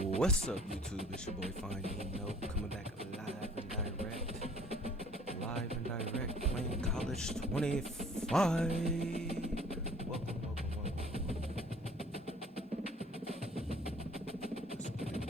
What's up, YouTube? It's your boy Fine No coming back live and direct, playing College 25. Welcome. Let's get it.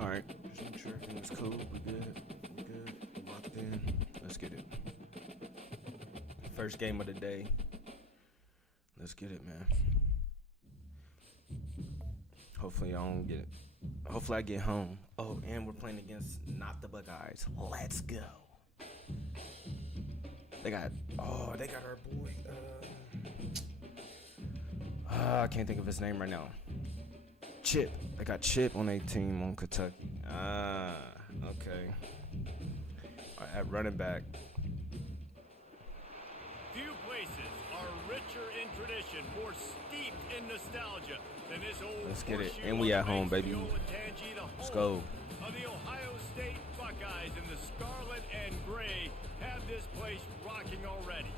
Alright, just make sure everything's cool. We good. We locked in. Let's get it. First game of the day. Let's get it, man. Hopefully I don't get it. Hopefully I get home. Oh, and we're playing against not the Buckeyes. Let's go. They got our boy. I can't think of his name right now. Chip. They got Chip on their team on Kentucky. Okay. All right, at running back. Few places are richer in tradition, more steeped in nostalgia than this old. Let's get it. And we at home, baby. Let's go. Of the Ohio State Buckeyes in the scarlet and gray have this place rocking already.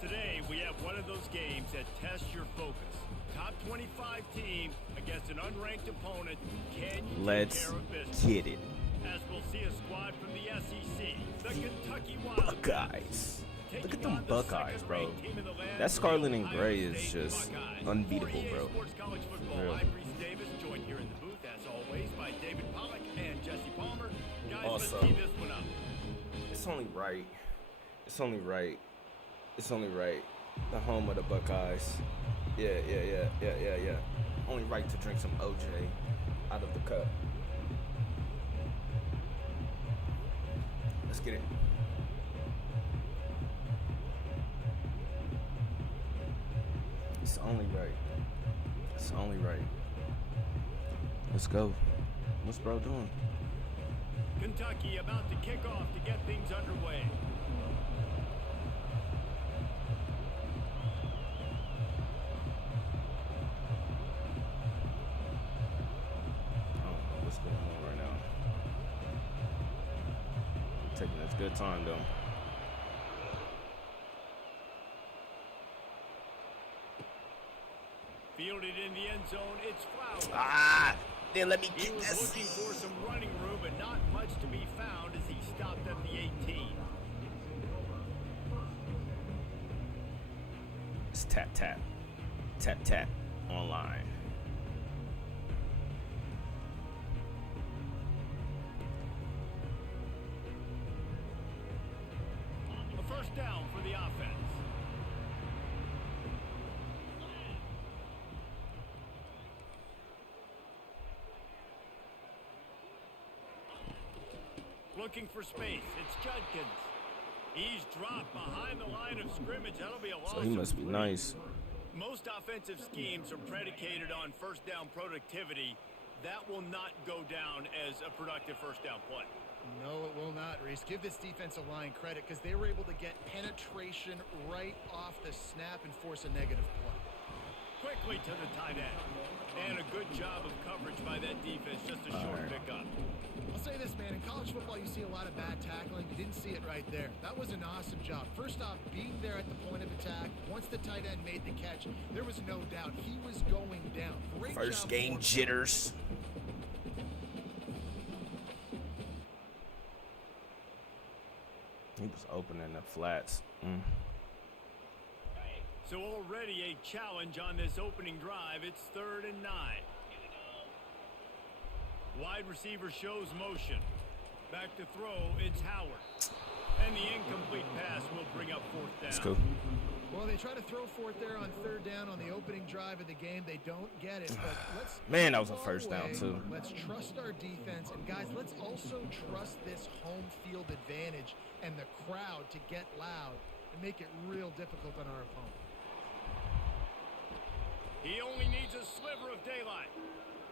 Today, we have one of those games that tests your focus. Top 25 team against an unranked opponent. Can you take care of business? Get it. As we'll see a squad from the SEC, the Kentucky Buckeyes. Look at them Buckeyes, bro. That scarlet and gray is just unbeatable, bro. Sports College Football. I'm Reese Davis, joined here in the booth, as always, by David Pollack and Jesse Palmer. Guys, Also, let's tee this one up. It's only right. The home of the Buckeyes. Yeah. Only right to drink some OJ out of the cup. Let's get it. It's only right. Let's go. What's bro doing? Kentucky about to kick off to get things underway. What's going on right now? I'm taking this good time though. Fielded in the end zone, it's Flowers. Then let me He get was this. looking for some running room, but not much to be found as he stopped at the 18. It's tap online. A first down for the offense. Looking for space, it's Judkins. He's dropped behind the line of scrimmage. That'll be a loss. So he must be nice. Most offensive schemes are predicated on first down productivity. That will not go down as a productive first down play. No, it will not, Reese. Give this defensive line credit because they were able to get penetration right off the snap and force a negative play. Quickly to the tight end. And a good job of coverage by that defense. Just a short pickup. I'll say this, man. In college football, you see a lot of bad tackling. You didn't see it right there. That was an awesome job. First off, being there at the point of attack. Once the tight end made the catch, there was no doubt he was going down. Great First job game jitters. He was opening the flats. So already a challenge on this opening drive. It's 3rd and 9. Wide receiver shows motion. Back to throw, it's Howard. And the incomplete pass will bring up 4th down. Let's go. Well, they try to throw fourth there on 3rd down on the opening drive of the game. They don't get it. But let's Man, that was a first down, too. Let's trust our defense. And, guys, let's also trust this home field advantage and the crowd to get loud and make it real difficult on our opponent. He only needs a sliver of daylight.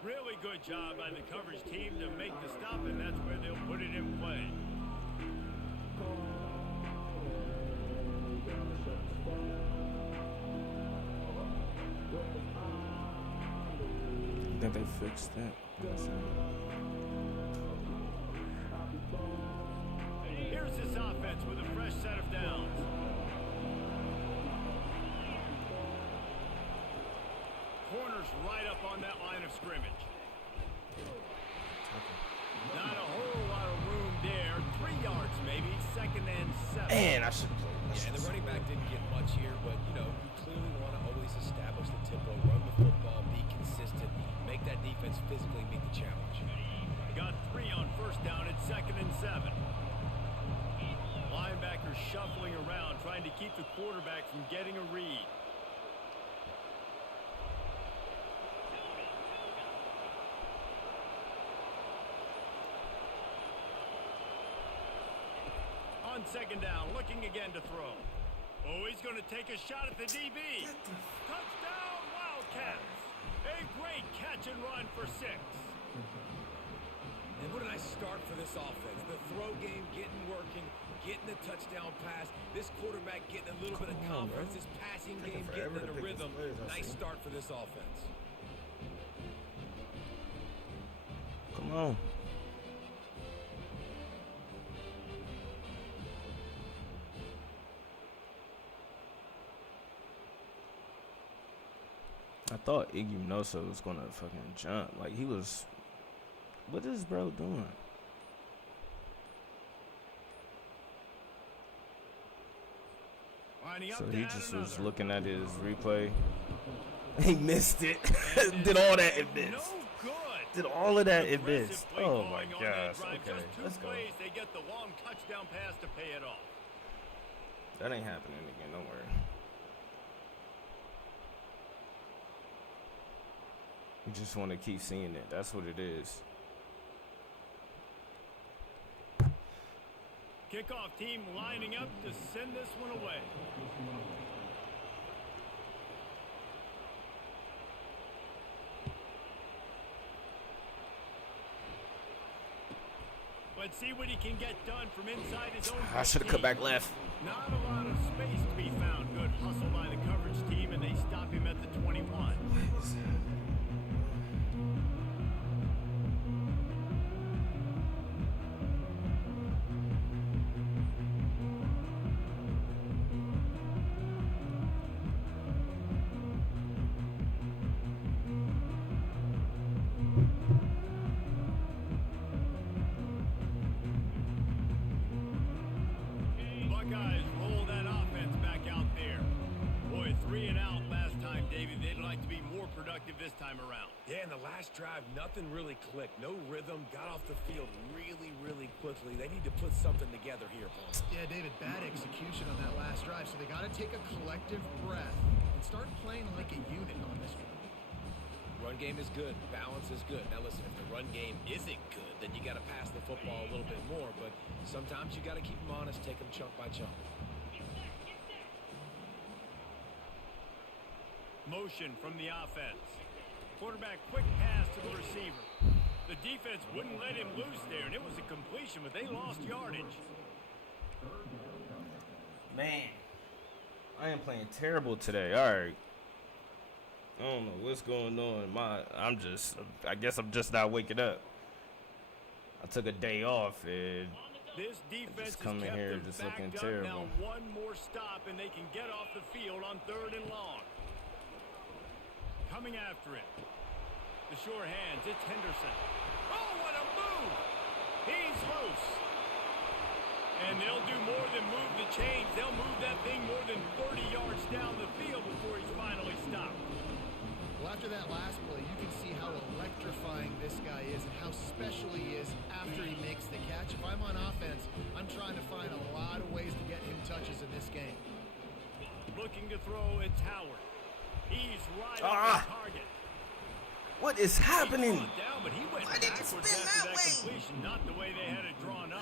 Really good job by the coverage team to make the stop, and that's where they'll put it in play. I think they fixed that. Here's this offense with a fresh set of downs. Corners right up on that line of scrimmage. Not a whole lot of room there. 3 yards maybe. 2nd and 7. Man, I should have played. Yeah, the running back didn't get much here, but, you know, you clearly want to always establish the tempo, run the football, be consistent, make that defense physically meet the challenge. Got 3 on 1st down at 2nd and 7. Linebackers shuffling around, trying to keep the quarterback from getting a read. On 2nd down, looking again to throw. Oh, he's going to take a shot at the DB. Touchdown, Wildcats. A great catch and run for 6. And what a nice start for this offense. The throw game getting working, getting the touchdown pass. This quarterback getting a little bit of confidence. This passing game getting in a rhythm. Nice start for this offense. Come on. I thought Iggy Nosa was gonna fucking jump. Like he was. What is bro doing? So he just was looking at his replay. He missed it. Did all that and missed. Did all of that and missed. Oh my gosh. Okay, let's go. They get the long touchdown pass to pay it off. That ain't happening again. Don't worry. You just want to keep seeing it. That's what it is. Kickoff team lining up to send this one away. Let's see what he can get done from inside his own. I should have cut back left. Not a lot of space to be found. Good hustle by the coverage team, and they stop him at the 21. Buckeyes roll that offense back out there. Boy, 3 and out last time, David. They'd like to be more productive this time around. Yeah, in the last drive, nothing really clicked. No rhythm, got off the field really, really quickly. They need to put something together here, Paul. Yeah, David, bad execution on that last drive, so they got to take a collective breath and start playing like a unit on this one. Run game is good. Balance is good. Now, listen, if the run game isn't good, then you got to pass the football a little bit more. But sometimes you got to keep them honest, take them chunk by chunk. Motion from the offense. Quarterback quick pass to the receiver. The defense wouldn't let him loose there, and it was a completion, but they lost yardage. Man, I am playing terrible today. All right. I don't know what's going on. I guess I'm just not waking up. I took a day off and This defense just coming has kept here them just backed looking up. terrible. Now one more stop, and they can get off the field on 3rd and long. Coming after it. The sure hands, it's Henderson. Oh, what a move! He's loose. And they'll do more than move the chains. They'll move that thing more than 30 yards down the field before he's finally stopped. Well, after that last play, you can see how electrifying this guy is and how special he is after he makes the catch. If I'm on offense, I'm trying to find a lot of ways to get him touches in this game. Looking to throw, it's Howard. He's right on the target. What is happening? Down, but he went Why did it backwards spin after that way? completion, not the way they had it drawn up.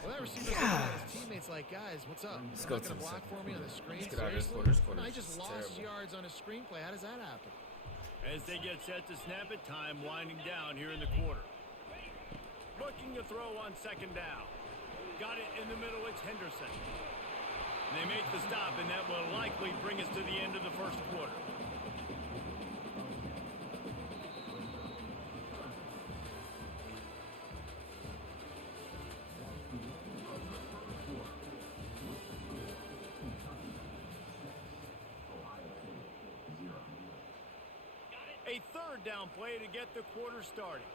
Well, that receiver looked at his teammates like, guys, what's up? Let's You're go not to going to the block second for me on the quarter. screen? Let's get out of this Seriously? quarter. No, he just This is lost terrible. yards on a screenplay. How does that happen? As they get set to snap it, time winding down here in the quarter. Looking to throw on 2nd down. Got it in the middle, it's Henderson. They make the stop, and that will likely bring us to the end of the first quarter. A third down play to get the quarter started.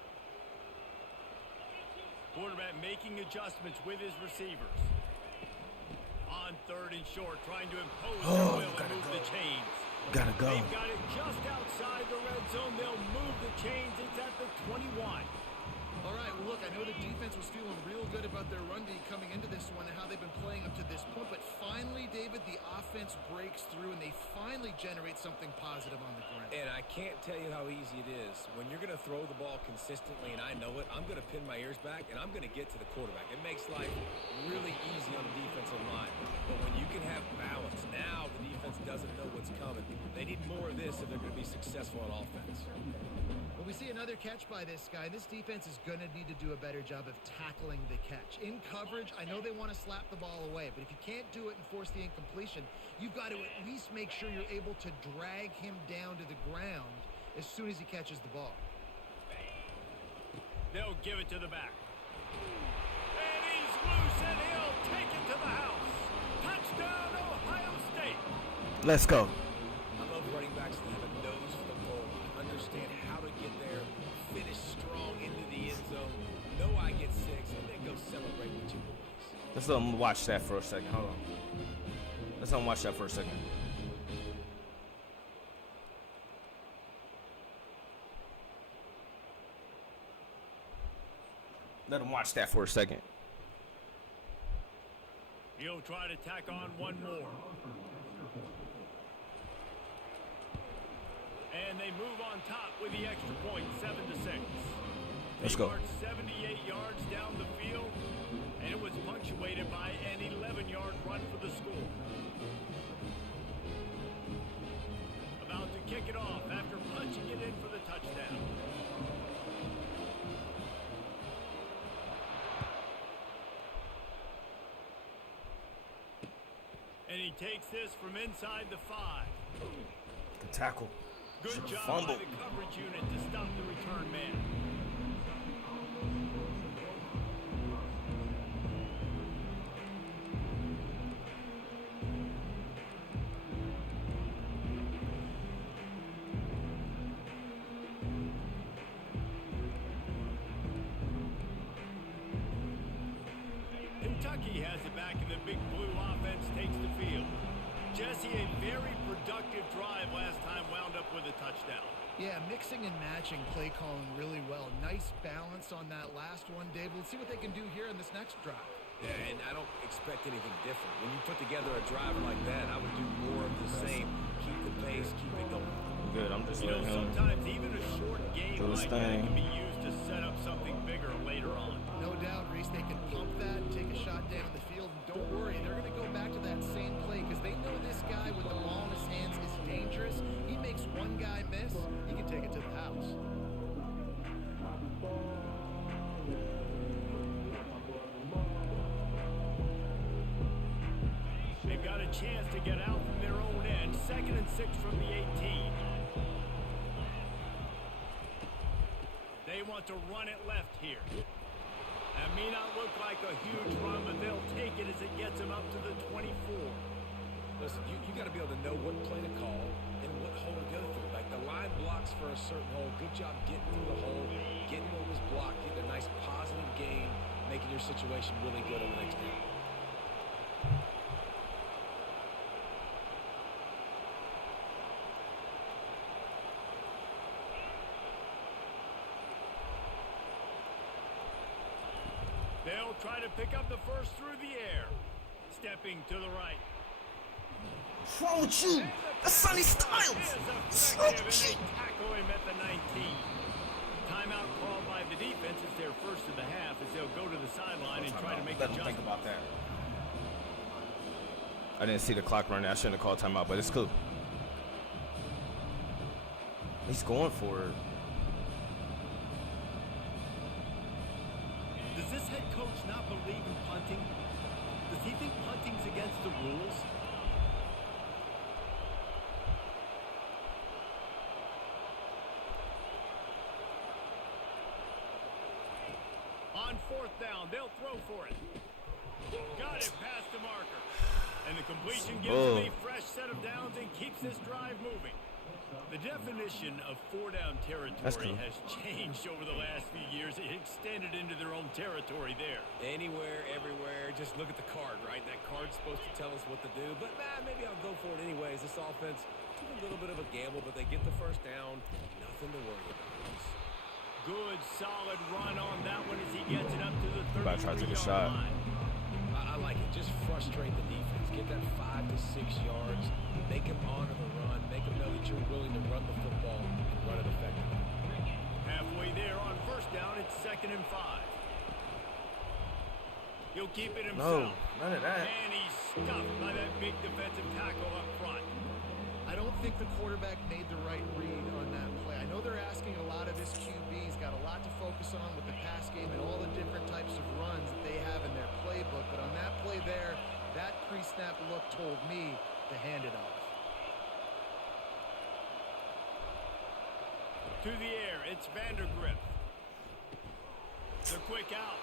Quarterback making adjustments with his receivers. On third and short, trying to impose their will and move the chains. Gotta go. They've got it just outside the red zone. They'll move the chains. It's at the 21. All right, well, look, I know the defense was feeling real good about their run D coming into this one and how they've been playing up to this point, but finally, David, the offense breaks through and they finally generate something positive on the ground. And I can't tell you how easy it is. When you're going to throw the ball consistently, and I know it, I'm going to pin my ears back, and I'm going to get to the quarterback. It makes life really easy on the defensive line. But when you can have balance, now the defense doesn't know what's coming. They need more of this if they're going to be successful on offense. Well, we see another catch by this guy. This defense is going to need to do a better job of tackling the catch. In coverage, I know they want to slap the ball away, but if you can't do it and force the incompletion, you've got to at least make sure you're able to drag him down to the ground as soon as he catches the ball. They'll give it to the back. And he's loose, and he'll take it to the house. Touchdown, Ohio State. Let's go. I love running backs that have a nose for the goal, understand how to get there, finish strong into the end zone, know I get 6, and then go celebrate with your boys. Let's let them watch that for a second. Hold on. Let's let them watch that for a second. Let them watch that for a second. He'll try to tack on one more. And they move on top with the extra point, 7-6. Let's go. They marched 78 yards down the field, and it was punctuated by an 11-yard run for the score. About to kick it off after punching it in for the touchdown. And he takes this from inside the 5. Good tackle. Good Should've job fumbled. by the coverage unit to stop the return man. Kentucky has it back, and the big blue offense takes the field. Jesse, a very productive drive last time, wound up with a touchdown. Yeah, mixing and matching play calling really well. Nice balance on that last one, Dave. Let's see what they can do here in this next drive. Yeah, and I don't expect anything different. When you put together a drive like that, I would do more of the same. Keep the pace, keep it going. Good. I'm just letting him sometimes even a short game do his like that thing. can be used to set up something bigger later on. No doubt, Reese, they can pump that and take a shot down the field. And don't worry, they're going to go back to that same play because they know this guy with the ball in his hands is dangerous. He makes one guy miss, he can take it to the house. They've got a chance to get out from their own end. 2nd and 6 from the 18. They want to run it left here. That may not look like a huge run, but they'll take it as it gets them up to the 24. Listen, you got to be able to know what play to call and what hole to go through. Like the line blocks for a certain hole. Good job getting through the hole, getting what was blocked, getting a nice positive gain, making your situation really good on the next down. They'll try to pick up the first through the air. Stepping to the right. What's wrong with you? That's Sonny Styles. What's wrong with you? Tackle him at the 19. Timeout called by the defense. It's their first of the half as they'll go to the sideline and try to make Let him think about that. I didn't see the clock running. I shouldn't have called timeout, but it's cool. He's going for it. Does this head coach not believe in punting? Does he think punting's against the rules? On fourth down, they'll throw for it. Got it past the marker. And the completion gives him a fresh set of downs and keeps this drive moving. The definition of four-down territory has changed over the last few years. It extended into their own territory there. Anywhere, everywhere, just look at the card, right? That card's supposed to tell us what to do, but maybe I'll go for it anyways. This offense, a little bit of a gamble, but they get the first down. Nothing to worry about. Good, solid run on that one as he gets it up to the 33-yard About to try to take a shot. line. I like it. Just frustrate the defense. Get that 5 to 6 yards. Make them honor the run. Make them know that you're willing to run the football and run it effectively. Halfway there on first down, it's 2nd and 5. He'll keep it himself. No, none of that. And he's stuffed by that big defensive tackle up front. I don't think the quarterback made the right read on that play. I know they're asking a lot of his QB. He's got a lot to focus on with the pass game and all the different types of runs that they have in their playbook. But on that play there, that pre-snap look told me to hand it off. To the air, it's Vandergrift. The quick out.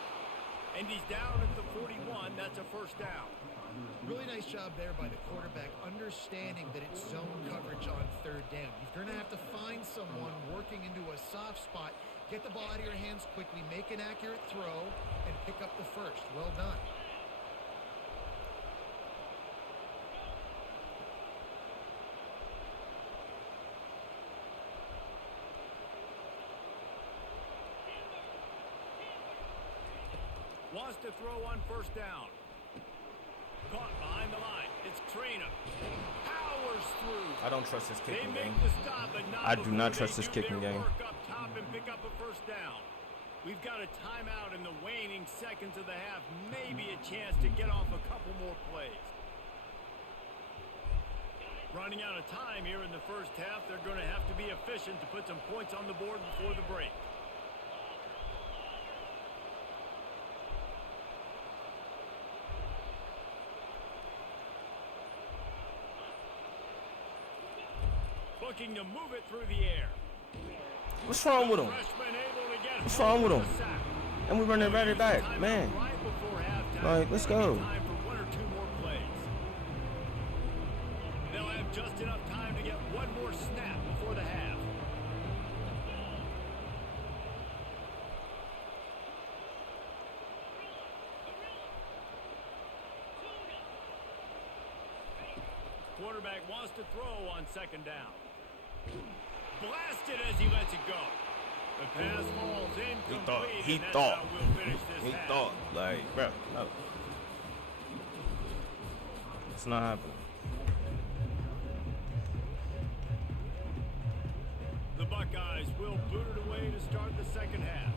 And he's down at the 41. That's a first down. Really nice job there by the quarterback, understanding that it's zone coverage on third down. You're going to have to find someone working into a soft spot, get the ball out of your hands quickly, make an accurate throw, and pick up the first. Well done. Wants to throw on first down. Caught behind the line. It's Trainer. Powers through. I don't trust his They kicking make game. the stop, but not I do not before trust they his do kicking their game. work up top and pick up a first down. We've got a timeout in the waning seconds of the half. Maybe a chance to get off a couple more plays. Running out of time here in the first half. They're going to have to be efficient to put some points on the board before the break. Looking to move it through the air. What's wrong with him? What's wrong with him? And we running right back, man. Like, let's go. Time for one or two more plays. They'll have just enough time to get one more snap before the half. Quarterback wants to throw on second down. Blasted as he lets it go. The pass falls incomplete. He and that's thought. how we'll finish this half. Like, bro, no. It's not happening. The Buckeyes will boot it away to start the second half.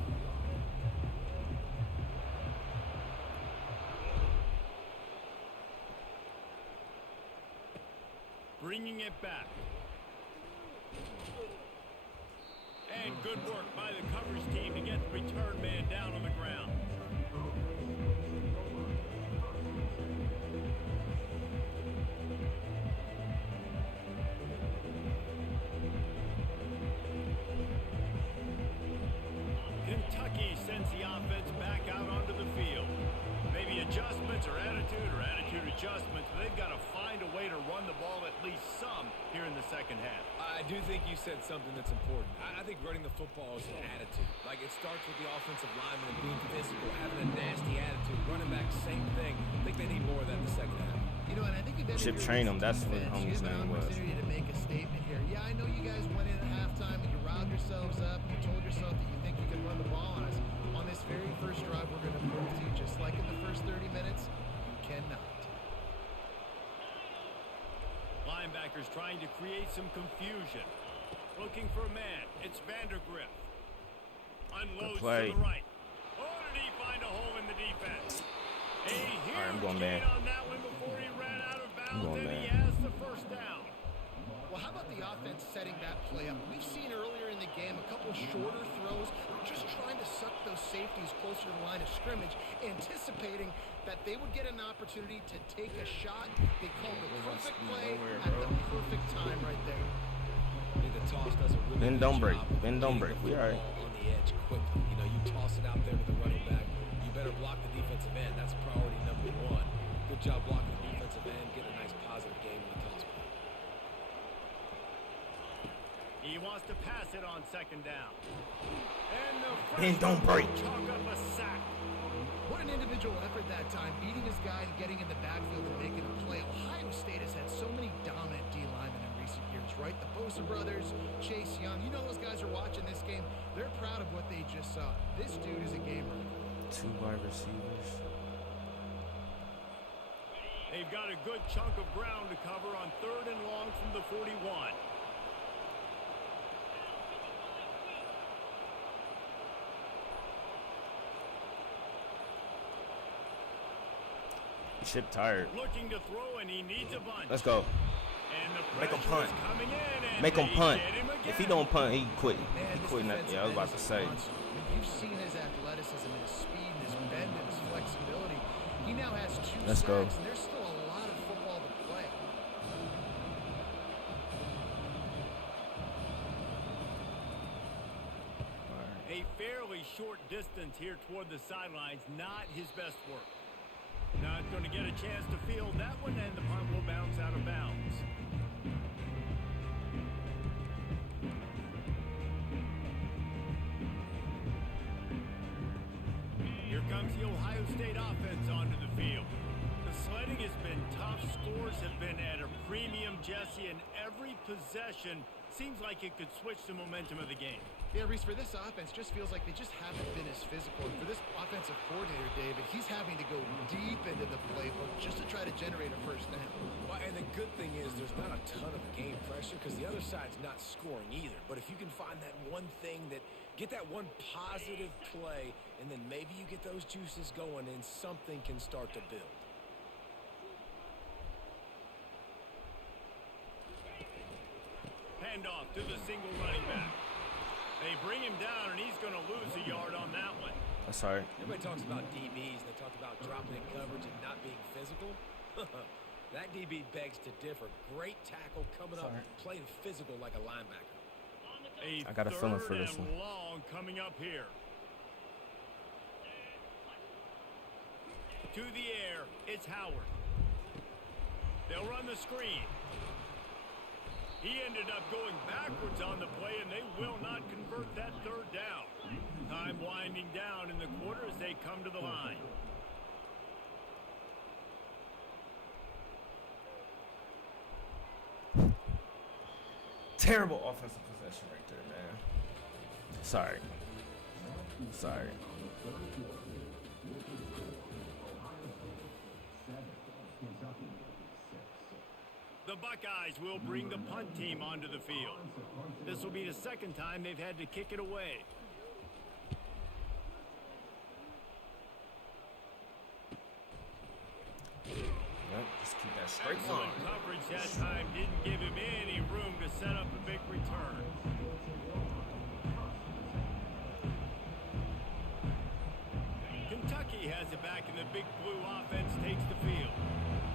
Bringing it back. And good work by the coverage team to get the return man down on the ground. Kentucky sends the offense back out onto the field. Maybe adjustments or attitude adjustments, but they've got to find a way to run the ball at least some here in the second half. I do think you said something that's important. I think running the football is an attitude. Like, it starts with the offensive lineman being physical, having a nasty attitude. Running back, same thing. I think they need more of that in the second half. You know, and I think if Chip train him. That's what homie's name was. Opportunity to make a statement here. Yeah, I know you guys went in at halftime and you riled yourselves up. You told yourself that you think you can run the ball on us. On this very first drive, we're going to prove to you, just like in the first 30 minutes, you cannot. Linebackers trying to create some confusion. Looking for a man. It's Vandergrift. Unloads to play. the right. Oh, did he find a hole in the defense? A huge I'm going gain man. on that one before he ran out of bounds, going and he man. has the first down. Well, how about the offense setting that play up? We've seen earlier in the game a couple shorter throws, just trying to suck those safety safeties closer to the line of scrimmage, anticipating that they would get an opportunity to take a shot. They called the perfect play at the perfect time right there. I think the toss does a really Bend, good don't break. job of Bend, don't getting break. the We all right. football on the edge quickly. You know, you toss it out there to the running back. You better block the defensive end. That's priority number one. Good job blocking the defensive end. Get a nice positive game in the toss play. He wants to pass it on second down. And the Bend, don't break. chalk up a sack. What an individual effort that time, beating his guy and getting in the backfield and making a play. Ohio State has had so many dominant D linemen in recent years, right? The Bosa brothers, Chase Young. You know those guys are watching this game. They're proud of what they just saw. This dude is a gamer. 2 wide receivers. They've got a good chunk of ground to cover on 3rd and long from the 41. Ship tired. Looking to throw, and he needs a bunch. Let's go. And the Make him pressure is punt. coming in, and Make him they punt. get him If he again. don't punt, he quit. Man, He this quitting that. defensive Yeah, I was end about is to a say. monster. You've seen his athleticism, his speed, and his bend, and his flexibility. He now has 2 Let's sacks, go. and there's still a lot of football to play. A fairly short distance here toward the sidelines, not his best work. Not going to get a chance to field that one, and the punt will bounce out of bounds. Here comes the Ohio State offense onto the field. The sledding has been tough. Scores have been at a premium, Jesse, and every possession seems like it could switch the momentum of the game. Yeah, Reese, for this offense, just feels like they just haven't been as physical. And for this offensive coordinator, David, he's having to go deep into the playbook just to try to generate a first down. Well, and the good thing is there's not a ton of game pressure because the other side's not scoring either. But if you can find that one thing that get that one positive play, and then maybe you get those juices going and something can start to build. Handoff to the single running back. They bring him down, and he's going to lose a yard on that one. That's all right. Everybody talks about DBs. They talk about dropping in coverage and not being physical. That DB begs to differ. Great tackle coming up, playing physical like a linebacker. I got a feeling for this one. Long coming up here. To the air, it's Howard. They'll run the screen. He ended up going backwards on the play, and they will not convert that 3rd down. Time winding down in the quarter as they come to the line. Terrible offensive possession right there, man. Sorry. The Buckeyes will bring the punt team onto the field. This will be the 2nd time they've had to kick it away. Yep, just keep that straight Excellent line. coverage that time. Didn't give him any room to set up a big return. Kentucky has it back, and the Big Blue offense takes the field.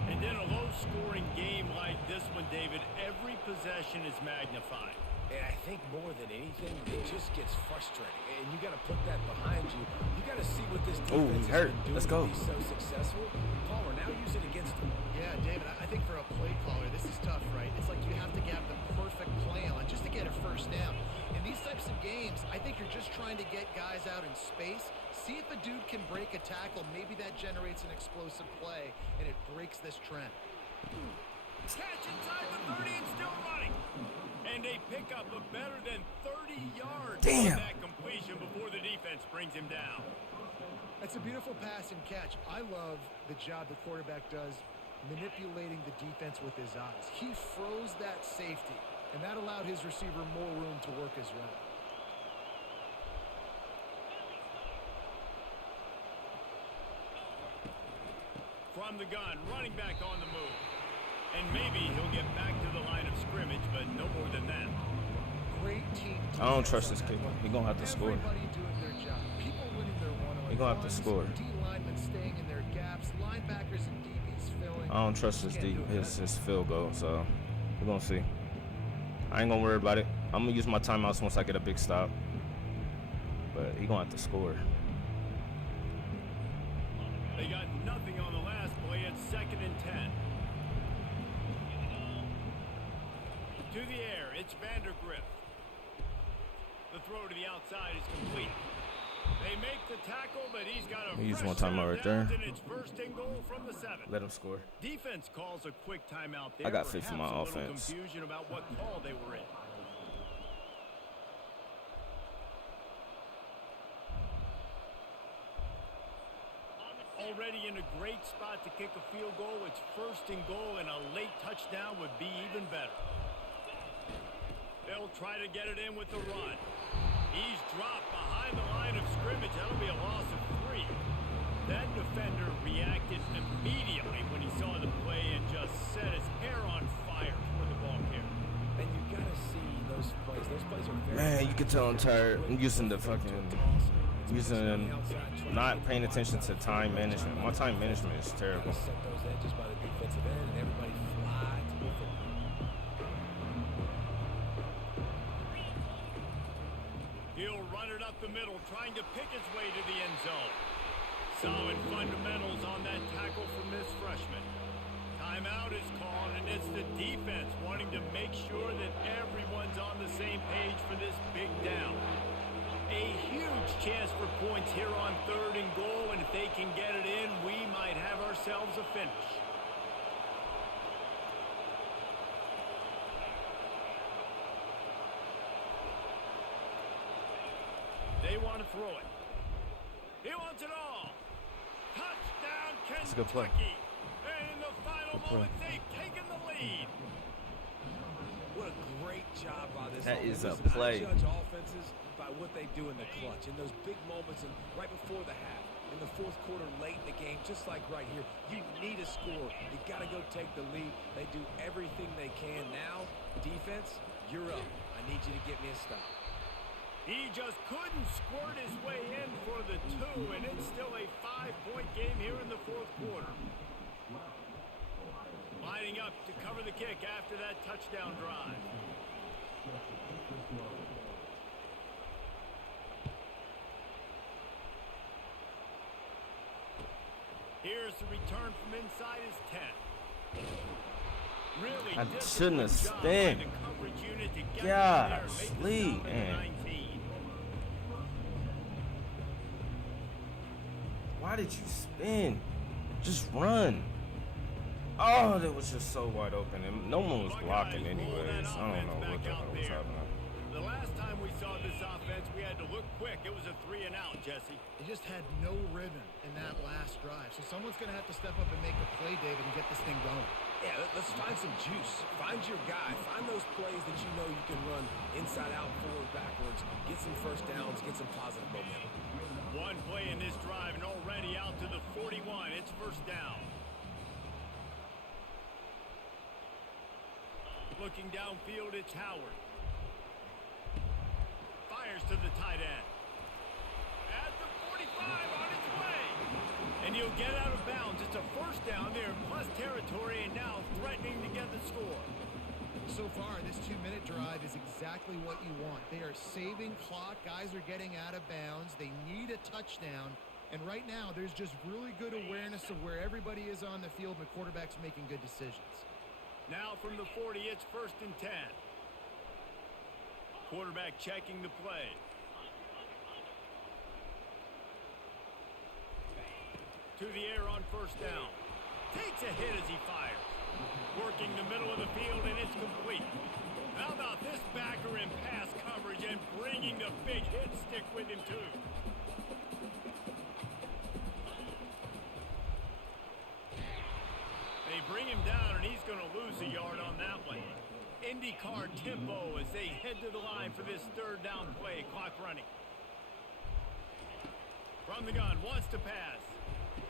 And in a low-scoring game like this one, David, every possession is magnified. And I think more than anything, it just gets frustrating. And you got to put that behind you. You got to see what this defense has been doing Let's to go. be so successful. Palmer, now use it against him. Yeah, David, I think for a play caller, this is tough, right? It's like you have to have the perfect play on just to get a first down. In these types of games, I think you're just trying to get guys out in space, see if a dude can break a tackle. Maybe that generates an explosive play, and it breaks this trend. Catch inside the 30 and still running. And a pickup of better than 30 yards on that completion before the defense brings him down. That's a beautiful pass and catch. I love the job the quarterback does manipulating the defense with his eyes. He froze that safety, and that allowed his receiver more room to work his route. From the gun, running back on the move. And maybe he'll get back to the line of scrimmage, but no more than that. Great team. I don't trust this kid. He's going to have to score. Everybody doing their job. People winning their one You're going to have to score. D linemen staying in their gaps, linebackers and DBs filling. I don't trust his field goal, so we're going to see. I ain't going to worry about it. I'm going to use my timeouts once I get a big stop. But he's going to have to score. They got nothing on the last play. It's 2nd and 10. To the air, it's Vandergrift. The throw to the outside is complete. They make the tackle, but he's got a Use fresh one timeout right there. and it's 1st and goal from the 7. Let him score. Defense calls a quick timeout there. I got faith in my Perhaps a little offense. Confusion about what call they were in. Already in a great spot to kick a field goal. It's 1st and goal, and a late touchdown would be even better. They'll try to get it in with the run. He's dropped behind the line of scrimmage. That'll be a loss of 3. That defender reacted immediately when he saw the play and just set his hair on fire toward the ball carrier. And you got to see those plays. Those plays are very... Man, you can tell I'm tired. I'm using not paying attention to time management. My time management is terrible. Set those edges by the defensive end, and everybody fly to the football. He'll run it up the middle, trying to pick his way to the end zone. Solid fundamentals on that tackle from this freshman. Timeout is called, and it's the defense wanting to make sure that everyone's on the same page for this big down. A huge chance for points here on 3rd and goal, and if they can get it in, we might have ourselves a finish. They want to throw it. He wants it all. Touchdown, Kentucky. That's a good play. And in the final moments, they've taken the lead. What a great job by this That is a offense. play. I judge offenses by what they do in the clutch, in those big moments, and right before the half, in the 4th quarter, late in the game, just like right here. You need a score. You got to go take the lead. They do everything they can. Now, defense, you're up. I need you to get me a stop. He just couldn't squirt his way in for the 2, and it's still a 5-point game here in the 4th quarter. Lining up to cover the kick after that touchdown drive. Here's the return from inside his 10. Really I shouldn't have spun. Golly, man. Why did you spin? Just run. Oh, that was just so wide open, and no one was blocking anyways. I don't know what the hell was happening. The last time we saw this offense, we had to look quick. It was a 3 and out, Jesse. They just had no rhythm in that last drive. So someone's going to have to step up and make a play, David, and get this thing going. Yeah, let's find some juice. Find your guy. Find those plays that you know you can run inside out, forward, backwards. Get some first downs. Get some positive momentum. One play in this drive and already out to the 41. It's 1st down. Looking downfield, it's Howard. Fires to the tight end. At the 45 on its way. And he'll get out of bounds. It's a 1st down there, plus territory, and now threatening to get the score. So far, this 2-minute drive is exactly what you want. They are saving clock. Guys are getting out of bounds. They need a touchdown. And right now, there's just really good awareness of where everybody is on the field, and the quarterback's making good decisions. Now from the 40, it's 1st and 10. Quarterback checking the play. To the air on 1st down. Takes a hit as he fires. Working the middle of the field, and it's complete. How about this backer in pass coverage and bringing the big hit stick with him, too? They bring him down, and he's going to lose a yard on that one. IndyCar tempo as they head to the line for this 3rd down play. Clock running. From the gun, wants to pass.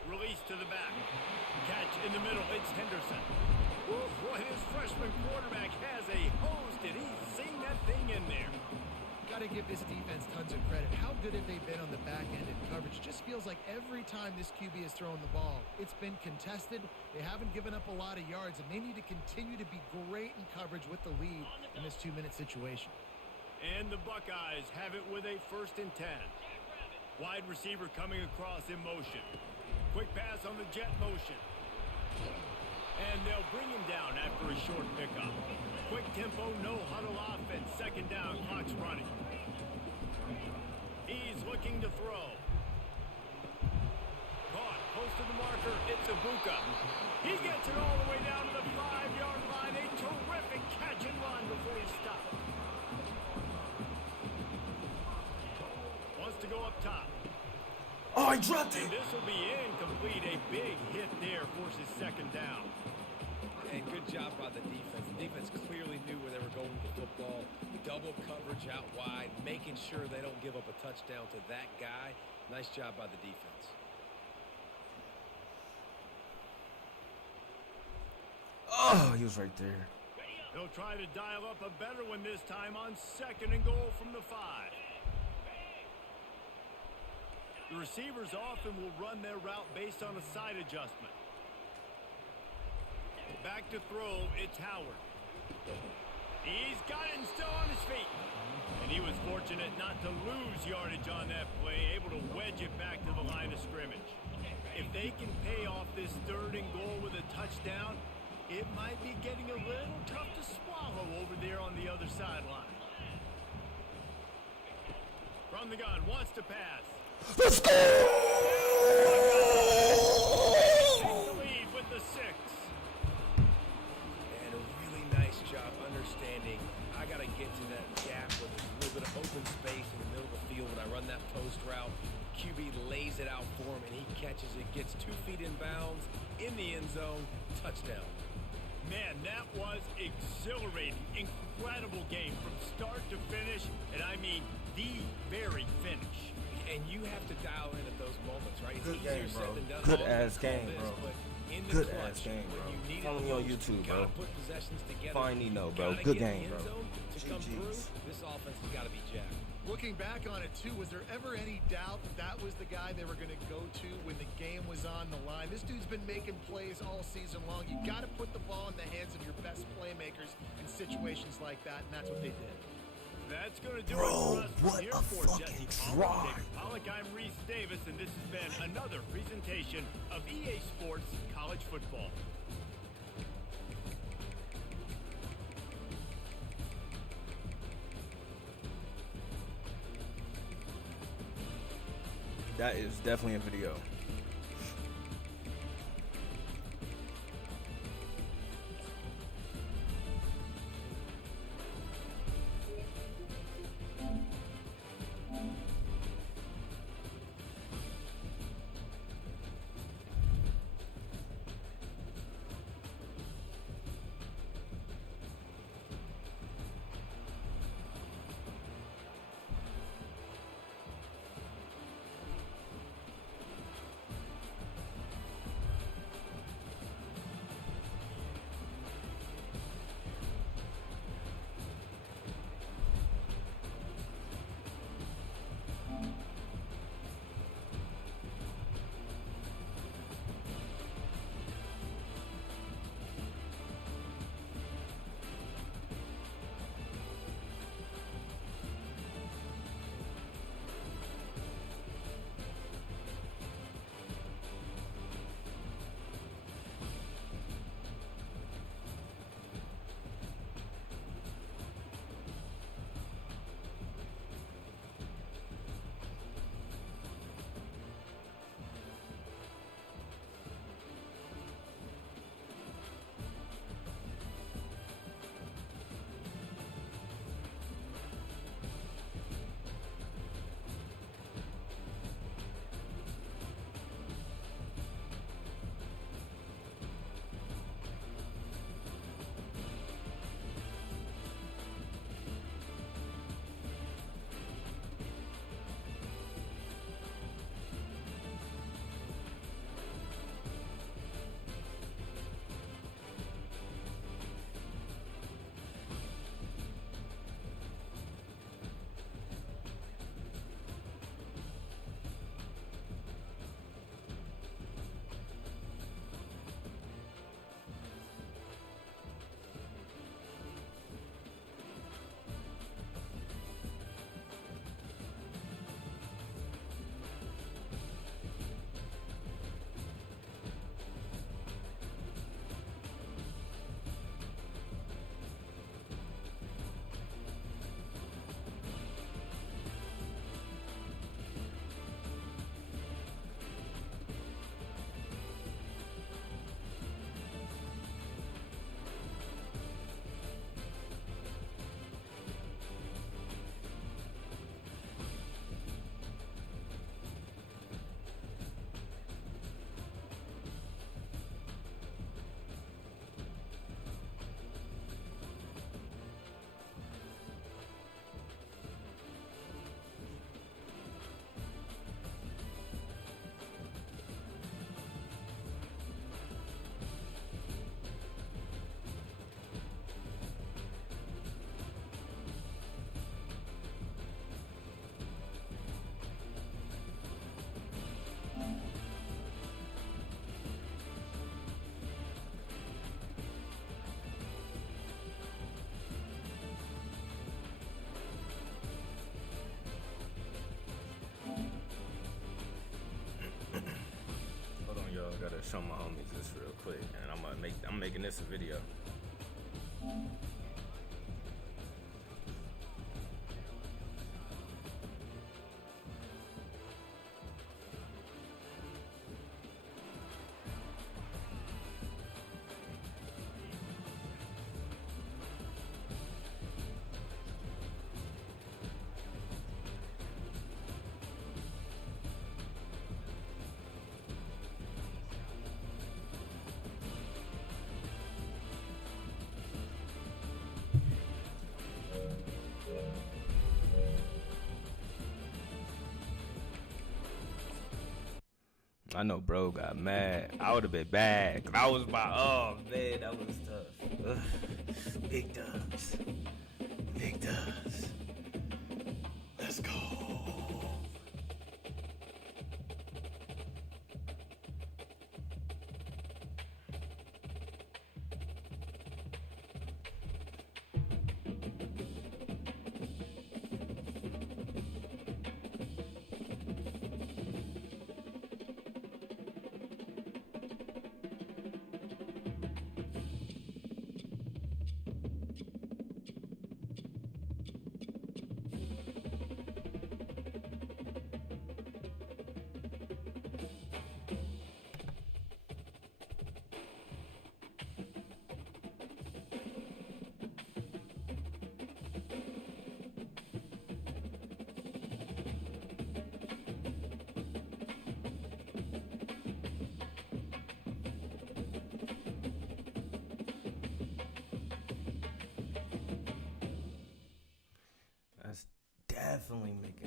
Release to the back. Catch in the middle. It's Henderson. Woo, boy, this freshman quarterback has a hose. Did he sing that thing in there? Got to give this defense tons of credit. How good have they been on the back end in coverage? Just feels like every time this QB has thrown the ball, it's been contested. They haven't given up a lot of yards, and they need to continue to be great in coverage with the lead in this 2-minute situation. And the Buckeyes have it with a 1st and 10. Wide receiver coming across in motion. Quick pass on the jet motion. And they'll bring him down after a short pickup. Quick tempo, no huddle offense. 2nd down, clock's running. He's looking to throw. Caught, close to the marker. It's Ibuka. He gets it all the way down to the 5-yard line. A terrific catch and run before he stopped. Wants to go up top. Oh, he dropped it. And this will be incomplete. A big hit there forces 2nd down. And good job by the defense. The defense clearly knew where they were going with the football. Double coverage out wide, making sure they don't give up a touchdown to that guy. Nice job by the defense. Oh, he was right there. They'll try to dial up a better one this time on 2nd and goal from the 5. The receivers often will run their route based on a side adjustment. Back to throw, it's Howard. He's got it and still on his feet. And he was fortunate not to lose yardage on that play, able to wedge it back to the line of scrimmage. If they can pay off this 3rd and goal with a touchdown, it might be getting a little tough to swallow over there on the other sideline. From the gun, wants to pass. Let's go! Take the lead with the 6. And a really nice job understanding I got to get to that gap where there's a little bit of open space in the middle of the field when I run that post route. QB lays it out for him, and he catches it, gets 2 feet in bounds, in the end zone, touchdown. Man, that was exhilarating. Incredible game from start to finish, and I mean the very finish. And you have to dial in at those moments, right? It's Good easier game, said bro. than done. Good All ass this, game, this, bro. but in the Good clutch, ass game, when bro. you need it Follow me the on most, YouTube, you bro. gotta put possessions together. Find Nino, bro. Gotta Good get in game, the bro. end zone to come GGs. through. This offense has got to be jacked. Looking back on it, too, was there ever any doubt that was the guy they were going to go to when the game was on the line? This dude's been making plays all season long. You got to put the ball in the hands of your best playmakers in situations like that, and that's what they did. That's going to do Bro, it for us from what here a for fucking Jesse drive. Pollock, I'm Reese Davis, and this has been another presentation of EA Sports College Football. That is definitely a video. show my homies this real quick, and I'm making this a video. I know bro got mad. I would have been bad. I was oh man, that was tough. Ugh. Big dubs. Big dubs. Let's go.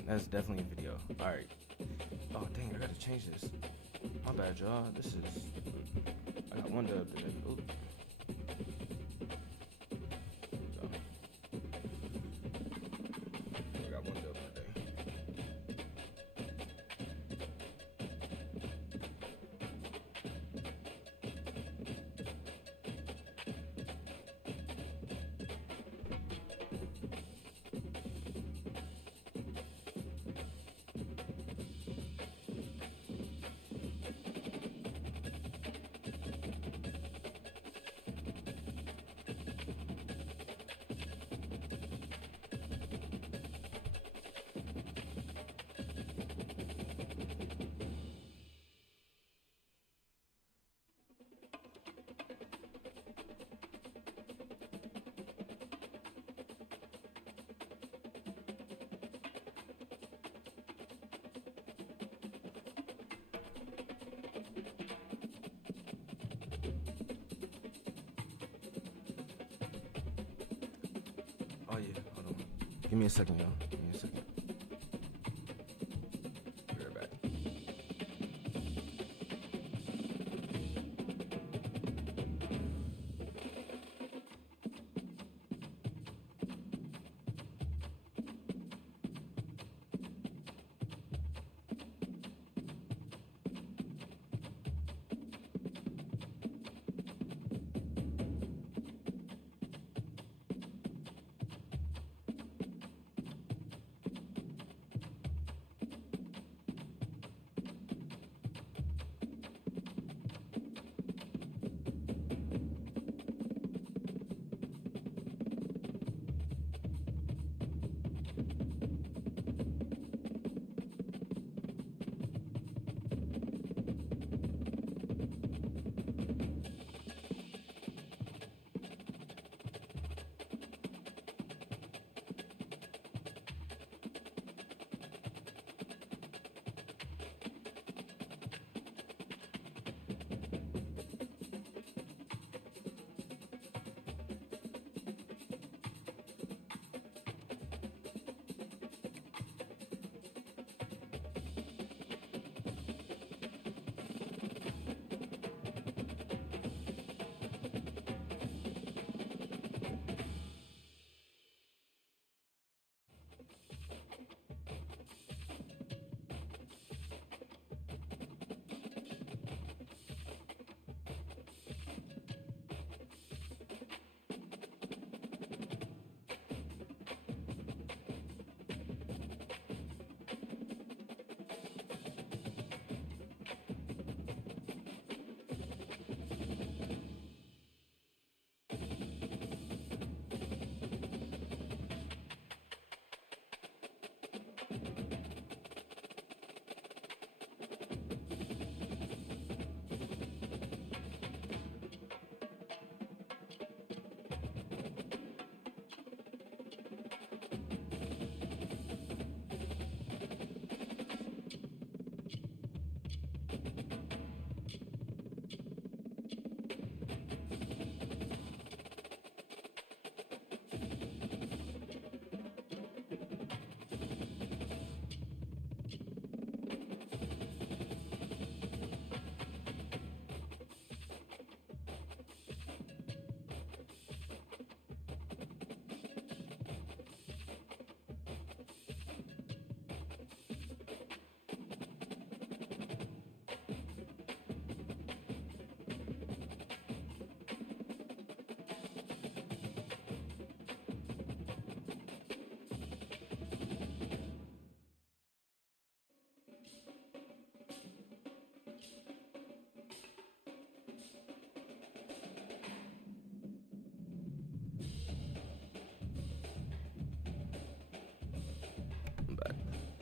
That's definitely a video. Alright. Oh dang, I gotta change this. My bad, y'all. I got one dub today. Ooh. There we go. I got one dub today. Oh yeah, hold on. Give me a second, y'all. Give me a second. Be right back.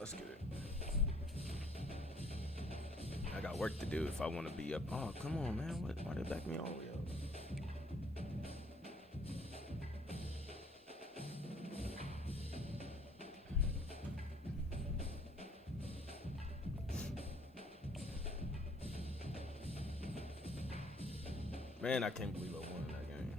Let's get it. I got work to do if I want to be up. Oh, come on, man. Why they back me all the way up? Man, I can't believe I won that game.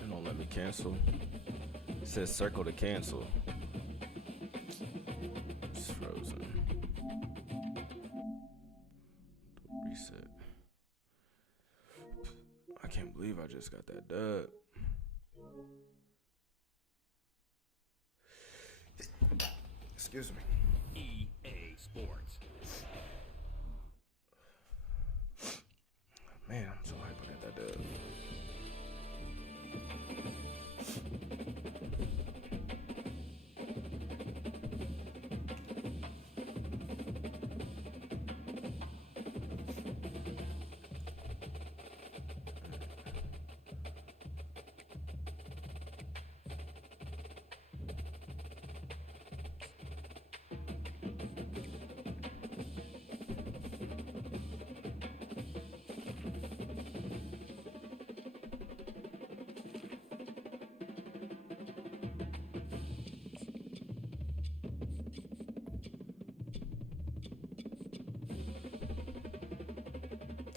It don't let me cancel. It says circle to cancel. It's frozen. Reset. I can't believe I just got that dub. Excuse me. EA Sports. Man, I'm so hyped I got that dub.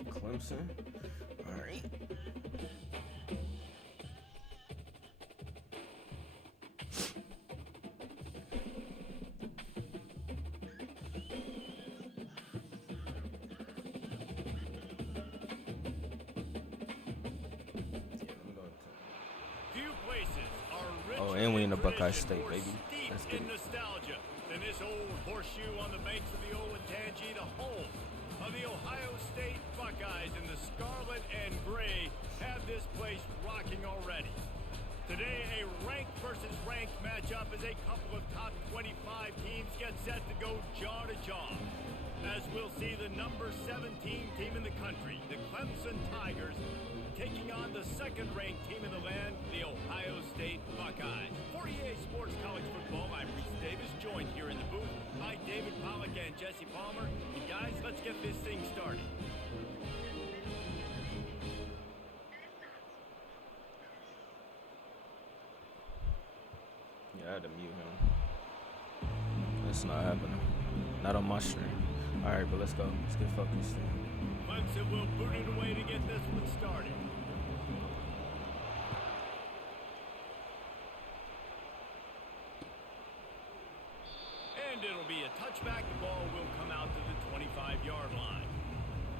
Clemson. All right. Few places are richer Oh, and we in the Buckeye tradition State, or baby. steeped Let's get in it. nostalgia than this old horseshoe on the banks of the Olentangy, the home of the Ohio State Buckeyes, and the scarlet and gray have this place rocking already. Today, a ranked versus ranked matchup as a couple of top 25 teams get set to go jaw to jaw. As we'll see the number 17 team in the country, the Clemson Tigers, taking on the second-ranked team in the land, the Ohio State Buckeyes. For EA Sports College Football, I'm Reese Davis, joined here in the booth by David Pollack and Jesse Palmer. And guys, let's get this thing started. Yeah, I had to mute him. That's not happening. Not on my stream. All right, but let's go. Let's get focused. Clemson will boot it away to get this one started. And it'll be a touchback. The ball will come out to the 25-yard line.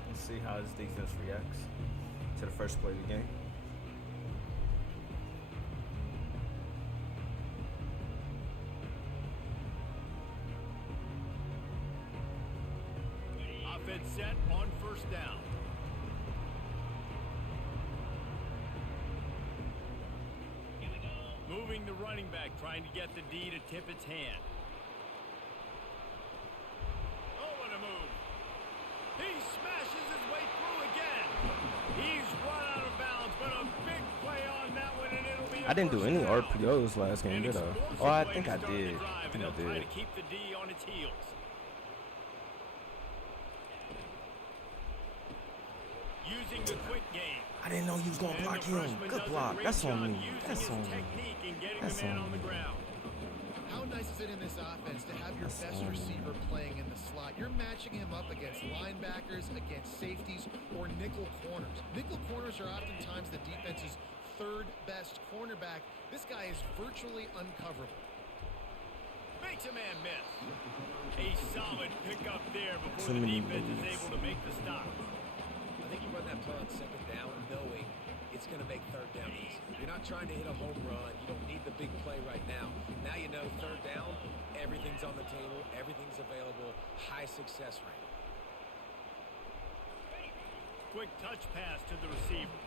Let's see how his defense reacts to the first play of the game. Offense set on first down. Moving the running back, trying to get the D to tip its hand. Oh, what a move. He smashes his way through again. He's run out of bounds, but a big play on that one, and it'll be a I didn't do first any down. RPOs last game, did I? Oh, I think I did. I think I Try did. to keep the D on its heels. Using the quick game. I didn't know he was going to And block the him. freshman Good does a block. great That's on job me. using That's his on me. technique and getting That's the man on on the me. ground. How nice is it in this offense to have your That's best on me. receiver playing in the slot? You're matching him up against linebackers, against safeties, or nickel corners. Nickel corners are oftentimes the defense's third best cornerback. This guy is virtually uncoverable. Makes a man miss. A solid pickup there before Too the many defense is moves. able to make the stop. I think you run that play on second down knowing it's going to make third down easy. You're not trying to hit a home run. You don't need the big play right now. Now you know third down, everything's on the table, everything's available, high success rate. Quick touch pass to the receiver.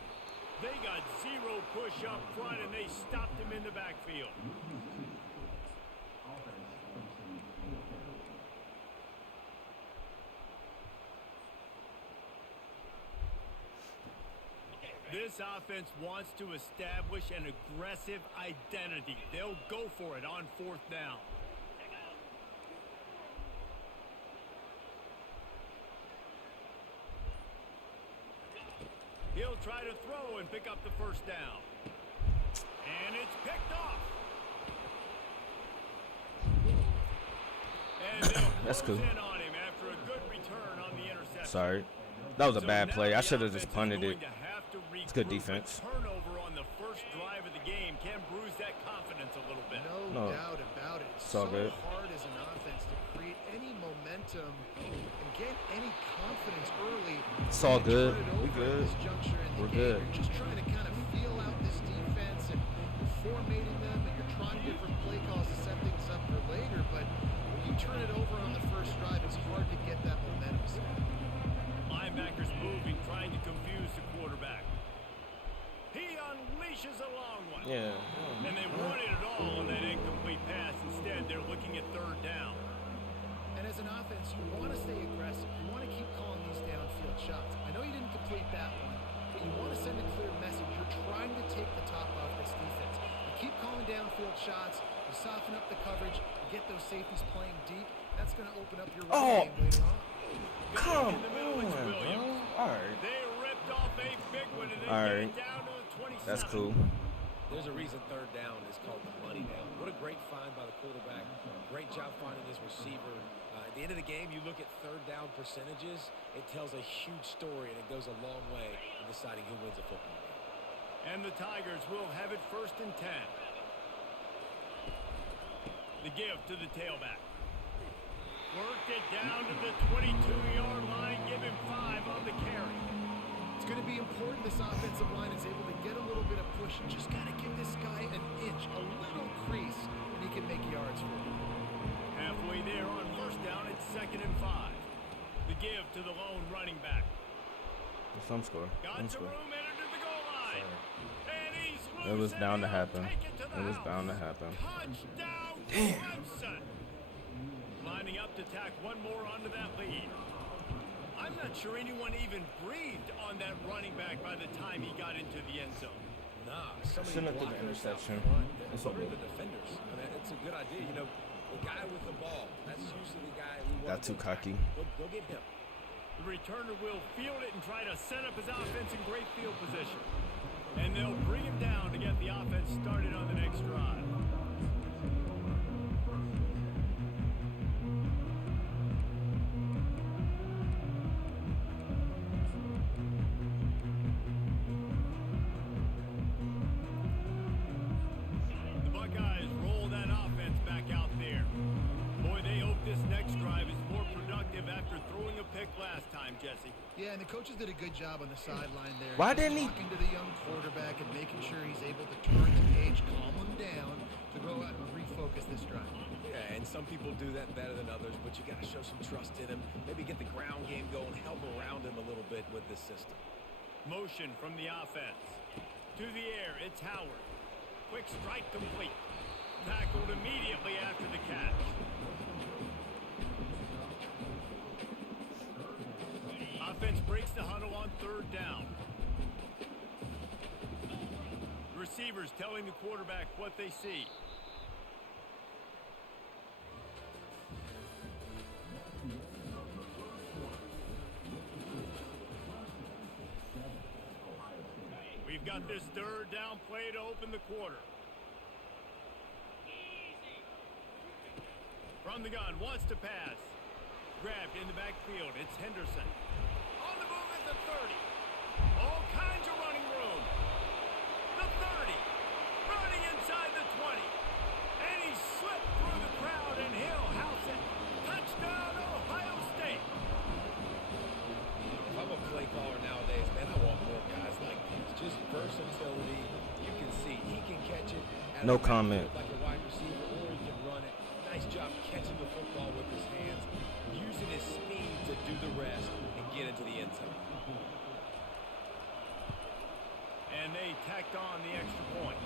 They got zero push up front, and they stopped him in the backfield. This offense wants to establish an aggressive identity. They'll go for it on 4th down. He'll try to throw and pick up the 1st down. And it's picked off. And That's cool. in on him after a good return on the interception. Sorry. That was a bad play. I should have The just offense is punted it. going to have to It's good regroup. defense. A turnover on the 1st drive of the game can bruise that confidence a little bit. No doubt about it. It's all so good. hard as an offense to create any momentum and get any confidence early. It's all and good. turn it We over good. at this juncture in the We're game. good. You're just trying to kind of feel out this defense and formatting them, and you're trying different play calls to set things up for later. But when you turn it over on the 1st drive, it's hard to get that momentum set. Linebackers moving, trying to confuse the quarterback. He unleashes a long one. Yeah. And they wanted it all on that incomplete pass. Instead, they're looking at 3rd down. And as an offense, you want to stay aggressive. You want to keep calling these downfield shots. I know you didn't complete that one, but you want to send a clear message. You're trying to take the top off this defense. You keep calling downfield shots. You soften up the coverage. You get those safeties playing deep. That's going to open up your running game later on. Come In the middle, it's on, Williams. bro. All right. They ripped off a big one and they All get right. it down to the 27. That's cool. There's a reason 3rd down is called the money down. What a great find by the quarterback. Great job finding his receiver. At the end of the game, you look at 3rd down percentages. It tells a huge story, and it goes a long way in deciding who wins a football game. And the Tigers will have it 1st and 10. The give to the tailback. Worked it down to the 22-yard line. Give him 5 on the carry. It's going to be important this offensive line is able to get a little bit of push. You just got to give this guy an inch, a little crease, and he can make yards for you. Halfway there on 1st down, it's 2nd and 5. The give to the lone running back. Some score. Got Some some score. room, entered to the goal line. And he's loose. It was and bound to he'll happen. take it to the It was house. bound to happen. Touchdown, Clemson. Lining up to tack one more onto that lead. I'm not sure anyone even breathed on that running back by the time he got into the end zone. Nah, Shouldn't have threw the interception. It's What okay. are the defenders? I mean, it's a good idea. You know, the guy with the ball, that's usually the guy we want. Got too cocky. Go get him. The returner will field it and try to set up his offense in great field position. And they'll bring him down to get the offense started on the next drive. The Buckeyes roll that offense back out there. Boy, they hope this next drive is more productive after throwing a pick last time, Jesse. Yeah, and the coaches did a good job on the sideline there. Why Just didn't he- talking to the young quarterback and making sure he's able to turn the page, calm him down to go out and refocus this drive. Yeah, and some people do that better than others, but you got to show some trust in him. Maybe get the ground game going, help around him a little bit with this system. Motion from the offense. To the air, it's Howard. Quick strike complete. Tackled immediately after the catch. Offense breaks the huddle on 3rd down. Receivers telling the quarterback what they see. We've got this 3rd down play to open the quarter. From the gun, wants to pass. Grabbed in the backfield, it's Henderson. On the move at the 30. All kinds of running room. The 30. Running inside the 20. And he slipped through the crowd and he'll house it. Touchdown, Ohio State. If I'm a play caller nowadays, man, I want more guys like this. Just versatility. You can see he can catch it. No comment. Like a wide receiver, or he can run it. Nice job catching the football with his hands, using his speed to do the rest and get into the end zone. And tacked on the extra point.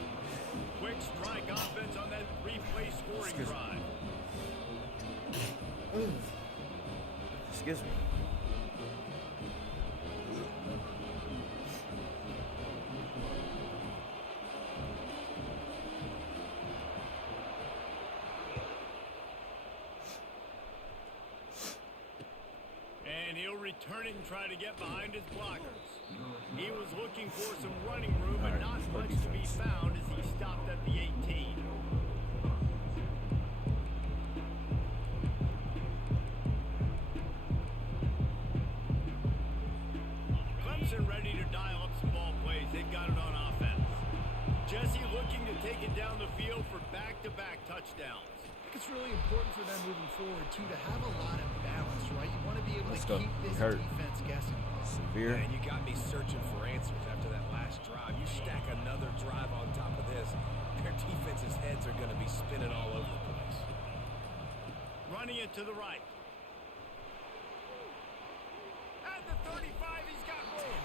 Quick strike offense on that three-play scoring drive. Excuse me. And he'll return it and try to get behind his blockers. He was looking for some running room, but not much to be found as he stopped at the 18. Clemson ready to dial up some ball plays. They've got it on offense. Jesse looking to take it down the field for back-to-back touchdowns. It's really important for them moving forward, too, to have a lot of balance, right? You want to be able to keep this defense guessing. Severe. And you got me searching for answers after that last drive. You stack another drive on top of this, their defense's heads are going to be spinning all over the place. Running it to the right. At the 35, he's got room.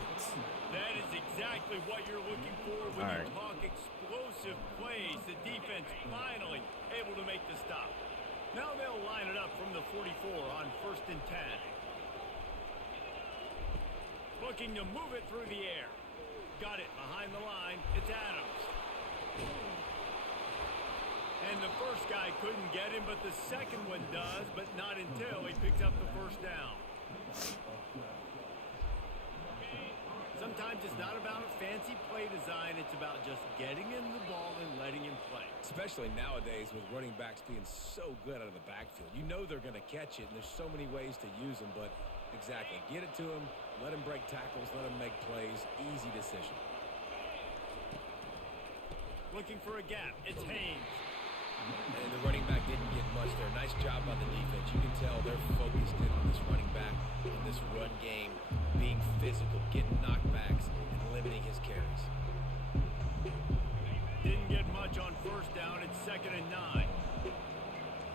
That is exactly what you're looking for when you talk explosive plays. The defense finally able to make the stop. Now they'll line it up from the 44 on 1st and 10. Looking to move it through the air. Got it behind the line. It's Adams. And the first guy couldn't get him, but the second one does, but not until he picked up the first down. Sometimes it's not about a fancy play design. It's about just getting him the ball and letting him play. Especially nowadays with running backs being so good out of the backfield. You know they're going to catch it, and there's so many ways to use them, but exactly. Get it to him, let him break tackles, let him make plays. Easy decision. Looking for a gap. It's Haynes. And the running back didn't get much there. Nice job by the defense. You can tell they're focused in on this running back, in this run game, being physical, getting knockbacks, and limiting his carries. Didn't get much on first down. It's 2nd and 9.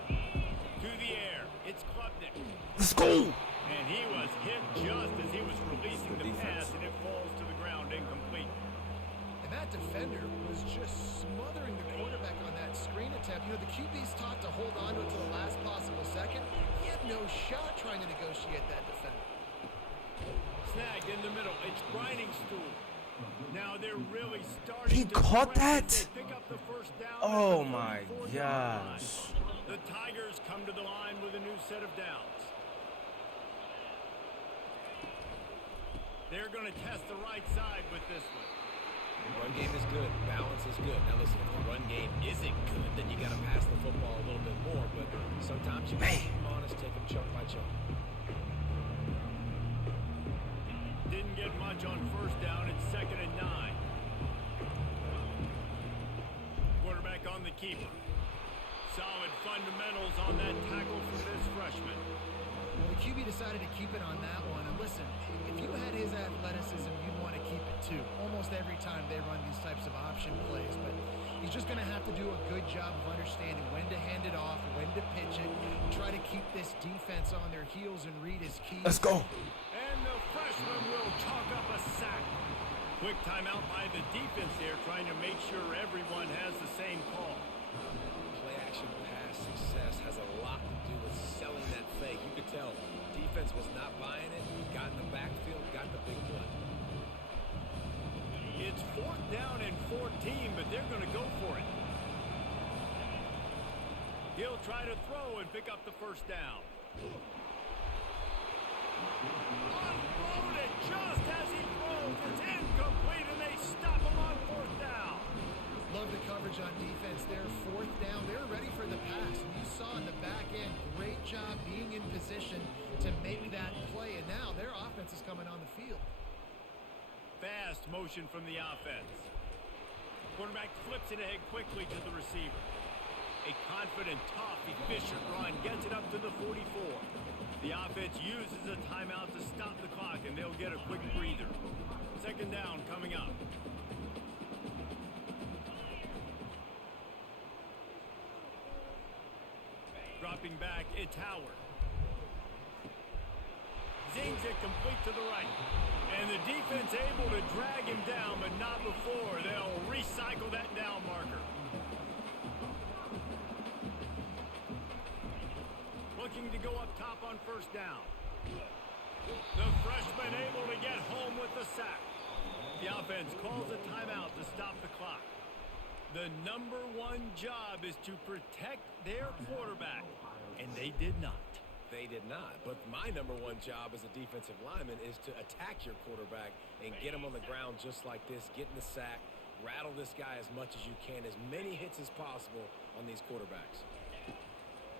To the air. It's Klubnik. Let's go! And he was hit just as he was releasing the pass, and it falls to the ground incomplete. And that defender was just smothering the quarterback on that screen attempt. You know, the QB's taught to hold on to it to the last possible second. He had no shot trying to negotiate that defender. Snagged in the middle. It's grinding stool. Now they're really starting He to caught that? pick up the first down. Oh my gosh. The Tigers come to the line with a new set of downs. They're going to test the right side with this one. The run game is good. Balance is good. Now listen, if the run game isn't good, then you got to pass the football a little bit more. But sometimes you got to keep them honest, take them chunk by chunk. Didn't get much on first down. It's 2nd and 9. Quarterback on the keeper. Solid fundamentals on that tackle from this freshman. Well, the QB decided to keep it on that one. And listen, if you had his athleticism, you'd want to keep it too. Almost every time they run these types of option plays. But he's just going to have to do a good job of understanding when to hand it off, when to pitch it, and try to keep this defense on their heels and read his keys. Let's go. And the freshman will chalk up a sack. Quick timeout by the defense there, trying to make sure everyone has the same call. Play action pass success has a lot to do with selling that fake. You could tell defense was not buying it. Got in the backfield, got the big play. It's 4th down and 14, but they're going to go for it. He'll try to throw and pick up the first down. Unloaded just as he throws. It's incomplete, and they stop him on 4th down. Love the coverage on defense there. 4th down. They're ready for the pass. And you saw in the back end, great job being in position to make that play. And now their offense is coming on the field. Fast motion from the offense. Quarterback flips it ahead quickly to the receiver. A confident, tough, efficient run gets it up to the 44. The offense uses a timeout to stop the clock, and they'll get a quick breather. 2nd down coming up. Dropping back, it's Howard. Zings it complete to the right. And the defense able to drag him down, but not before. They'll recycle that down marker. Looking to go up top on first down. The freshman able to get home with the sack. The offense calls a timeout to stop the clock. The #1 job is to protect their quarterback, and they did not. They did not. But my #1 job as a defensive lineman is to attack your quarterback and get him on the ground just like this, get in the sack, rattle this guy as much as you can, as many hits as possible on these quarterbacks.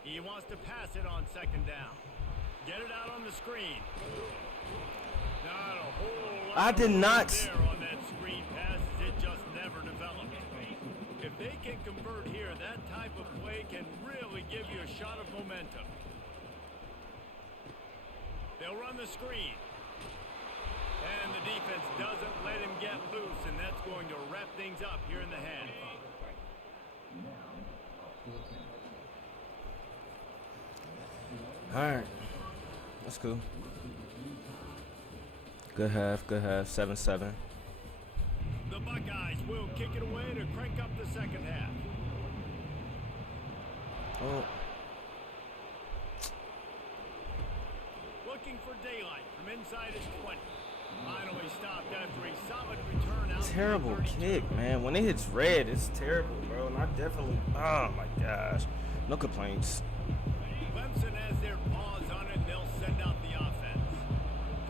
He wants to pass it on second down. Get it out on the screen. Not a whole lot I did not. there on that screen pass. It just never developed. If they can convert here, that type of play can really give you a shot of momentum. They'll run the screen. And the defense doesn't let him get loose, and that's going to wrap things up here in the half. All right. That's cool. Good half, 7-7. The Buckeyes will kick it away to crank up the second half. Oh. Looking for daylight from inside his 20. Finally stopped after a solid return out. Terrible kick, man. When it hits red, it's terrible, bro. And I definitely, oh my gosh. No complaints. Clemson has their paws on it, and they'll send out the offense.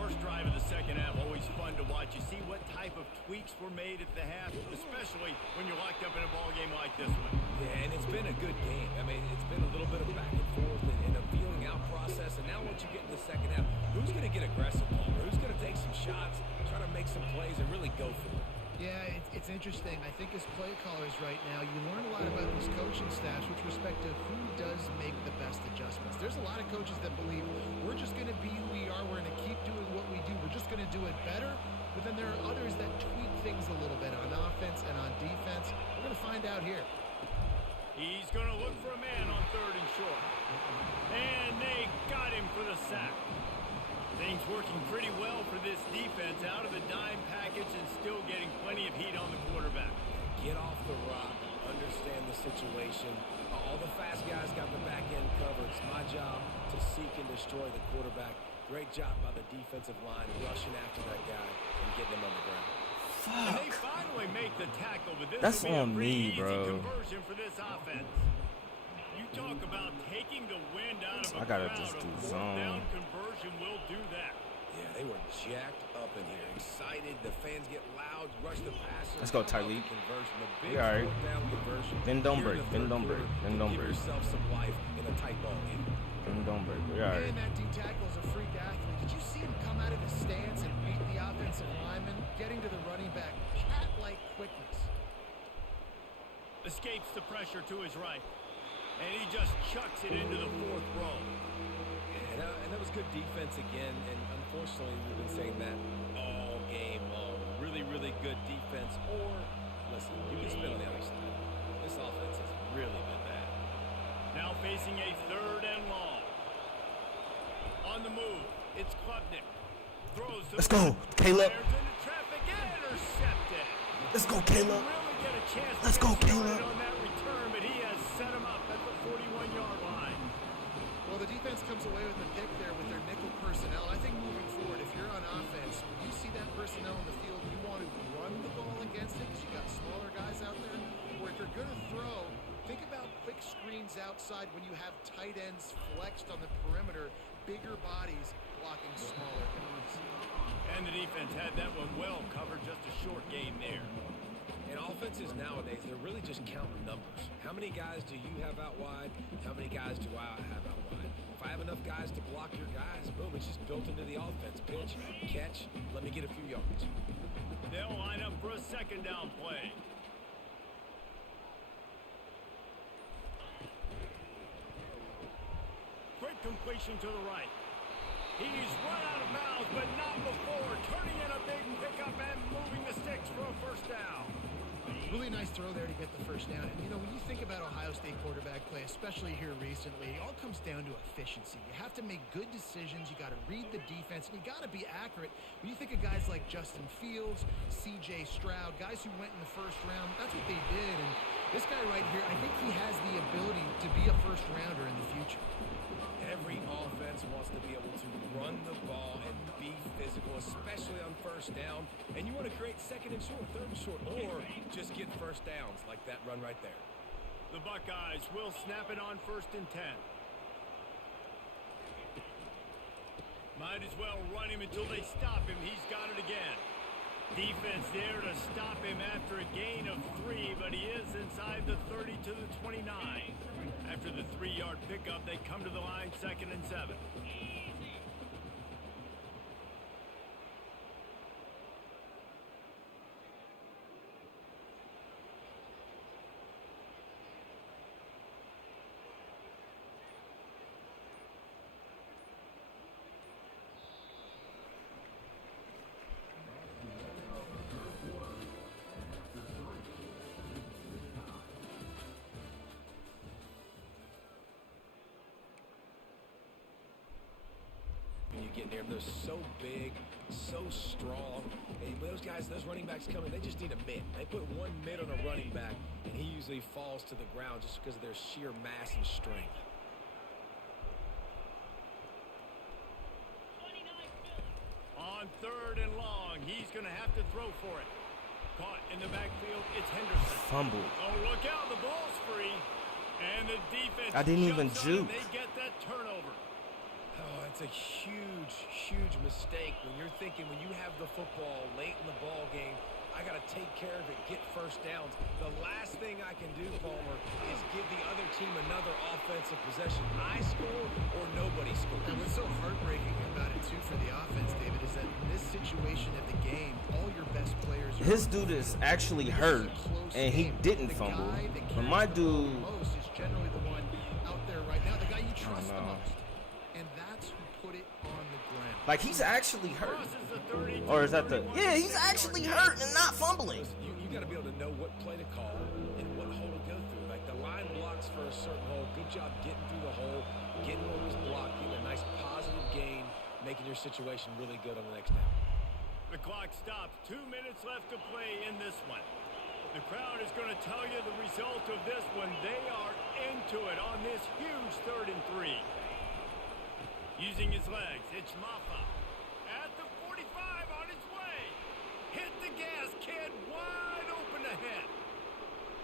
First drive of the second half, always fun to watch. You see what type of tweaks were made at the half, especially when you're locked up in a ball game like this one. Yeah, and it's been a good game. I mean, it's been a little bit of back and forth and a feeling out process. And now once you get in the second half, who's going to get aggressive, Paul? Who's going to take some shots, try to make some plays, and really go for it? Yeah, it's interesting. I think as play callers right now, you learn a lot about these coaching staffs with respect to who does make the best adjustments. There's a lot of coaches that believe we're just going to be who we are. We're going to keep doing what we do. We're just going to do it better. But then there are others that tweak things a little bit on offense and on defense. We're going to find out here. He's going to look for a man on third and short. And they got him for the sack. Things working pretty well for this defense out of the dime package and still getting plenty of heat on the quarterback. Get off the rock, understand the situation. All the fast guys got the back end covered. It's my job to seek and destroy the quarterback. Great job by the defensive line rushing after that guy and getting him on the ground. And they finally make the tackle, but this That's will be a on pretty me, bro. easy conversion for this offense. You talk about taking the wind out of a I gotta crowd. just do A fourth zone. down conversion will do that. Yeah, they were jacked up in here, excited. The fans get loud, rush the passer. Let's go, How about Tyleek. the conversion, the big We all right. fourth down conversion. Then don't here in break, the then third don't break, quarter then to don't give break. yourself some life in a tight ball game. Don't break. We all right. And that D tackle is a freak athlete. Did you see him come out of his stance and beat the offensive lineman, getting to the running back? Cat-like quickness. Escapes the pressure to his right. And he just chucks it into the fourth row. And that was good defense again, and unfortunately we've been saying that all game long. Really, really good defense. Or, listen, you can spin on the other side. This offense has really been bad. Now facing a third and long. On the move, it's Klubnik. Throws to Let's the go, left. Caleb. Fires into traffic and intercepted. Let's go, Caleb. Really get a chance Let's to go, get started Caleb. on that return, but he has set him up at the 41-yard line. Well, the defense comes away with a pick there with their nickel personnel. I think moving forward, if you're on offense, when you see that personnel in the field, you want to run the ball against it because you got smaller guys out there. Or if you're going to throw, think about quick screens outside when you have tight ends flexed on the perimeter, bigger bodies blocking smaller guys. And the defense had that one well covered, just a short game there. And offenses nowadays, they're really just counting numbers. How many guys do you have out wide? How many guys do I have out wide? If I have enough guys to block your guys, boom, it's just built into the offense. Pitch, catch, let me get a few yards. They'll line up for a second down play. Quick completion to the right. He's run out of bounds, but not before turning in a big pickup and moving the sticks for a first down. Really nice throw there to get the first down. And, you know, when you think about Ohio State quarterback play, especially here recently, it all comes down to efficiency. You have to make good decisions. You got to read the defense, and you got to be accurate. When you think of guys like Justin Fields, C.J. Stroud, guys who went in the first round, that's what they did. And this guy right here, I think he has the ability to be a first-rounder in the future. Every offense wants to be able to run the ball and be physical, especially on first down. And you want to create second and short, third and short, or just get first downs like that run right there. The Buckeyes will snap it on 1st and 10. Might as well run him until they stop him. He's got it again. Defense there to stop him after a gain of 3, but he is inside the 30 to the 29. After the 3-yard pickup, they come to the line 2nd and 7. When you get near them, they're so big, so strong. And those guys, those running backs coming, they just need a mid. They put one mid on a running back, and he usually falls to the ground just because of their sheer mass and strength. On 3rd and long, he's going to have to throw for it. Caught in the backfield, it's Henderson. Fumbled. Oh, look out, the ball's free. And the defense I didn't even jumps on, juke. They get that turnover. Oh, it's a huge, huge mistake when you're thinking when you have the football late in the ball game, I got to take care of it, get first downs. The last thing I can do, Palmer, is give the other team another offensive possession. I score or nobody scores. And what's so heartbreaking about it, too, for the offense, David, is that in this situation of the game, all your best players are... His dude is actually hurt, and he didn't fumble. But my dude... most is generally the one out there right now, the guy you trust the most. And that's who put it on the ground. Like, he's actually hurt. Crosses the 30 Or is that the... Yeah, he's actually hurt and not fumbling. Listen, you got to be able to know what play to call and what hole to go through. Like the line blocks for a certain hole. Good job getting through the hole, getting what was blocked, getting a nice positive gain, making your situation really good on the next down. The clock stops. 2 minutes left to play in this one. The crowd is going to tell you the result of this one. They are into it on this huge 3rd and 3. Using his legs, it's Maffa. At the 45 on his way. Hit the gas, kid. Wide open ahead.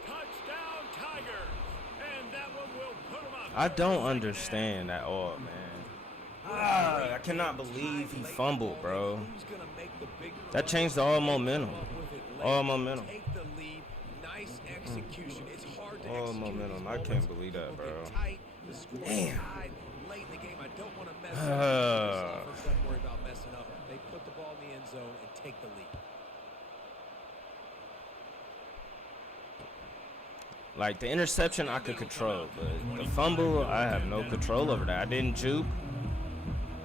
Touchdown, Tigers. And that one will put him up. I don't understand at all, man. I cannot believe he fumbled, bro. That changed all momentum. All momentum. Take the lead. Nice execution. It's hard to All execute momentum. these I can't moments. believe that, They'll bro. get tight. The score is Damn. tied late in the game. I don't want to mess up. This offense doesn't worry about messing up. They put the ball in the end zone and take the lead. Like, the interception I could control, but the fumble, I have no control over that. I didn't juke.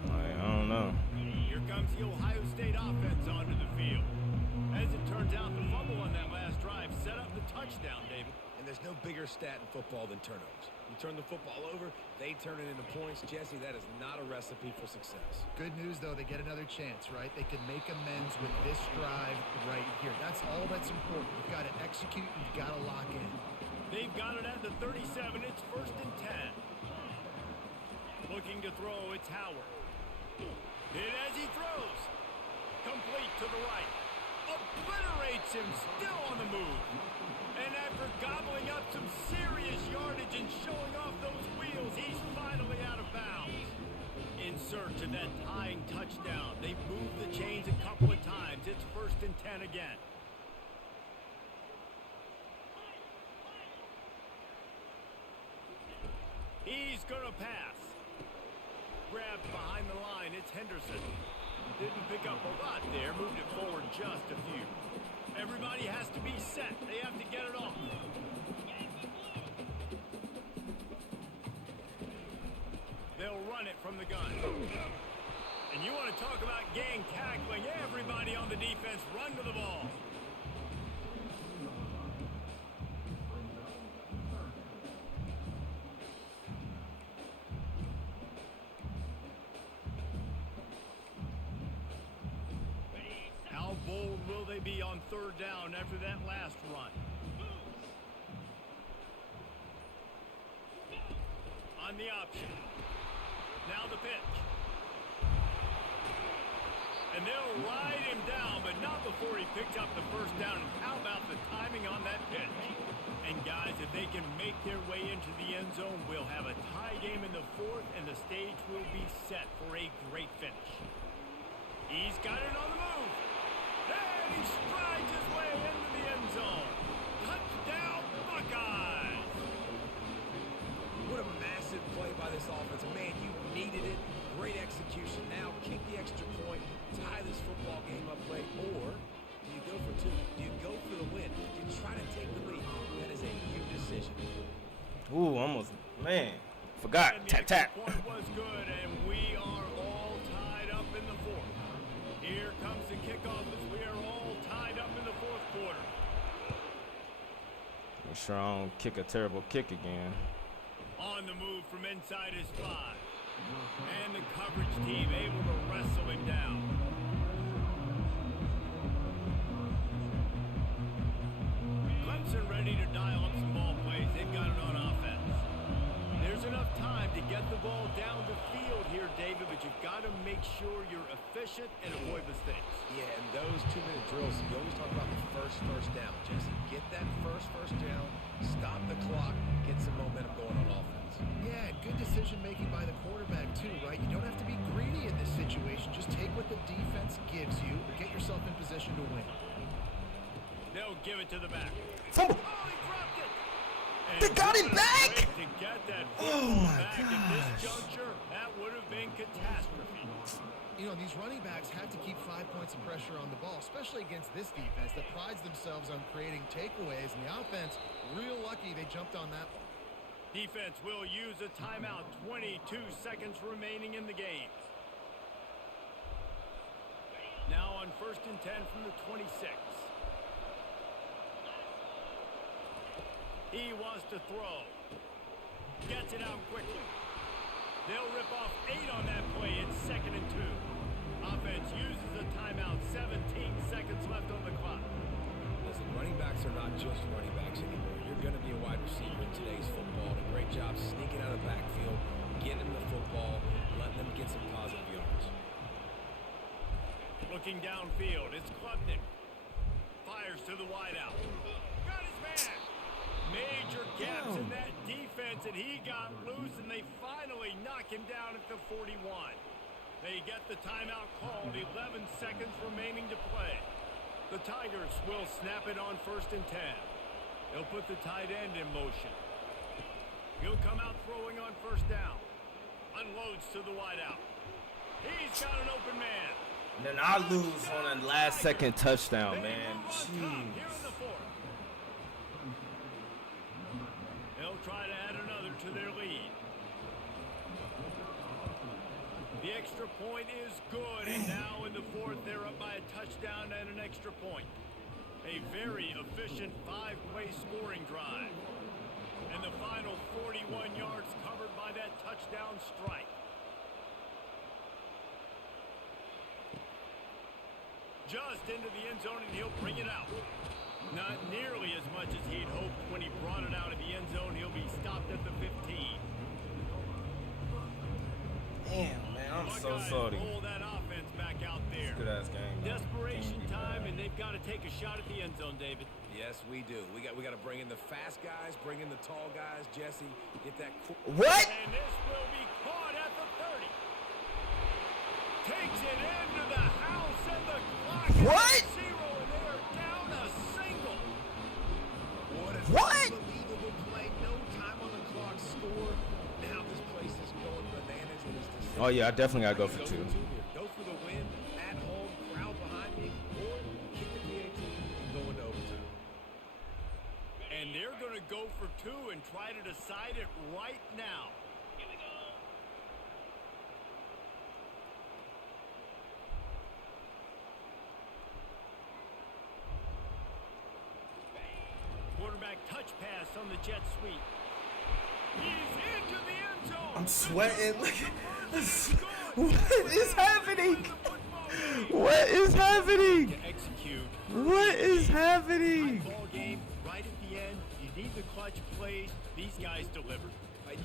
Like, I don't know. Here comes the Ohio State offense onto the field. As it turns out, the fumble on that last drive set up the touchdown, David. And there's no bigger stat in football than turnovers. You turn the football over, they turn it into points. Jesse, that is not a recipe for success. Good news, though, they get another chance, right? They can make amends with this drive right here. That's all that's important. You've got to execute, you've got to lock in. They've got it at the 37. It's 1st and 10. Looking to throw, it's Howard. And as he throws, complete to the right. Obliterates him, still on the move. And after gobbling up some serious yardage and showing off those wheels, he's finally out of bounds. In search of that tying touchdown. They've moved the chains a couple of times. It's 1st and 10 again. He's going to pass. Grabbed behind the line. It's Henderson. Didn't pick up a lot there. Moved it forward just a few. Everybody has to be set. They have to get it off. They'll run it from the gun. And you want to talk about gang tackling. Everybody on the defense run to the ball. bold will they be on third down after that last run? On the option. Now the pitch. And they'll ride him down, but not before he picked up the first down. And how about the timing on that pitch? And guys, if they can make their way into the end zone, we'll have a tie game in the fourth, and the stage will be set for a great finish. He's got it on the move. And he strides his way into the end zone. Touchdown, Buckeyes! What a massive play by this offense. Man, you needed it. Great execution. Now kick the extra point, tie this football game up late, or do you go for two? Do you go for the win? Do you try to take the lead? That is a huge decision. Ooh, almost, man. Forgot. And the Tap, extra tap. point was good, and we are all tied up in the fourth. Here comes the kickoff as we are all tied up in the fourth quarter. Make sure I don't kick a terrible kick again. On the move from inside his 5. And the coverage team able to wrestle him down. Clemson ready to dial up some ball plays. They've got it on offense. There's enough time to get the ball down the field here, David, but you've got to make sure you're efficient and avoid mistakes. Yeah, and those 2-minute drills, you always talk about the first down, Jesse. Get that first down, stop the clock, get some momentum going on offense. Yeah, and good decision-making by the quarterback, too, right? You don't have to be greedy in this situation. Just take what the defense gives you. Get yourself in position to win. They'll give it to the back. Fumble. Oh, he dropped it! And They got him what a back? way to get that Oh, my back at this gosh. juncture, that would have been catastrophe. You know, these running backs have to keep 5 points of pressure on the ball, especially against this defense that prides themselves on creating takeaways. And the offense, real lucky they jumped on that one. Defense will use a timeout. 22 seconds remaining in the game. Now on 1st and 10 from the 26. He wants to throw. Gets it out quickly. They'll rip off 8 on that play. It's 2nd and 2. Offense uses a timeout. 17 seconds left on the clock. Listen, running backs are not just running backs anymore. You're going to be a wide receiver in today's football. A great job sneaking out of the backfield, getting them the football, letting them get some positive yards. Looking downfield, it's Klubnik. Fires to the wideout. Got his man. Major gaps in that defense, and he got loose, and they finally knock him down at the 41. They get the timeout called. 11 seconds remaining to play. The Tigers will snap it on 1st and 10. They'll put the tight end in motion. He'll come out throwing on 1st down. Unloads to the wideout. He's got an open man. And then I lose on a last-second touchdown, man. Here in Jeez. the fourth. They'll try to add another to their lead. The extra point is good, and now in the fourth, they're up by a touchdown and an extra point. A very efficient 5-play scoring drive. And the final 41 yards covered by that touchdown strike. Just into the end zone, and he'll bring it out. Not nearly as much as he'd hoped when he brought it out of the end zone. He'll be stopped at the 15. Damn, man, I'm so Buckeyes sorry. roll that offense back out there. Good ass game. man. Desperation Can't be time, bad. and they've got to take a shot at the end zone, David. Yes, we do. We got to bring in the fast guys, bring in the tall guys. Jesse, get that. What? And this will be caught at the 30. Takes it into the house, and the clock What? is 0, and they are down a single. What? Unbelievable play. No time on the clock. Score. Now this place is going bananas. And it's the Oh, yeah, I definitely got to go for two. Go for the win at home, crowd behind me, or kick the PAT and go into overtime. And they're going to go for 2 and try to decide it right now. Quarterback touch pass on the jet sweep. He's into the end zone. I'm sweating. What is happening? What is happening? To execute What is happening? Ball game, right at the end. You need the clutch plays. These guys deliver.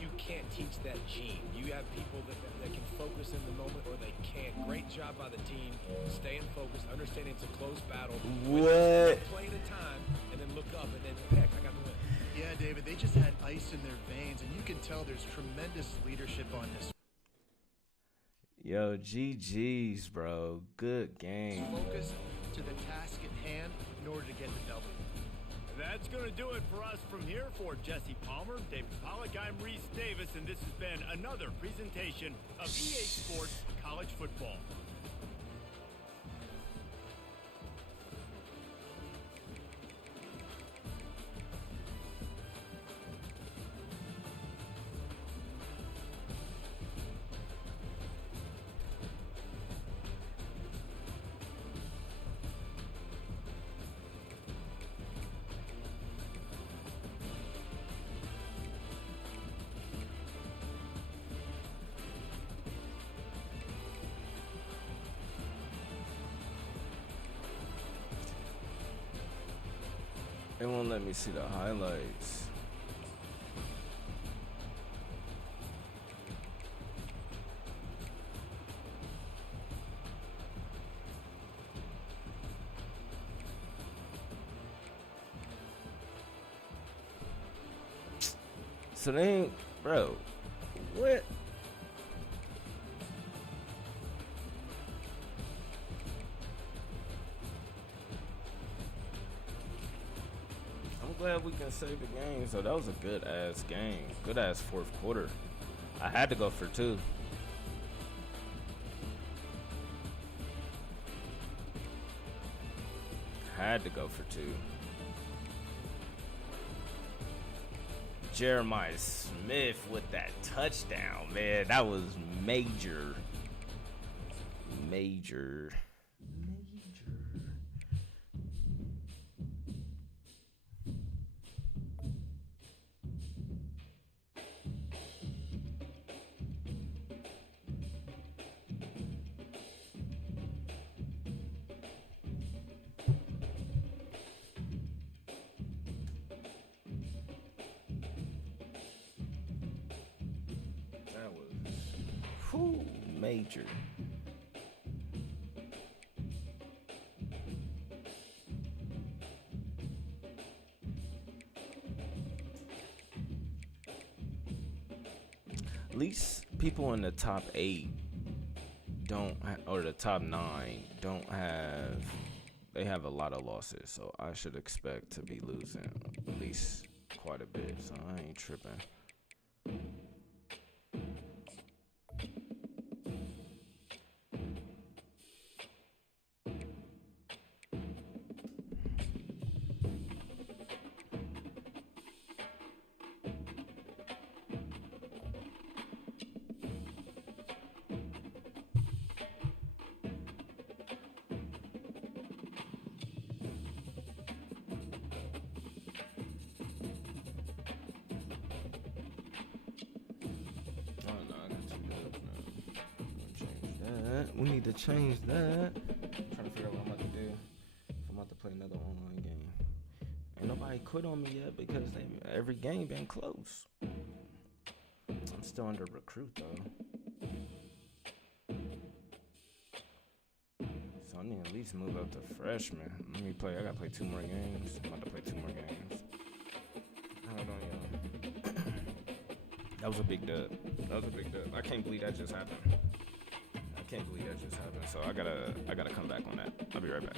You can't teach that gene. You have people that can focus in the moment or they can't. Great job by the team, staying focused, understanding it's a close battle. What? Play at a time, and then look up, and then heck, I got the win. Yeah, David, they just had ice in their veins, and you can tell there's tremendous leadership on this. Yo, GG's, bro. Good game. Focused to the task at hand in order to get the W. That's going to do it for us from here. For Jesse Palmer, David Pollack, I'm Reese Davis, and this has been another presentation of EA Sports College Football. It won't let me see the highlights. So they ain't, bro, what? I'm glad we can save the game. So that was a good ass game. Good ass fourth quarter. I had to go for 2. Had to go for 2. Jeremiah Smith with that touchdown, man. That was major. Major. That was major. At least people in the top 8 don't, or the top 9 don't have. They have a lot of losses, so I should expect to be losing at least quite a bit. So I ain't tripping. We need to change that. I'm trying to figure out what I'm about to do. If I'm about to play another online game. Ain't nobody quit on me yet because every game been close. I'm still under recruit though. So I need to at least move up to freshman. I gotta play 2 more games. I'm about to play 2 more games. Hold on, y'all. That was a big dub. I can't believe that just happened. Can't believe that just happened. So I gotta come back on that. I'll be right back.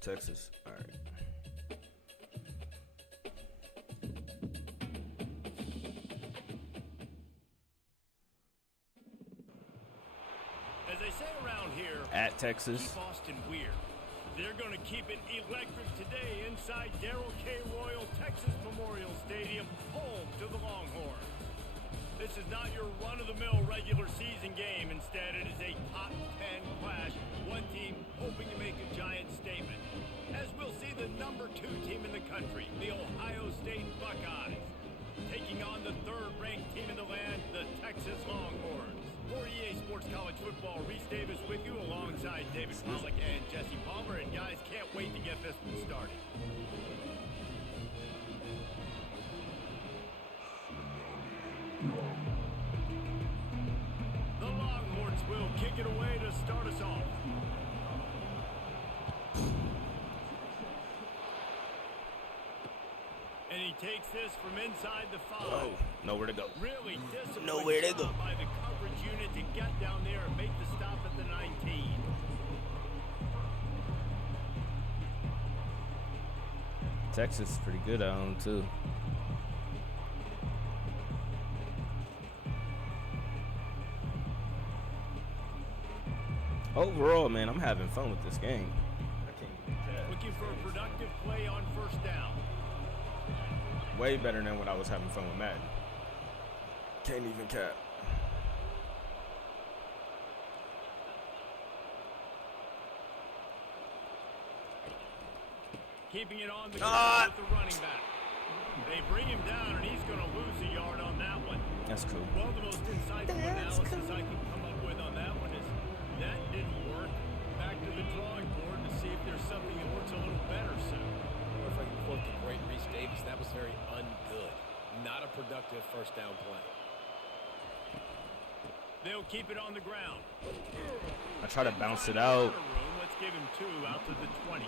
Texas. All right. As they say around here, At Texas. keep Austin weird. They're going to keep it electric today inside Darrell K. Royal Texas Memorial Stadium, home to the Longhorns. This is not your run-of-the-mill regular season game. Instead, it is a top 10 clash. One team hoping to make a giant statement. As we'll see the number 2 team in the country, the Ohio State Buckeyes, taking on the 3rd-ranked team in the land, the Texas Longhorns. For EA Sports College Football, Reese Davis with you alongside David Pollack and Jesse Palmer. And guys, can't wait to get this one started. The Longhorns will kick it away to start us off. And he takes this from inside the 5. Oh, nowhere to go. Really disciplined Nowhere to go. job by the coverage unit to get down there and make the stop at the 19. Texas is pretty good at home, too. Overall, man, I'm having fun with this game. Looking for a productive play on first down. Way better than when I was having fun with Madden. Can't even cap. Keeping it on the ground with the running back. They bring him down, and he's going to lose a yard on that one. That's cool. Well, the most insightful analysis I can come up with on that one is that didn't work. Back to the drawing board to see if there's something that works a little better soon. Or if I can quote the great Reese Davis, that was very ungood. Not a productive first down play. They'll keep it on the ground. I try to bounce it out. Let's give him 2 out to the 20.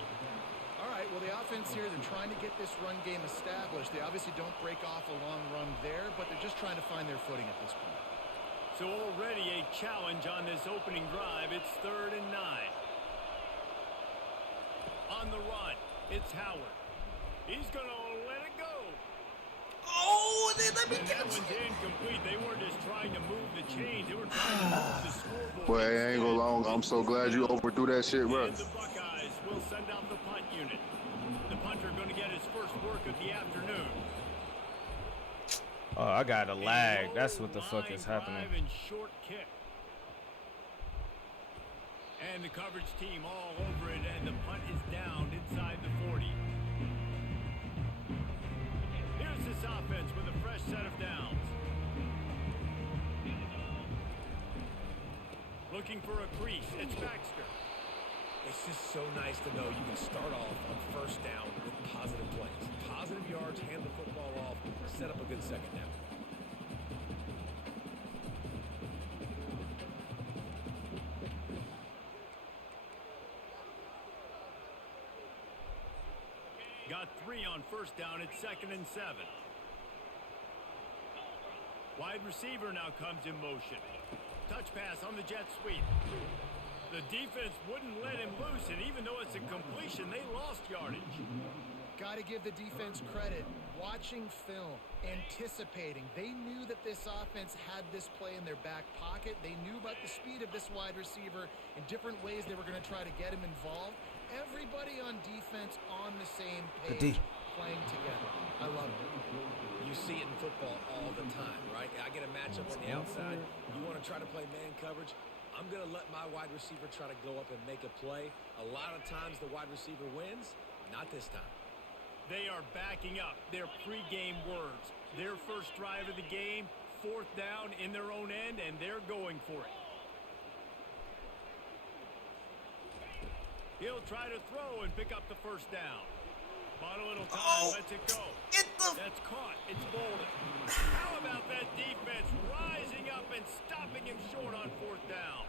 All right, well, the offense here, they're trying to get this run game established. They obviously don't break off a long run there, but they're just trying to find their footing at this point. So already a challenge on this opening drive. It's 3rd and 9. On the run, it's Howard. He's going to let it go. Oh, they let me And that one's incomplete. They weren't just trying to move the chains. They were trying to move the scoreboard. Boy, I ain't gonna long. I'm so glad you overthrew that shit, bro. And the Buckeyes will send out the punt unit. The punter going to get his first work of the afternoon. Oh, I got a lag. That's what the fuck is happening. And short kick. And the coverage team all over it, and the punt is down inside the 40. Here's this offense with a fresh set of downs. Looking for a crease. It's Baxter. It's just so nice to know you can start off on first down with positive plays. Positive yards, hand the football off, set up a good second down. Got 3 on first down. It's 2nd and 7. Wide receiver now comes in motion. Touch pass on the jet sweep. The defense wouldn't let him loose, and even though it's a completion, they lost yardage. Got to give the defense credit. Watching film, anticipating. They knew that this offense had this play in their back pocket. They knew about the speed of this wide receiver and different ways they were going to try to get him involved. Everybody on defense on the same page, playing together. I love it. You see it in football all the time, right? I get a matchup on the outside. You want to try to play man coverage. I'm going to let my wide receiver try to go up and make a play. A lot of times the wide receiver wins. Not this time. They are backing up their pregame words. Their first drive of the game, 4th down in their own end, and they're going for it. He'll try to throw and pick up the first down. Bought a little time, lets it go. That's caught. It's Bolden. How about that defense rising up and stopping him short on 4th down?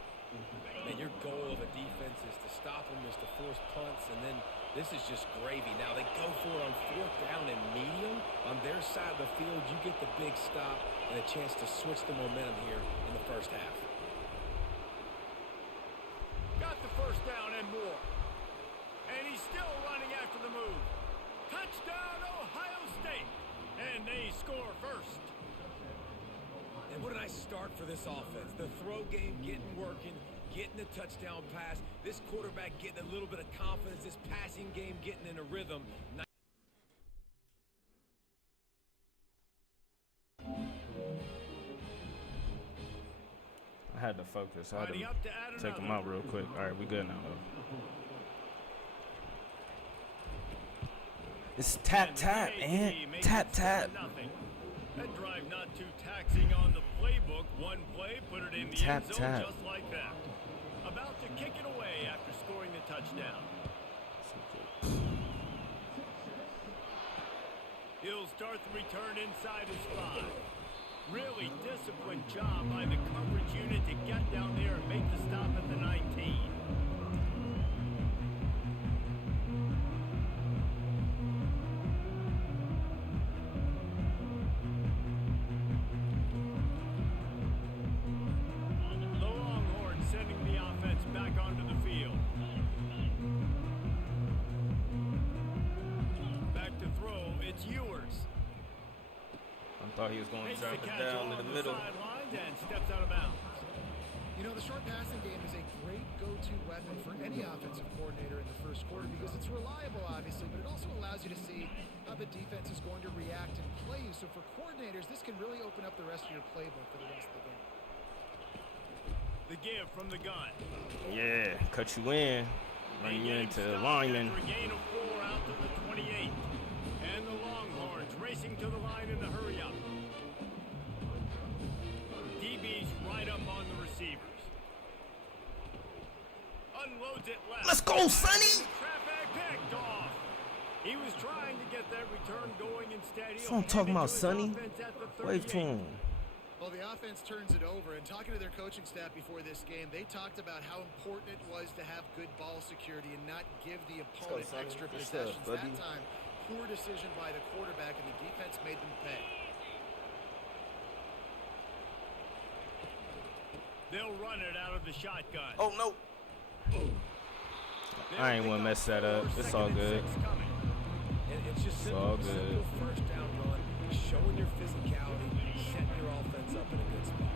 And your goal of a defense is to stop them, is to force punts, and then this is just gravy. Now they go for it on 4th down and medium. On their side of the field, you get the big stop and a chance to switch the momentum here in the first half. Got the first down and more. And he's still running after the move. Touchdown, Ohio State. And they score first. And what a nice start for this offense. The throw game working, getting the touchdown pass. This quarterback getting a little bit of confidence. This passing game getting in a rhythm. I had to focus. I had Lining to up to add take him another. out real quick. All right, we good now, though. It's tap, tap, man. Tap, tap. Nothing. That drive not too taxing on the playbook. One play, put it in the Tap, end zone tap. just like that. About to kick it away after scoring the touchdown. He'll start the return inside his 5. Really disciplined job by the coverage unit to get down there and make the stop at the 19. The Longhorns sending the offense back onto the field. Back to throw, it's Ewers. I thought he was going to Makes drop the it catch down along to the the middle. sidelines and steps out of bounds. You know, the short passing game is a great go-to weapon for any offensive coordinator in the first quarter because it's reliable, obviously, but it also allows you to see how the defense is going to react and play you. So for coordinators, this can really open up the rest of your playbook for the rest of the game. The give from the gun. Yeah, cut you in. Run you into the lineman. After a gain of 4 out to the 28. And the Longhorns racing to the line in the hurry up. DB's right up on the receivers. Unloads it left. Let's go, Sonny! Traffic picked off. He was trying to get that return going instead. That's what I'm talking about, Sonny. Wave to him. Well, the offense turns it over, and talking to their coaching staff before this game, they talked about how important it was to have good ball security and not give the opponent Sonny. extra Good possessions. stuff, buddy. That time, poor decision by the quarterback, and the defense made them pay. They'll run it out of the shotgun. Oh, no. I ain't want to mess that up. It's all good. It's just all simple, good. simple first down run, showing your physicality, setting your offense up in a good spot.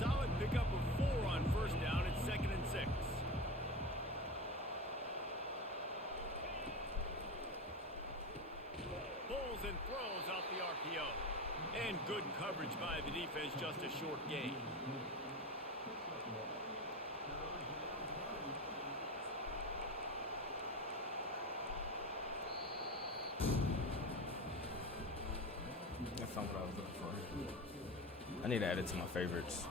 Solid pickup of 4 on first down. It's 2nd and 6. Pulls and throws off the RPO. And good coverage by the defense, just a short gain. That's not what I was looking for. I need to add it to my favorites.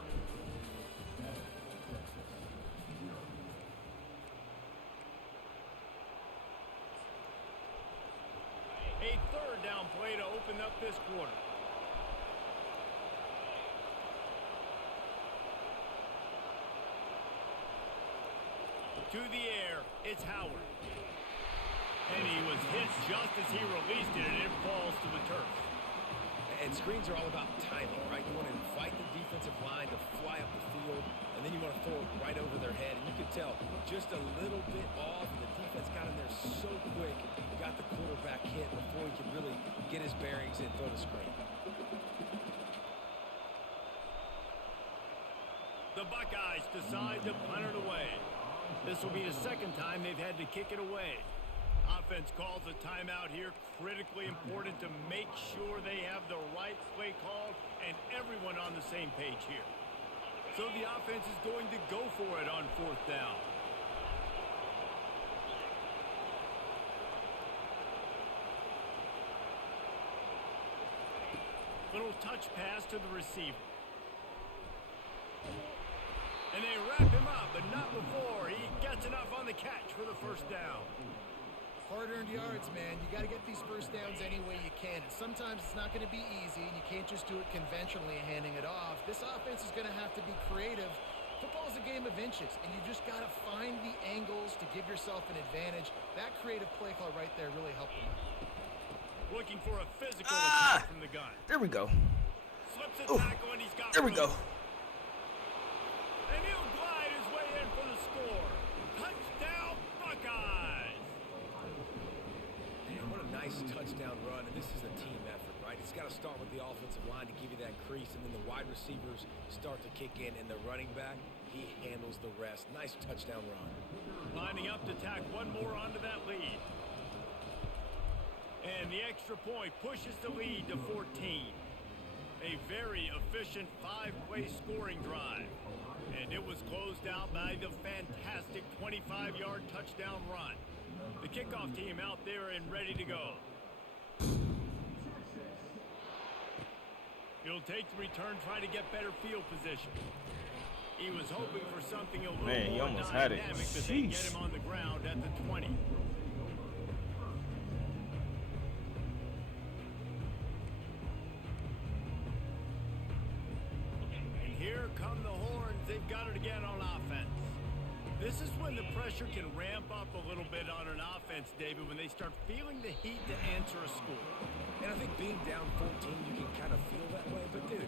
A 3rd down play to open up this quarter. To the air, it's Howard. And he was hit just as he released it, and it falls to the turf. And screens are all about timing, right? You want to invite the defensive line to fly up the field, and then you want to throw it right over their head. And you can tell just a little bit off, and the defense got in there so quick, got the quarterback hit before he could really get his bearings and throw the screen. The Buckeyes decide to punt it away. This will be the 2nd time they've had to kick it away. Offense calls a timeout here. Critically important to make sure they have the right play called and everyone on the same page here. So the offense is going to go for it on 4th down. Little touch pass to the receiver. And they wrap him up, but not before he gets enough on the catch for the 1st down. Hard-earned yards, man. You got to get these first downs any way you can. And sometimes it's not going to be easy, and you can't just do it conventionally and handing it off. This offense is going to have to be creative. Football is a game of inches, and you just got to find the angles to give yourself an advantage. That creative play call right there really helped them out. Looking for a physical attack from the gun. There we go. Slips a Ooh, tackle, and he's got there we room. go. And he'll glide his way in for the score. Touchdown, Buckeyes! nice touchdown run, and this is a team effort, right? It's got to start with the offensive line to give you that crease, and then the wide receivers start to kick in, and the running back, he handles the rest. Nice touchdown run. Lining up to tack one more onto that lead. And the extra point pushes the lead to 14. A very efficient 5-play scoring drive. And it was closed out by the fantastic 25-yard touchdown run. The kickoff team out there and ready to go. He'll take the return, try to get better field position. He was hoping for something a little Man, he more almost had it. dynamic that they get Jeez. him on the ground at the 20. And here come the horns. They've got it again on offense. This is when the pressure can ramp up a little bit on an offense, David, when they start feeling the heat to answer a score. And I think being down 14, you can kind of feel that way. But, dude,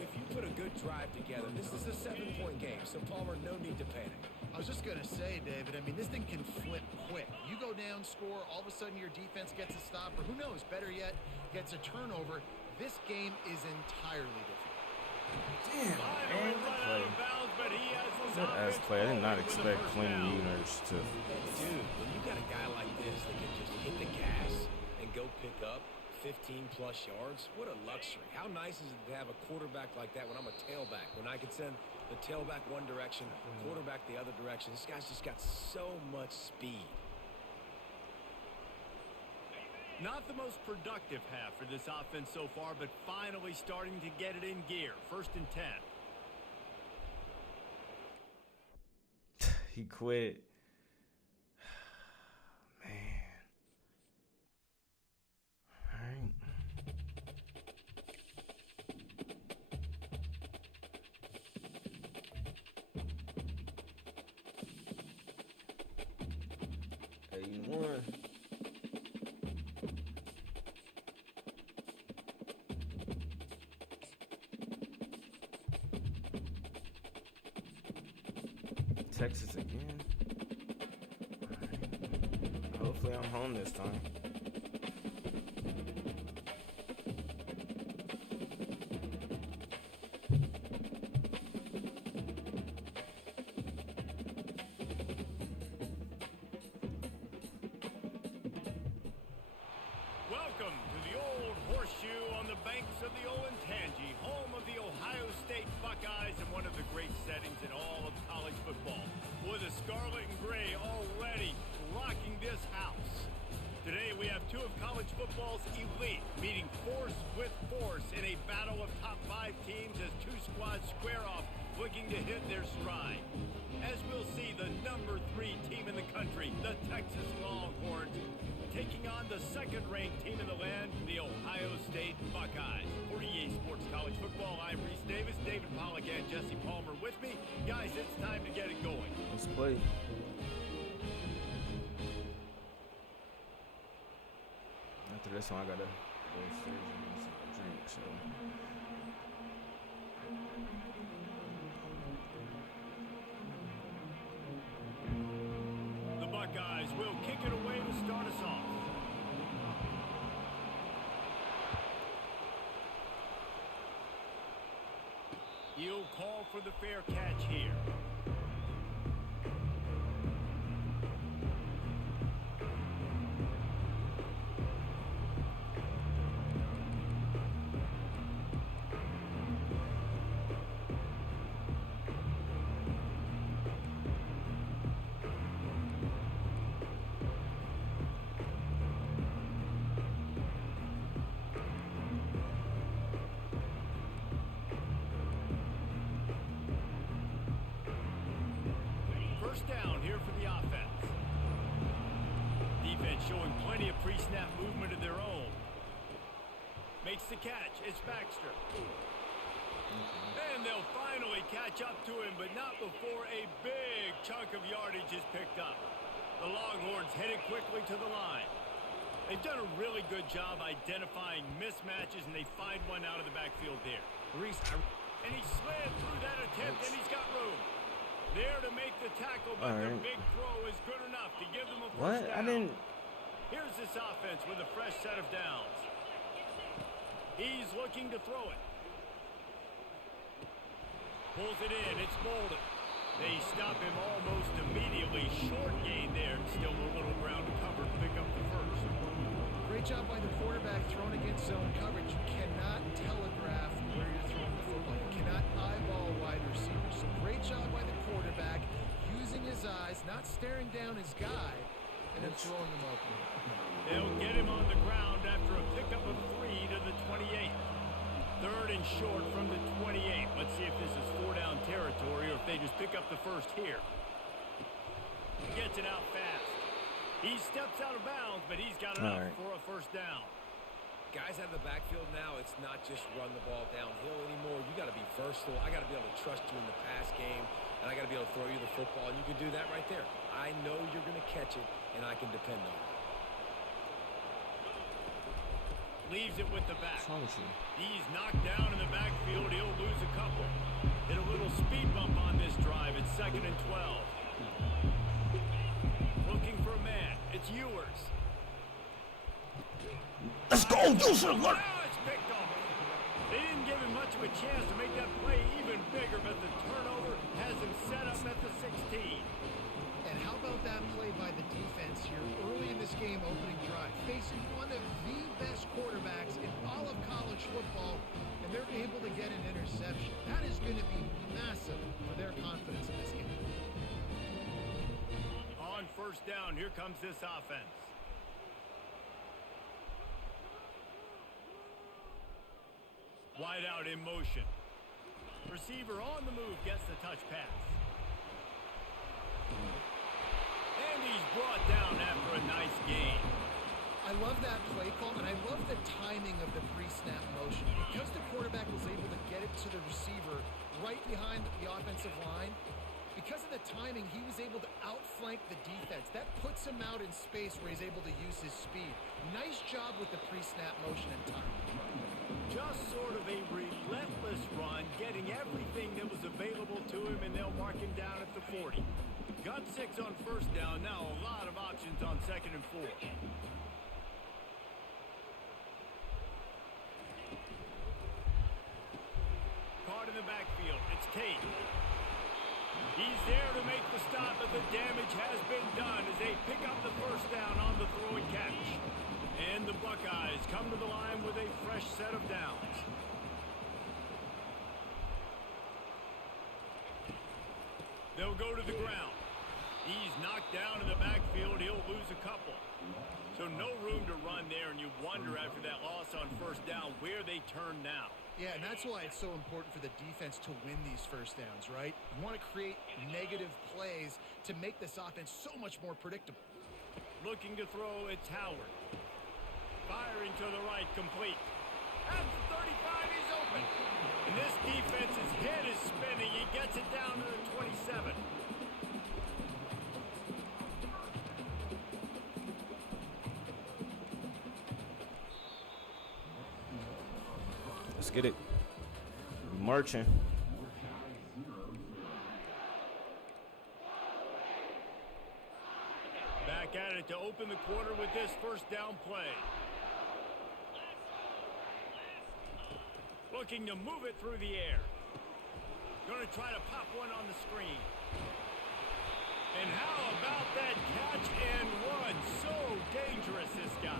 if you put a good drive together, this is a 7-point game. So, Palmer, no need to panic. I was just going to say, David, I mean, this thing can flip quick. You go down, score, all of a sudden your defense gets a stop, or who knows, better yet, gets a turnover. This game is entirely different. Damn, man, good play. But he has those Good ass play. I did not expect Quinn Ewers to. Dude, when you got a guy like this that can just hit the gas and go pick up 15-plus yards, what a luxury. How nice is it to have a quarterback like that when I'm a tailback? When I can send the tailback one direction, quarterback the other direction. This guy's just got so much speed. Not the most productive half for this offense so far, but finally starting to get it in gear. 1st and 10. He quit. Man. All right. One. Texas again. All right. Hopefully I'm home this time. Welcome to the old horseshoe on the banks of the Olentangy, home of the Ohio State Buckeyes and one of the great settings in all of college football. With the scarlet and gray already rocking this house. Today we have two of college football's elite meeting force with force in a battle of top 5 teams as two squads square off looking to hit their stride. As we'll see, the number 3 team in the country, the Texas Longhorns, taking on the 2nd-ranked team in the land, the Ohio State Buckeyes. For EA Sports College Football, I'm Reese Davis, David Pollack, and Jesse Palmer with me. Guys, it's time to get it going. Let's play. After this one, I gotta go upstairs and get some drink, so. The Buckeyes will kick it away to start us off. He'll call for the fair catch here. First down here for the offense. Defense showing plenty of pre-snap movement of their own. Makes the catch. It's Baxter. And they'll finally catch up to him, but not before a big chunk of yardage is picked up. The Longhorns headed quickly to the line. They've done a really good job identifying mismatches, and they find one out of the backfield there. And he slid through that attempt, and he's got room. There to make the tackle, but their big throw is good enough to give them a first down. What? I didn't. Here's this offense with a fresh set of downs. He's looking to throw it. Pulls it in. It's Bolden. They stop him almost immediately. Short gain there. Still a little ground to cover to pick up the first. Great job by the quarterback thrown against zone coverage. You cannot telegraph where you're throwing the football. You cannot eyeball wide receivers. So great job by the quarterback using his eyes, not staring down his guy, and then throwing him open. They'll get him on the ground after a pickup of 3 to the 28. Third and short from the 28. Let's see if this is 4-down territory or if they just pick up the first here. Gets it out fast. He steps out of bounds, but he's got enough for a first down. Guys out of the backfield now, it's not just run the ball downhill anymore. You got to be versatile. I got to be able to trust you in the pass game, and I got to be able to throw you the football, and you can do that right there. I know you're going to catch it, and I can depend on it. Leaves it with the back. He's knocked down in the backfield. He'll lose a couple. Hit a little speed bump on this drive. It's 2nd and 12. Looking for a man. It's Ewers. Let's go, Ewers! Now it's picked off. They didn't give him much of a chance to make that play even bigger, but the turnover has him set up at the 16. And how about that play by the defense here early in this game opening drive, facing one of the best quarterbacks in all of college football, and they're able to get an interception. That is going to be massive for their confidence in this game. On first down, here comes this offense. Wide out in motion. Receiver on the move gets the touch pass. And he's brought down after a nice gain. I love that play call, and I love the timing of the pre-snap motion. Because the quarterback was able to get it to the receiver right behind the offensive line, because of the timing, he was able to outflank the defense. That puts him out in space where he's able to use his speed. Nice job with the pre-snap motion and timing. Just sort of a relentless run, getting everything that was available to him, and they'll mark him down at the 40. Got 6 on first down. Now a lot of options on 2nd and 4. Caught in the backfield. It's Tate. He's there to make the stop, but the damage has been done as they pick up the first down on the throw and catch. And the Buckeyes come to the line with a fresh set of downs. They'll go to the ground. He's knocked down in the backfield. He'll lose a couple. So no room to run there, and you wonder after that loss on first down where they turn now. Yeah, and that's why it's so important for the defense to win these first downs, right? You want to create negative plays to make this offense so much more predictable. Looking to throw, it's Howard. Firing to the right, complete. At the 35, he's open. And this defense's head is spinning. He gets it down to the 27. Let's get it. Marching. Back at it to open the quarter with this first down play. Looking to move it through the air. Going to try to pop one on the screen. And how about that catch and run? So dangerous, this guy.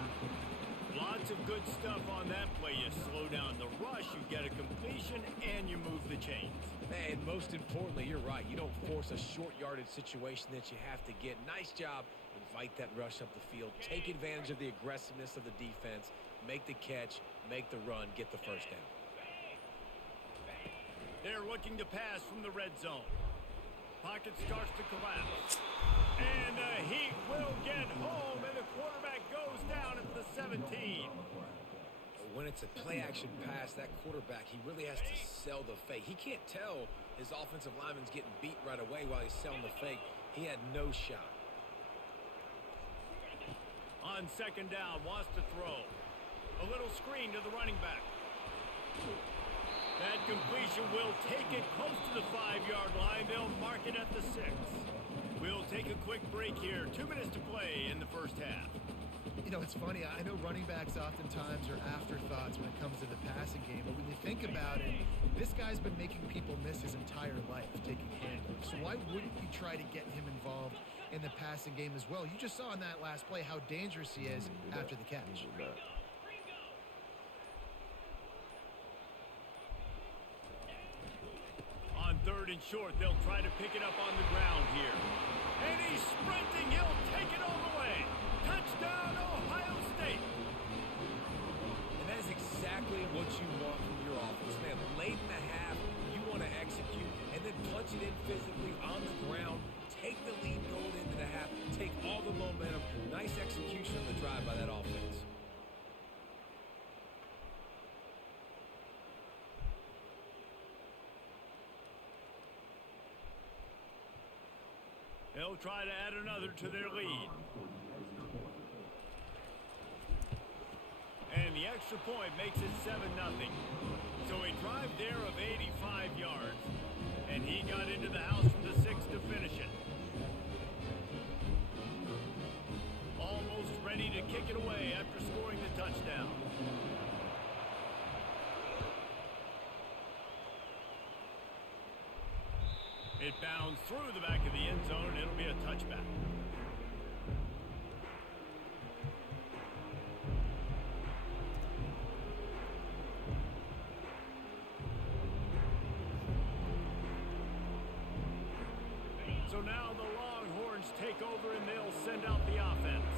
Lots of good stuff on that play. You slow down the rush, you get a completion, and you move the chains. And most importantly, you're right. You don't force a short yardage situation that you have to get. Nice job. Invite that rush up the field. Take advantage of the aggressiveness of the defense. Make the catch, make the run, get the first down. They're looking to pass from the red zone. Pocket starts to collapse. And the Heat will get home, and the quarterback goes down at the 17. When it's a play-action pass, that quarterback, he really has to sell the fake. He can't tell his offensive lineman's getting beat right away while he's selling the fake. He had no shot. On second down, wants to throw. A little screen to the running back. That completion will take it close to the 5-yard line. They'll mark it at the 6. We'll take a quick break here. 2 minutes to play in the first half. You know, it's funny. I know running backs oftentimes are afterthoughts when it comes to the passing game, but when you think about it, this guy's been making people miss his entire life taking handoffs. So why wouldn't you try to get him involved in the passing game as well? You just saw in that last play how dangerous he is after the catch. On 3rd and short, they'll try to pick it up on the ground here. And he's sprinting. He'll take it all the way. Touchdown, Ohio State. And that is exactly what you want from your offense, man. Late in the half, you want to execute and then punch it in physically on the ground. Take the lead going into the half. Take all the momentum. Nice execution of the drive by that offense. They'll try to add another to their lead. And the extra point makes it 7-0. So a drive there of 85 yards. And he got into the house from the 6 to finish it. Almost ready to kick it away after scoring the touchdown. It bounds through the back of the end zone, and it'll be a touchback. So now the Longhorns take over, and they'll send out the offense.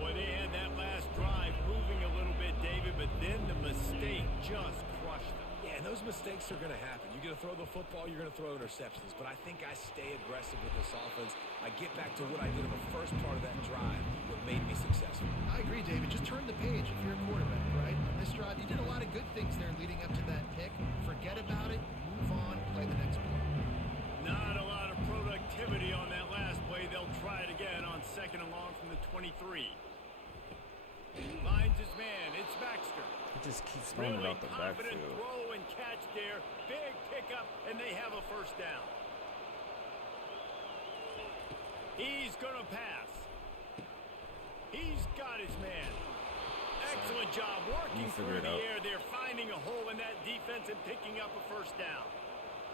Boy, they had that last drive moving a little bit, David, but then the mistake just crushed them. Yeah, and those mistakes are going to happen. You're going to throw the football, you're going to throw interceptions. But I think I stay aggressive with this offense. I get back to what I did in the first part of that drive, what made me successful. I agree, David. Just turn the page if you're a quarterback, right? On this drive, you did a lot of good things there leading up to that pick. Forget about it, move on, play the next play. Not a lot of productivity on that last play. They'll try it again on 2nd and long from the 23. Finds his man. It's Baxter. He just keeps throwing it out the Confident backfield. throw and catch there. Big pickup, and they have a first down. He's going to pass. He's got his man. Excellent job working through the air. They're finding a hole in that defense and picking up a first down.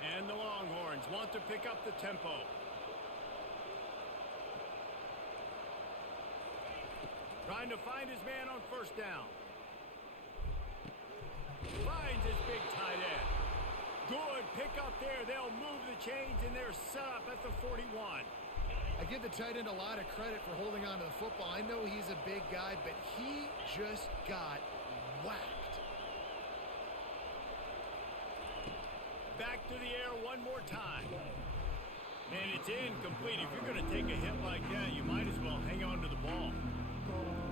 And the Longhorns want to pick up the tempo. Trying to find his man on first down. Finds his big tight end. Good pick up there. They'll move the chains, and they're set up at the 41. I give the tight end a lot of credit for holding on to the football. I know he's a big guy, but he just got whacked. Back to the air one more time. And it's incomplete. If you're going to take a hit like that, you might as well hang on to the ball.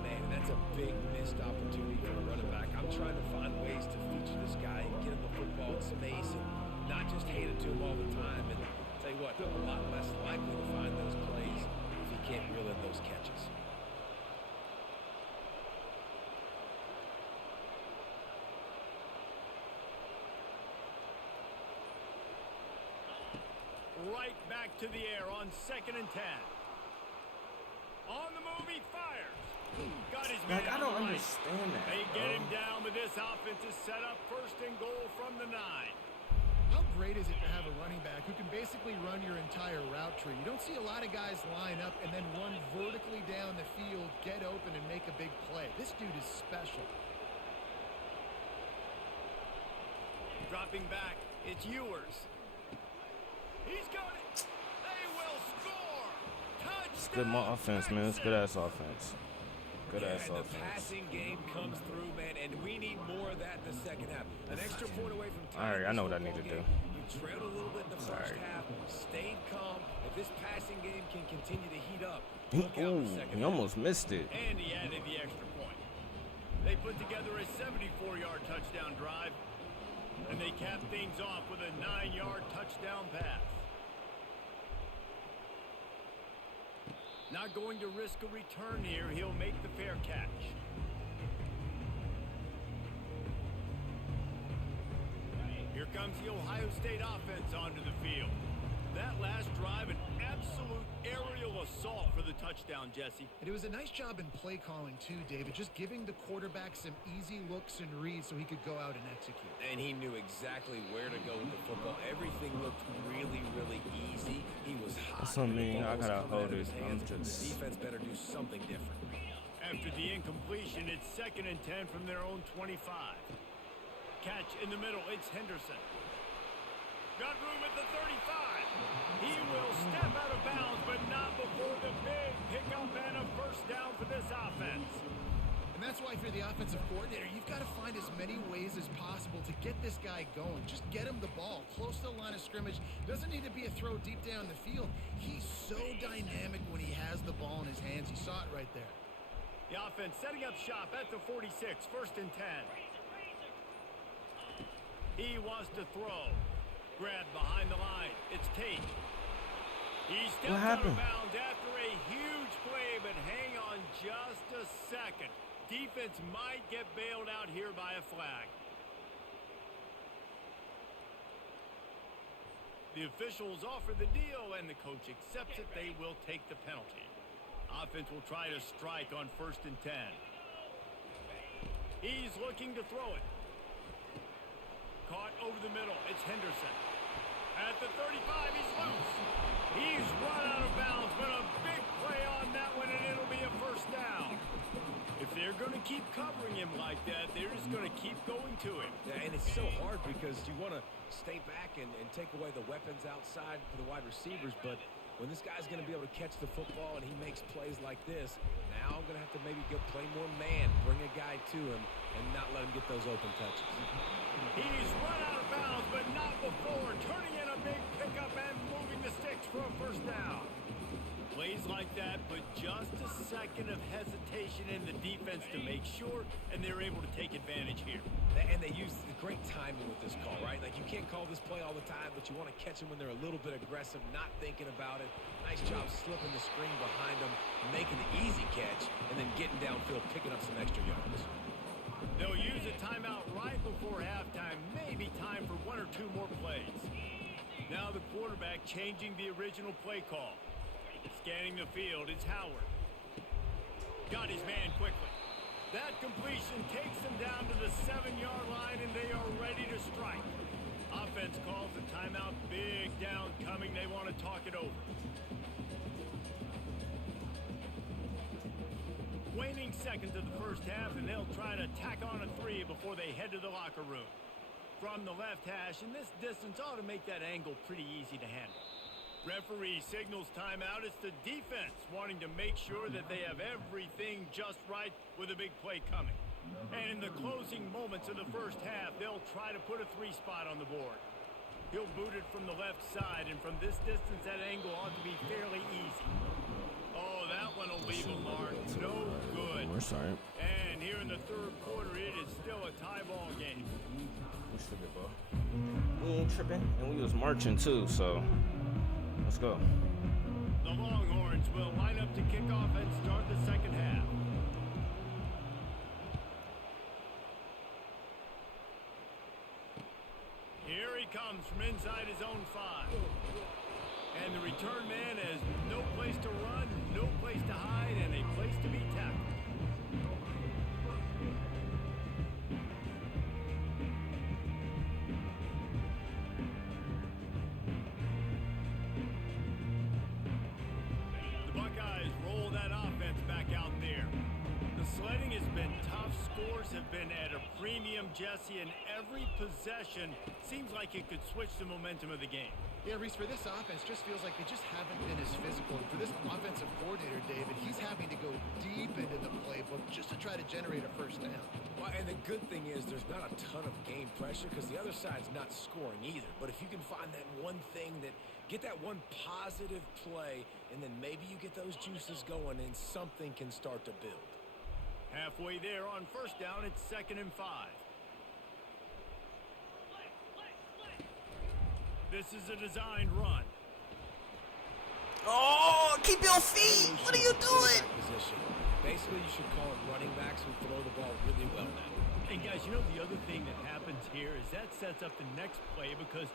Man, that's a big missed opportunity for a running back. I'm trying to find ways to feature this guy and get him the football in space and not just hand it to him all the time. And tell you what, I'm a lot less likely to find those plays if he can't reel in those catches. Right back to the air on 2nd and 10. On the move, he fires. Got his man. Like, I don't understand that. They get him down, but this offense is set up 1st and goal from the 9. How great is it to have a running back who can basically run your entire route tree? You don't see a lot of guys line up and then run vertically down the field, get open, and make a big play. This dude is special. Dropping back, it's Ewers. He's got it. They will score. Touchdown. It's good offense, man. It's good-ass offense. Good-ass The offense. passing game comes through, man, and we need more of that in the second half. An extra point away from time. All right, I know what I need to do. You trailed a little bit in the first half, stayed calm. If this passing game can continue to heat up, look out in the second He half. almost missed it. And he added the extra point. They put together a 74-yard touchdown drive, and they cap things off with a 9-yard touchdown pass. Not going to risk a return here. He'll make the fair catch. Here comes the Ohio State offense onto the field. That last drive, an absolute aerial assault for the touchdown, Jesse. And it was a nice job in play calling too, David, just giving the quarterback some easy looks and reads so he could go out and execute. And he knew exactly where to go with the football. Everything looked really, really easy. He was hot. That's what I mean. I gotta hold it. I'm The just. defense better do something different. After the incompletion, it's 2nd and 10 from their own 25. Catch in the middle, it's Henderson. Got room at the 35. He will step out of bounds, but not before the big pickup and a first down for this offense. And that's why if you're the offensive coordinator, you've got to find as many ways as possible to get this guy going. Just get him the ball close to the line of scrimmage. Doesn't need to be a throw deep down the field. He's so dynamic when he has the ball in his hands. You saw it right there. The offense setting up shop at the 46, 1st and 10. He wants to throw. Grab behind the line. It's Tate. He steps out of bounds after a huge play, but hang on just a second. Defense might get bailed out here by a flag. The officials offer the deal, and the coach accepts it. They will take the penalty. Offense will try to strike on 1st and 10. He's looking to throw it. Caught over the middle. It's Henderson. At the 35, he's loose. He's run out of bounds, but a big play on that one, and it'll be a first down. If they're going to keep covering him like that, they're just going to keep going to him. Yeah, and it's so hard because you want to stay back and take away the weapons outside for the wide receivers, but when this guy's going to be able to catch the football and he makes plays like this, now I'm going to have to maybe go play more man, bring a guy to him, and not let him get those open touches. He's run out of bounds, but not before. Turning in a big pickup and moving the sticks for a first down. Plays like that, but just a second of hesitation in the defense to make sure, and they're able to take advantage here. And they use the great timing with this call, right? Like, you can't call this play all the time, but you want to catch them when they're a little bit aggressive, not thinking about it. Nice job slipping the screen behind them, making the easy catch, and then getting downfield, picking up some extra yards. They'll use a timeout right before halftime, maybe time for 1 or 2 more plays. Now the quarterback changing the original play call. Scanning the field, it's Howard. Got his man quickly. That completion takes them down to the 7-yard line, and they are ready to strike. Offense calls a timeout. Big down coming. They want to talk it over. Waning seconds of the first half, and they'll try to tack on a 3 before they head to the locker room. From the left hash, and this distance ought to make that angle pretty easy to handle. Referee signals timeout. It's the defense wanting to make sure that they have everything just right with a big play coming. And in the closing moments of the first half, they'll try to put a 3 spot on the board. He'll boot it from the left side, and from this distance, that angle ought to be fairly easy. Oh, that one will leave a mark. No good. We're sorry. And here in the third quarter, it is still a tie ball game. We still good, bro. We ain't tripping, and we was marching too, so let's go. The Longhorns will line up to kick off and start the second half. Here he comes from inside his own 5. And the return man has no place to run, no place to hide, and a place to be tackled. The Buckeyes roll that offense back out there. The sledding has been tough. Scores have been at a premium, Jesse, and every possession seems like it could switch the momentum of the game. Yeah, Reese, for this offense, just feels like they just haven't been as physical. And for this offensive coordinator, David, he's having to go deep into the playbook just to try to generate a first down. Well, and the good thing is there's not a ton of game pressure because the other side's not scoring either. But if you can find that one thing that get that one positive play, and then maybe you get those juices going and something can start to build. Halfway there on first down, it's 2nd and 5. This is a designed run. Oh, keep your feet. What are you doing? Position. Basically, you should call it running backs who throw the ball really well now. And guys, you know the other thing that happens here is that sets up the next play because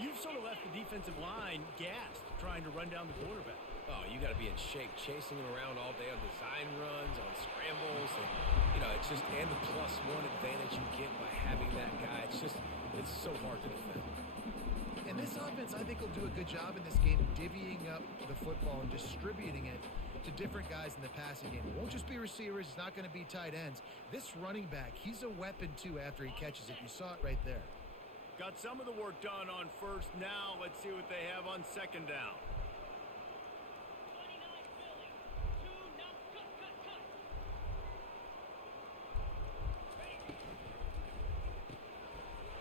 You've sort of left the defensive line gassed trying to run down the quarterback. Oh, you got to be in shape, chasing him around all day on design runs, on scrambles, and it's just and the +1 advantage you get by having that guy. It's so hard to defend. And this offense, I think, will do a good job in this game divvying up the football and distributing it to different guys in the passing game. It won't just be receivers. It's not going to be tight ends. This running back, he's a weapon, too, after he catches it. You saw it right there. Got some of the work done on first. Now let's see what they have on second down.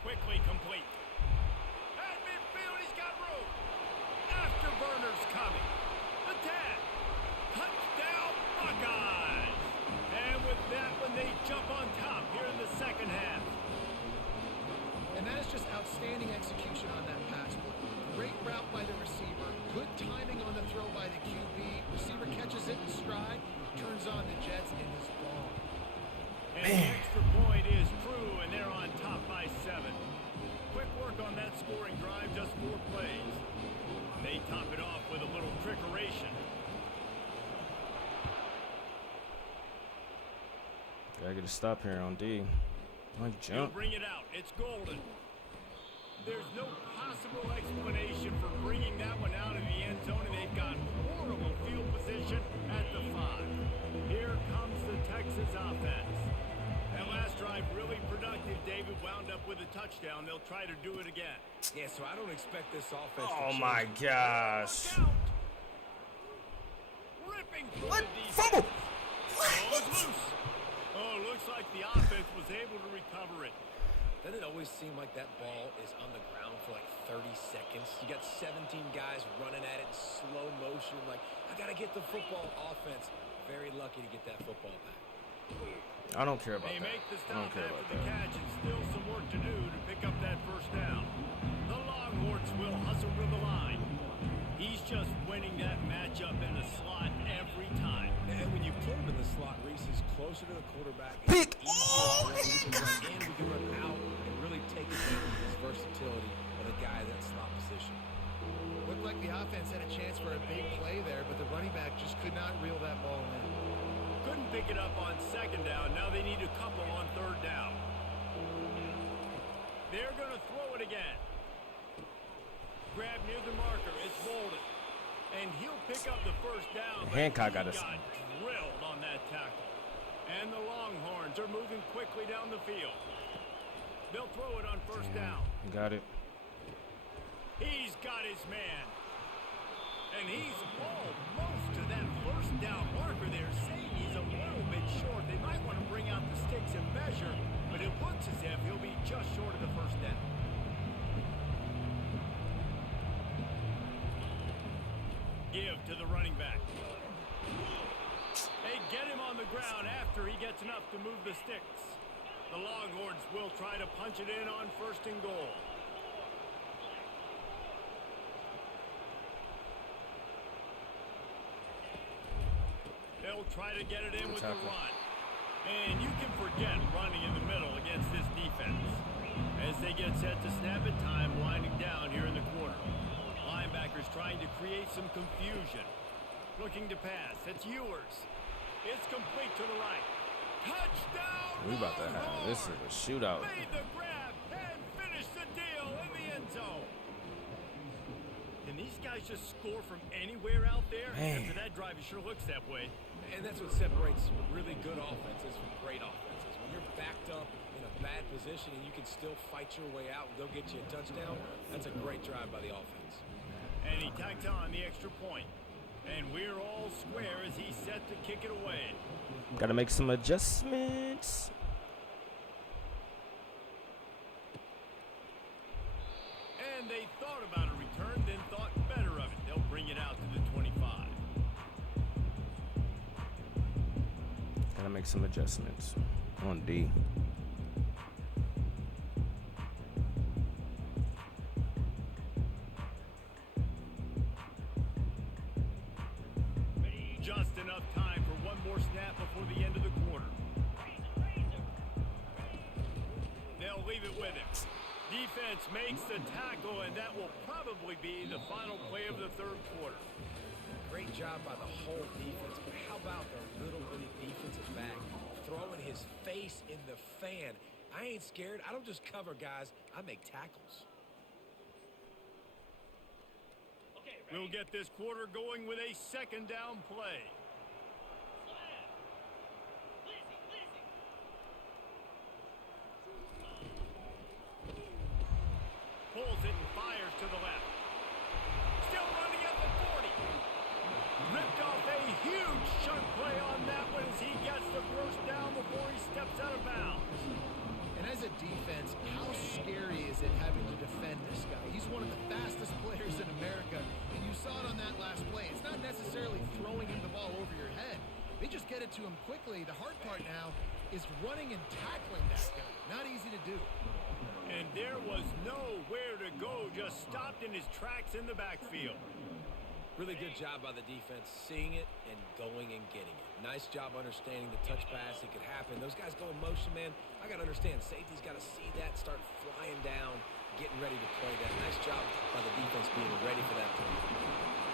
Quickly complete. At midfield, he's got room. Afterburner's coming. Attack. Touchdown, Buckeyes. And with that one, they jump on top here in the second half. And that is just outstanding execution on that pass play. Great route by the receiver. Good timing on the throw by the QB. Receiver catches it in stride, turns on the Jets, and is gone. And the extra point is through, and they're on top by 7. Quick work on that scoring drive, just 4 plays. They top it off with a little trickeration. Gotta get a stop here on D. Like He'll jump. bring it out. It's golden. There's no possible explanation for bringing that one out of the end zone, and they've got horrible field position at the 5. Here comes the Texas offense. That last drive really productive. David wound up with a touchdown. They'll try to do it again. Yeah, so I don't expect this offense to Oh change. my gosh. Look out. Ripping through What? the defense. Fumble! Oh, it's loose. Oh, looks like the offense was able to recover it. Doesn't it always seem like that ball is on the ground for like 30 seconds? You got 17 guys running at it in slow motion. Like, I got to get the football. Offense, very lucky to get that football back. I don't care about They that. make the I stop don't care after about the that. catch, and still some work to do to pick up that first down. The Longhorns will hustle to the line. He's just winning that matchup in the slot every time. And when you put him in the slot, Reese is closer to the quarterback. Pick. It's easier to throw. We can run in, we can run out, and really take advantage of his versatility of the guy in that slot position. Looked like the offense had a chance for a big play there, but the running back just could not reel that ball in. Couldn't pick it up on second down. Now they need a couple on third down. They're going to throw it again. Grab near the marker. It's Bolden. And he'll pick up the first down. but Hancock got he us. got drilled on that tackle. And the Longhorns are moving quickly down the field. They'll throw it on first down. Got it. He's got his man. And he's almost to that first down marker there, saying he's a little bit short. They might want to bring out the sticks and measure, but it looks as if he'll be just short of the first down. Give to the running back. They get him on the ground after he gets enough to move the sticks. The Longhorns will try to punch it in on first and goal. They'll try to get it in with the run. And you can forget running in the middle against this defense. As they get set to snap it, time winding down here in the quarter. Linebackers trying to create some confusion. Looking to pass. It's Ewers. It's complete to the right. Touchdown! We about to have this is a shootout. Made the grab and finished the deal in the end zone. Can these guys just score from anywhere out there? Man. After that drive, it sure looks that way. And that's what separates really good offenses from great offenses. When you're backed up in a bad position and you can still fight your way out and go get you a touchdown, that's a great drive by the offense. And he tacked on the extra point. And we're all square as he's set to kick it away. Gotta make some adjustments. And they thought about a return, then thought better of it. They'll bring it out to the 25. Gotta make some adjustments on D. Just enough time for one more snap before the end of the quarter. They'll leave it with him. Defense makes the tackle, and that will probably be the final play of the third quarter. Great job by the whole defense, but how about the little bitty defensive back throwing his face in the fan? I ain't scared. I don't just cover guys. I make tackles. We'll get this quarter going with a second down play. Pulls it and fires to the left. Still running at the 40. Ripped off a huge chunk play on that one as he gets the first down before he steps out of bounds. And as a defense, how scary is it having to defend this guy? He's one of the fastest players in America, and you saw it on that last play. It's not necessarily throwing him the ball over your head. They just get it to him quickly. The hard part now is running and tackling that guy. Not easy to do. And there was nowhere to go, just stopped in his tracks in the backfield. Really good job by the defense, seeing it and going and getting it. Nice job understanding the touch pass. It could happen. Those guys go in motion, man. I got to understand. Safety's got to see that, start flying down, getting ready to play that. Nice job by the defense being ready for that play.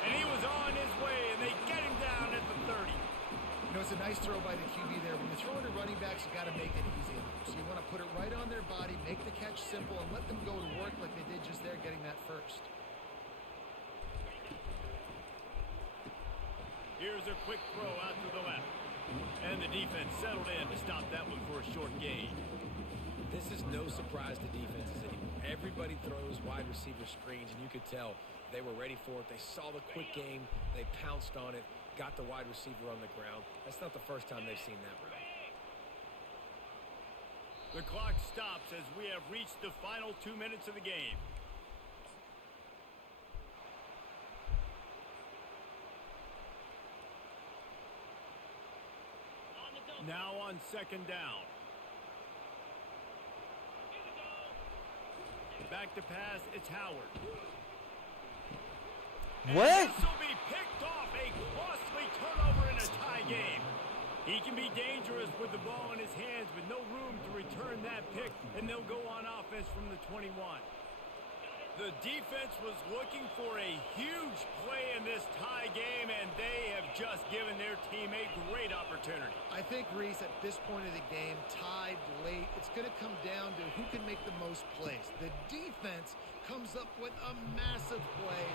And he was on his way, and they get him down at the 30. You know, it's a nice throw by the QB there. When you're throwing to running backs, you got to make it easy. So you want to put it right on their body, make the catch simple, and let them go to work like they did just there, getting that first. Here's a quick throw out to the left. And the defense settled in to stop that one for a short gain. This is no surprise to defenses anymore. Everybody throws wide receiver screens, and you could tell they were ready for it. They saw the quick game. They pounced on it, got the wide receiver on the ground. That's not the first time they've seen that route. The clock stops as we have reached the final 2 minutes of the game. Now on second down. Back to pass, it's Howard. What? And this will be picked off, a costly turnover in a tie game. He can be dangerous with the ball in his hands, but no room to return that pick, and they'll go on offense from the 21. The defense was looking for a huge play in this tie game, and they have just given their team a great opportunity. I think, Reese, at this point of the game, tied late, it's going to come down to who can make the most plays. The defense comes up with a massive play,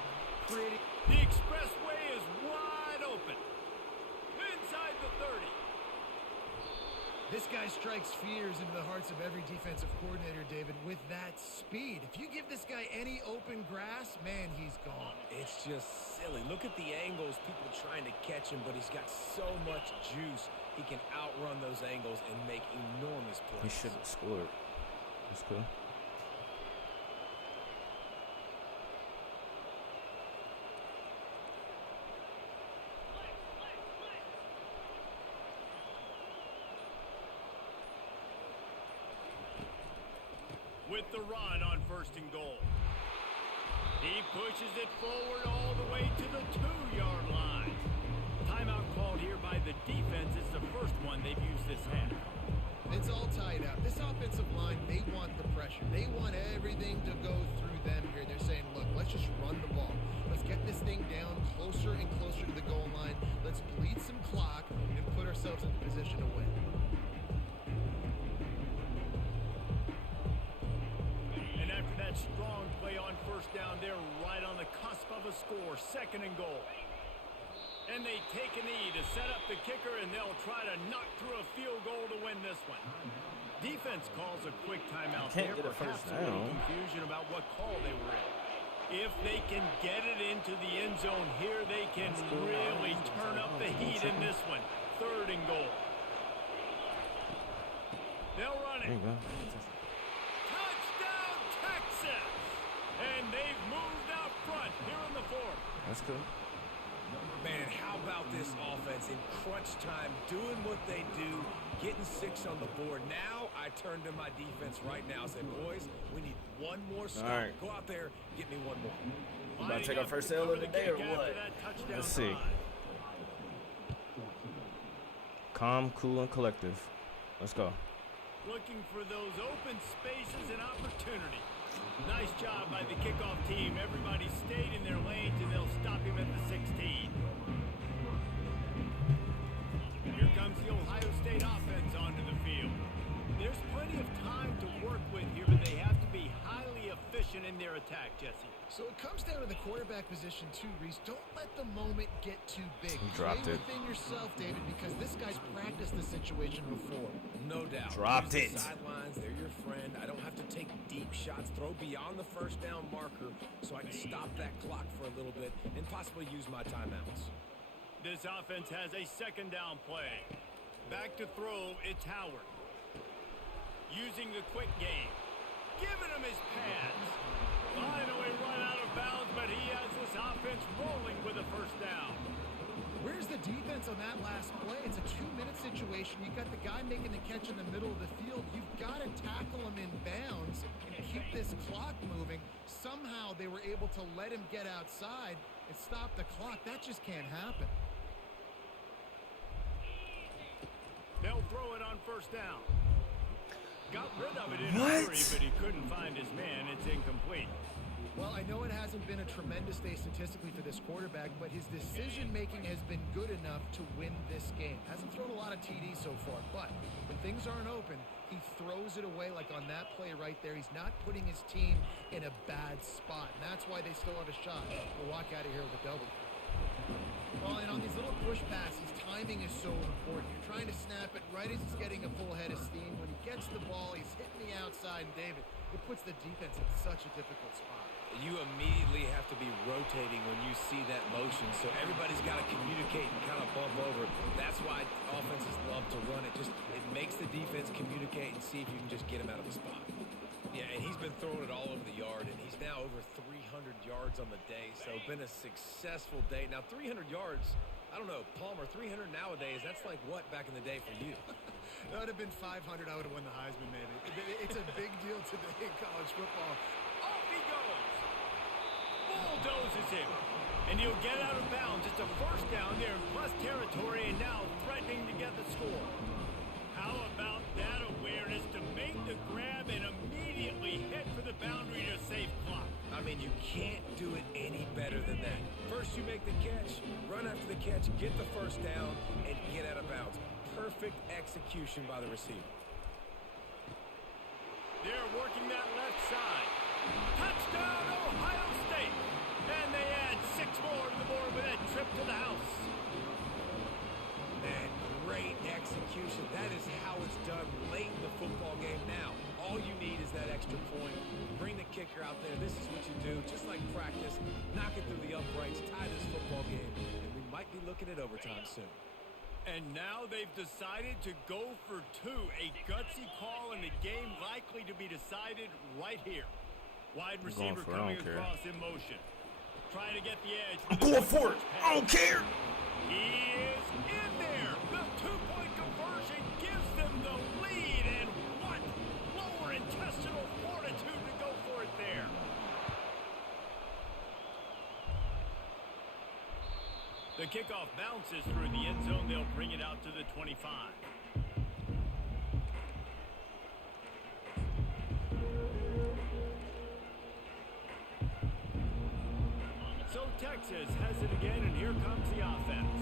creating... The expressway is wide open. Inside the 30. This guy strikes fears into the hearts of every defensive coordinator, David, with that speed. If you give this guy any open grass, man, he's gone. It's just silly. Look at the angles, people trying to catch him, but he's got so much juice. He can outrun those angles and make enormous plays. He should have scored. That's cool. With the run on first and goal. He pushes it forward all the way to the 2-yard line. Timeout called here by the defense. It's the first one they've used this half. It's all tied up. This offensive line, they want the pressure. They want everything to go through them here. They're saying, look, let's just run the ball. Let's get this thing down closer and closer to the goal line. Let's bleed some clock and put ourselves in the position to win. Strong play on first down. They're right on the cusp of a score. Second and goal. And they take a knee to set up the kicker, and they'll try to knock through a field goal to win this one. Defense calls a quick timeout there. Perhaps a little confusion about what call they were in. If they can get it into the end zone here, they can really turn up the heat in this one. Third and goal. They'll run it. And they've moved out front here in the fourth. That's cool. Man, how about this offense in crunch time, doing what they do, getting 6 on the board. Now I turn to my defense right now and say, boys, we need one more stop. All right. Go out there, get me one more. We about to take our first L of the day or what? Let's see. Calm, cool, and collective. Let's go. Looking for those open spaces and opportunity. Nice job by the kickoff team. Everybody stayed in their lanes, and they'll stop him at the 16. Here comes the Ohio State offense onto the field. There's plenty of time to work with here, but they have to be highly efficient in their attack, Jesse. So it comes down to the quarterback position too, Reese. Don't let the moment get too big. He dropped Play it. within yourself, David, because this guy's practiced the situation before. No doubt. Dropped Use it. the sidelines, they're your friend. I don't have to take deep shots, throw beyond the first down marker so I can stop that clock for a little bit and possibly use my timeouts. This offense has a second down play. Back to throw, it's Howard. Using the quick game. Giving him his pads. Finally run out of bounds, but he has this offense rolling with a first down. Where's the defense on that last play? It's a 2-minute situation. You got the guy making the catch in the middle of the field. You've got to tackle him in bounds and keep this clock moving. Somehow they were able to let him get outside and stop the clock. That just can't happen. They'll throw it on first down. Got rid of it in a hurry, but he couldn't find his man. It's incomplete. Well, I know it hasn't been a tremendous day statistically for this quarterback, but his decision-making has been good enough to win this game. Hasn't thrown a lot of TDs so far, but when things aren't open, he throws it away like on that play right there. He's not putting his team in a bad spot, and that's why they still have a shot to walk out of here with a double. Well, and on these little push passes, timing is so important. You're trying to snap it right as he's getting a full head of steam. When he gets the ball, he's hitting the outside, and David, it puts the defense in such a difficult spot. You immediately have to be rotating when you see that motion, so everybody's got to communicate and kind of bump over. That's why offenses love to run it. It makes the defense communicate and see if you can just get him out of the spot. Yeah, and he's been throwing it all over the yard, and he's now over 300 yards on the day, so been a successful day. Now, 300 yards, I don't know, Palmer, 300 nowadays, that's like what back in the day for you? That would have been 500. I would have won the Heisman, maybe. It's a big deal today in college football. Off he goes. Bulldozes him. And he'll get out of bounds. It's a first down there in plus territory, and now threatening to get the score. How about that awareness to make the grab and immediately head for the boundary to save clock? I mean, you can't do it any better than that. First you make the catch, run after the catch, get the first down, and get out of bounds. Perfect execution by the receiver. They're working that left side. Touchdown, Ohio State. And they add 6 more to the board with that trip to the house. Man, great execution. That is how it's done late in the football game now. All you need is that extra point. Bring the kicker out there. This is what you do. Just like practice, knock it through the uprights, tie this football game, and we might be looking at overtime soon. And now they've decided to go for 2. A gutsy call, and the game likely to be decided right here. Wide receiver coming across in motion. Trying to get the edge. I'm going for it. I don't care. He is in there. The 2-point conversion gives them the lead. And what lower intestinal fortitude to go for it there. The kickoff bounces through the end zone. They'll bring it out to the 25. So Texas has it again, and here comes the offense.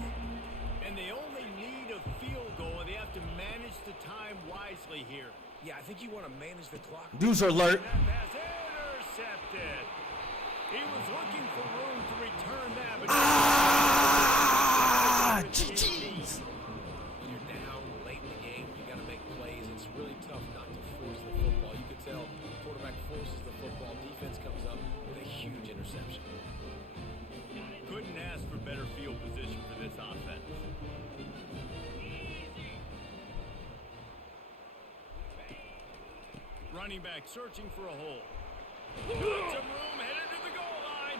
And they only need a field goal, and they have to manage the time wisely here. Yeah, I think you want to manage the clock. User alert. That pass intercepted. He was looking for room to return that, but GG's. When you're down late in the game, you got to make plays. It's really tough not to force the football. You can tell the quarterback forces the football. Defense comes up with a huge interception. couldn't ask for better field position for this offense. Running back searching for a hole. Got some room, headed to the goal line.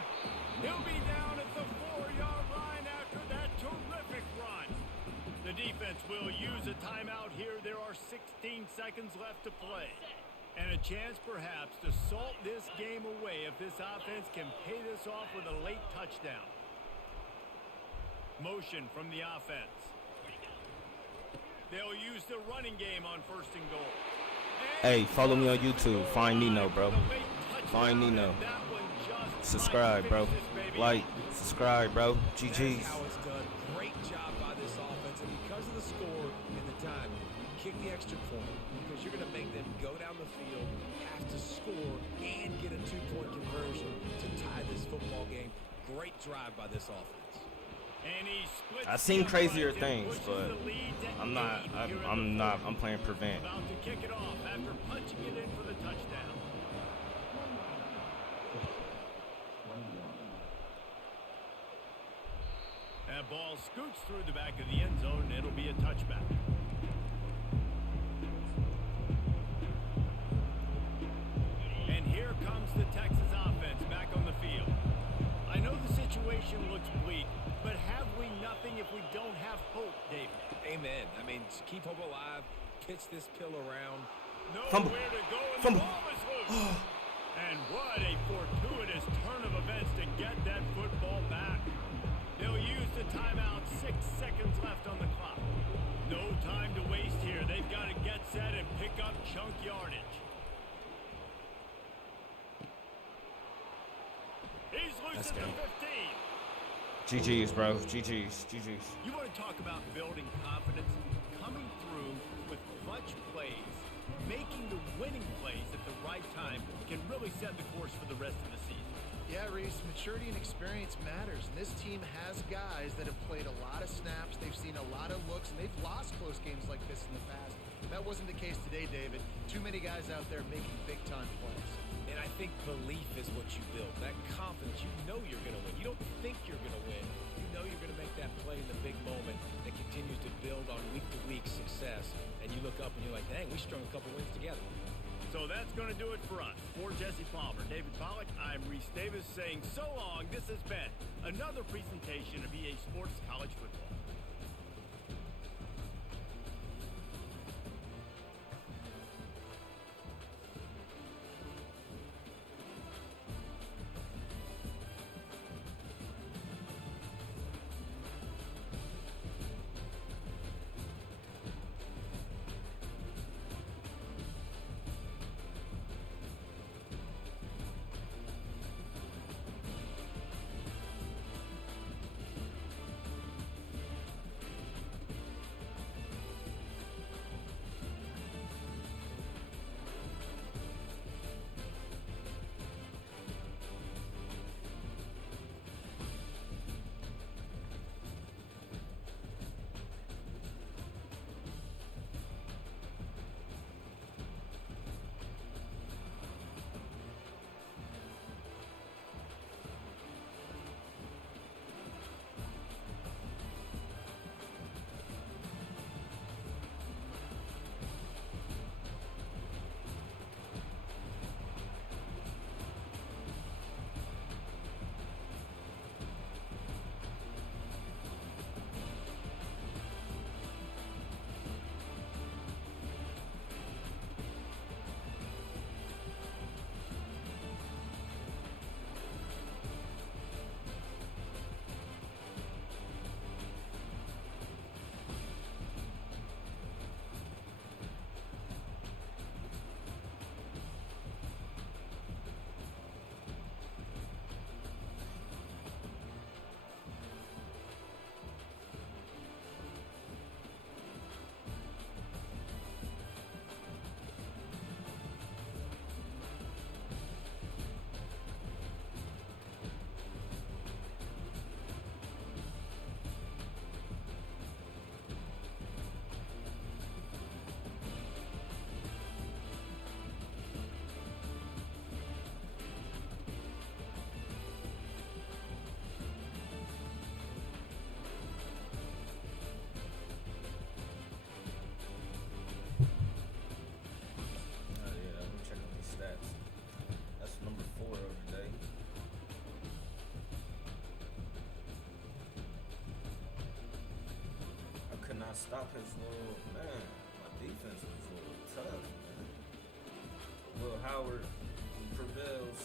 He'll be down at the 4-yard line after that terrific run. The defense will use a timeout here. There are 16 seconds left to play. And a chance perhaps to salt this game away if this offense can pay this off with a late touchdown. Motion from the offense. They'll use the running game on 1st and goal. Hey, follow me on YouTube. Find Nino, bro. The late touchdown Find Nino. That one just Subscribe, bro. finishes, baby. Like, subscribe, bro. That's GG's. how it's done. Great job by this offense, and because of the score and the time, kick the extra point because you're going to make them go down the field, have to score, and get a 2-point conversion to tie this football game. Great drive by this offense. And he splits I've seen the crazier uprights and things, pushes but the lead to I'm not. 8 here in the I'm not. fourth. I'm playing prevent. About to kick it off after punching it in for the touchdown. That ball scoots through the back of the end zone, and it'll be a touchback. And here comes the Texas offense back on the field. I know the situation looks bleak, but have we nothing if we don't have hope, David? Amen. I mean, keep hope alive, pitch this pill around. Fumble. Nowhere to go, and Fumble. the ball is loose. And what a fortuitous turn of events to get that football back. They'll use the timeout, 6 seconds left on the clock. No time to waste here. They've got to get set and pick up chunk yardage. He's loose That's at the game. 15. GG's, bro. GG's. GG's. You want to talk about building confidence? Coming through with clutch plays, making the winning plays at the right time can really set the course for the rest of the season. Yeah, Reese, maturity and experience matters. And this team has guys that have played a lot of snaps. They've seen a lot of looks, and they've lost close games like this in the past. That wasn't the case today, David. Too many guys out there making big-time plays. And I think belief is what you build. That confidence, you know you're going to win. You don't think you're going to win. You know you're going to make that play in the big moment that continues to build on week-to-week success. And you look up and you're like, dang, we strung a couple wins together. So that's going to do it for us. For Jesse Palmer, David Pollack, I'm Reese Davis saying so long. This has been another presentation of EA Sports College Football. Stop his little man. My defense was a little tough, man. Will Howard prevails.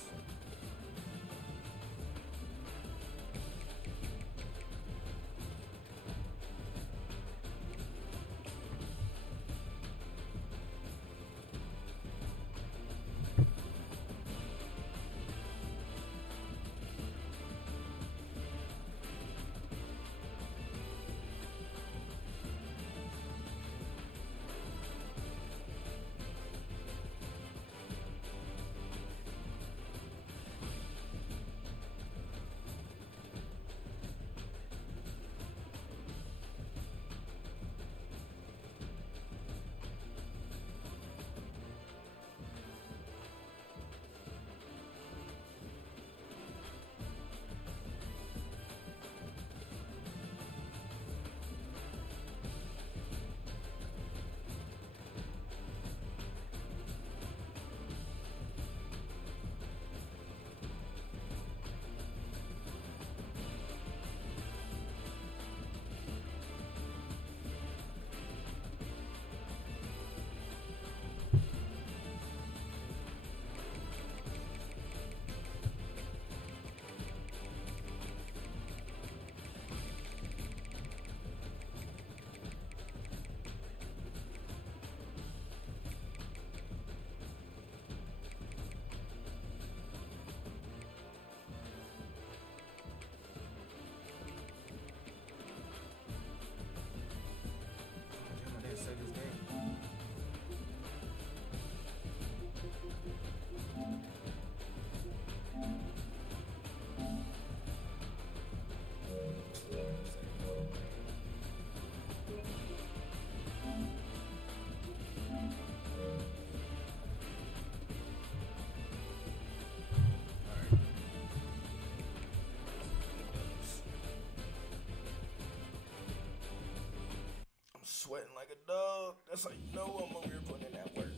That's how you know I'm over here putting in that work.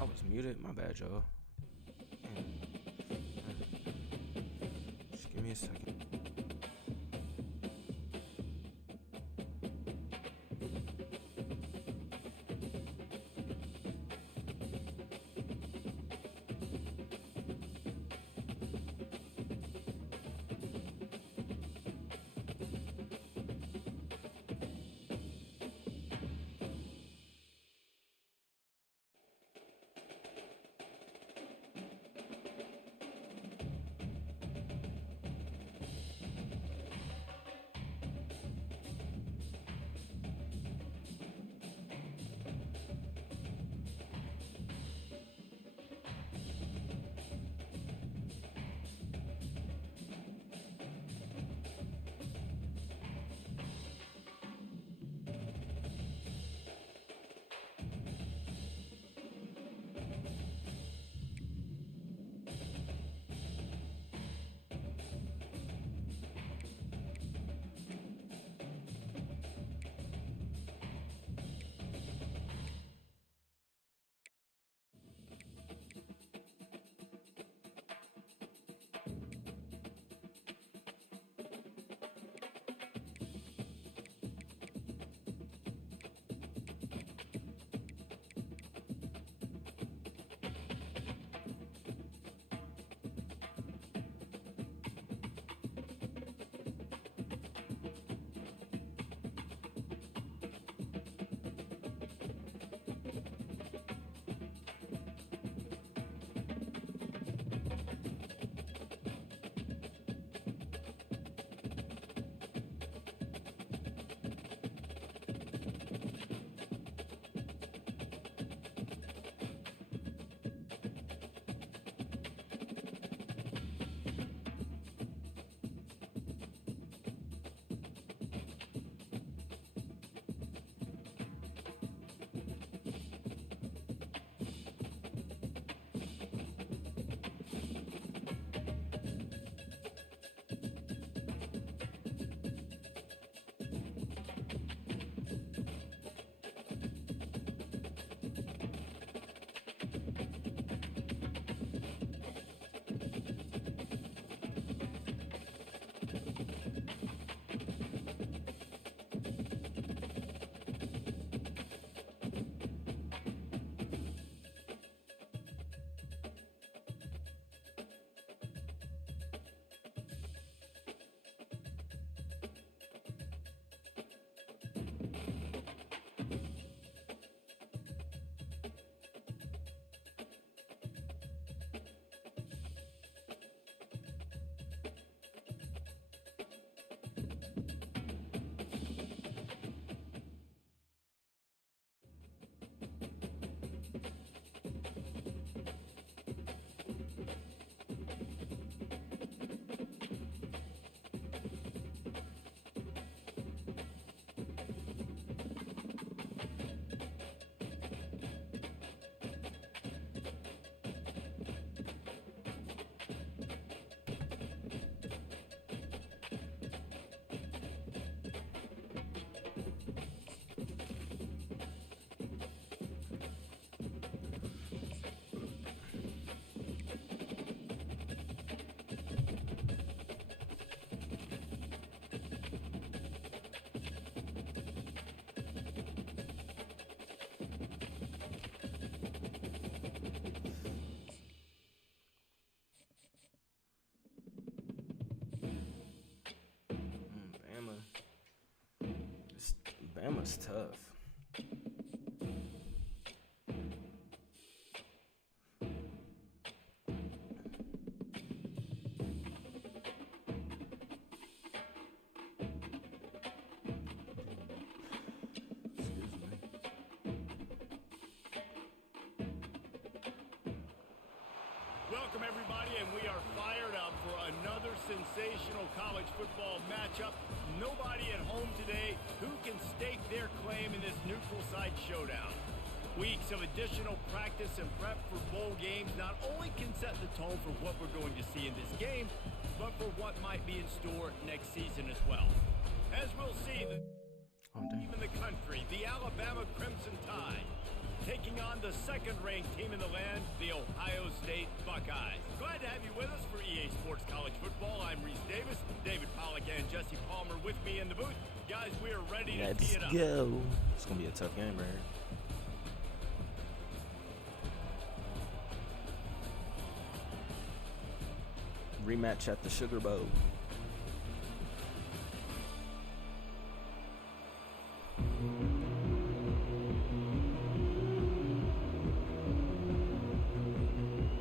I was muted. My bad, y'all. Just give me a second. Bama's tough. Welcome, everybody, and we are fired up for another sensational college football matchup. Nobody at home today who can stake their claim in this neutral site showdown. Weeks of additional practice and prep for bowl games not only can set the tone for what we're going to see in this game, but for what might be in store next season as well. As we'll see, the team in the country, the Alabama Crimson Tide, taking on the second-ranked team in the land, the Ohio State Buckeyes. Glad to have you with us for EA Sports College Football. I'm Reese Davis, David Pollack, and Jesse Palmer with me in the booth. Guys, we are ready to tee it up. Let's go. It's going to be a tough game right here. Rematch at the Sugar Bowl.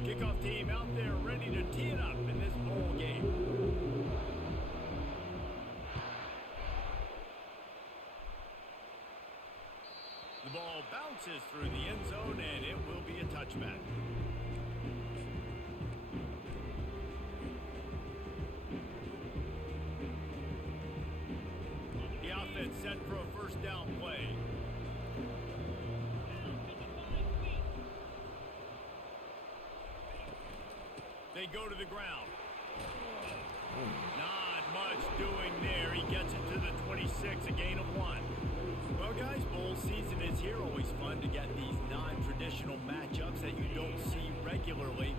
Kickoff team out there ready to tee it up in this bowl game. The ball bounces through the end zone, and it will be a touchback. The offense set for a first down play. They go to the ground. Not much doing there. He gets it to the 26, a gain of 1. Well, guys, bowl season is here. Always fun to get these non-traditional matchups that you don't see regularly.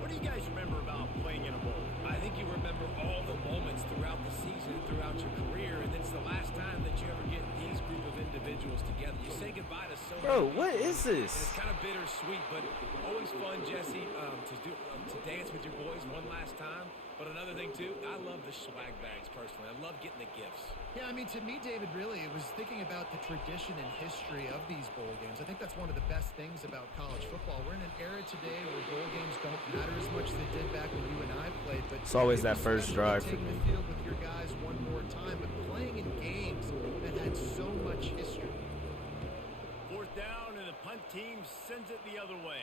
What do you guys remember about playing in a bowl? I think you remember all the moments throughout the season, throughout your career, and it's the last time that you ever get these group of individuals together. You say goodbye to so Bro, many what people, is this? and it's kind of bittersweet, but always fun, Jesse, to dance with your boys one last time. But another thing, too, I love the swag bags, personally. I love getting the gifts. Yeah, I mean, to me, David, really, it was thinking about the tradition and history of these bowl games. I think that's one of the best things about college football. We're in an era today where bowl games don't matter as much as they did back when you and I played. But It's always it that was first special drive to for take me. the field with your guys one more time, but playing in games that had so much history. Fourth down, and the punt team sends it the other way.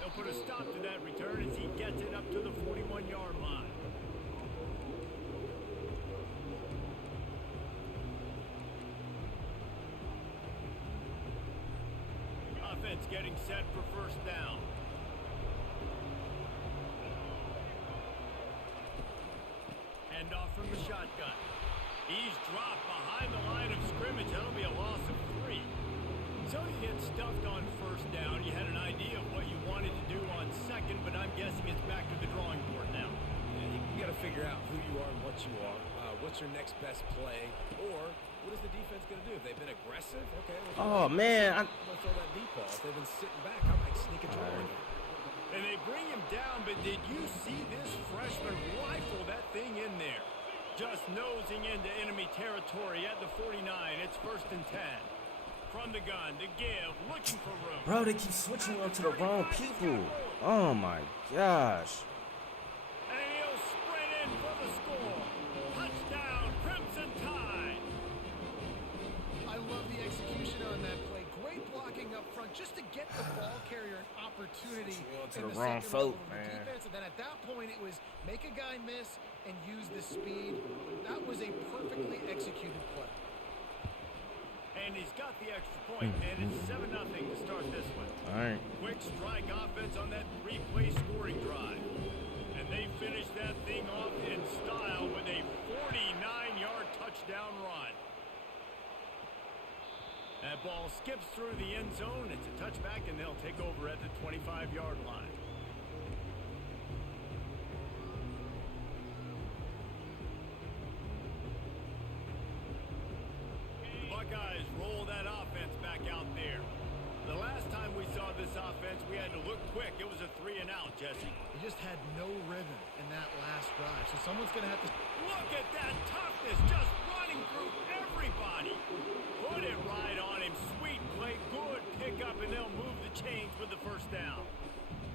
They'll put a stop to that return as he gets it up to the 41-yard line. Offense getting set for first down. Handoff from the shotgun. He's dropped behind the line of scrimmage. That'll be a loss of 3. So you get stuffed on first down. You had an idea of what you wanted to do on second, but I'm guessing it's back to the drawing board now. Yeah, you got to figure out who you are and what you are. What's your next best play? Or what is the defense going to do? If they've been aggressive, okay. Oh, man. I'm going to throw that deep ball. If they've been sitting back, I might sneak a draw in. And they bring him down, but did you see this freshman rifle that thing in there? Just nosing into enemy territory at the 49. It's first and 10. From the gun, to give, looking for room. Bro, they keep switching on to the wrong people. Oh, my gosh. And he'll sprint in for the score. Touchdown, Crimson Tide. I love the execution on that play. Great blocking up front just to get the ball carrier an opportunity. To in the the wrong second folk, level of the man. defense. And then at that point, it was make a guy miss and use the speed. That was a perfectly executed play. And he's got the extra point, and it's 7-0 to start this one. All right. Quick strike offense on that 3-play scoring drive. And they finish that thing off in style with a 49-yard touchdown run. That ball skips through the end zone. It's a touchback, and they'll take over at the 25-yard line. Buckeyes roll that offense back out there. The last time we saw this offense, we had to look quick. It was a 3-and-out, Jesse. He just had no rhythm in that last drive, so someone's going to have to... Look at that toughness, just running through everybody. Put it right on him. Sweet play, good pickup, and they'll move the chains with the first down.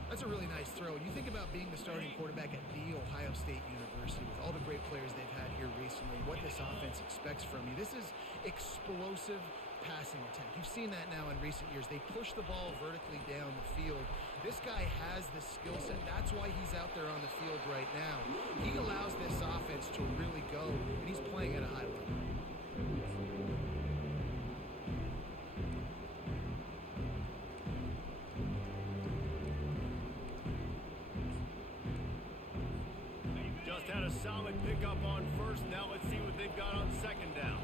That's a really nice throw. You think about being the starting quarterback at The Ohio State University with all the great players they've had here recently, what this offense expects from you. This is explosive passing attack. You've seen that now in recent years. They push the ball vertically down the field. This guy has the skill set. That's why he's out there on the field right now. He allows this offense to really go, and he's playing at a high level. Just had a solid pickup on first. Now let's see what they've got on second down.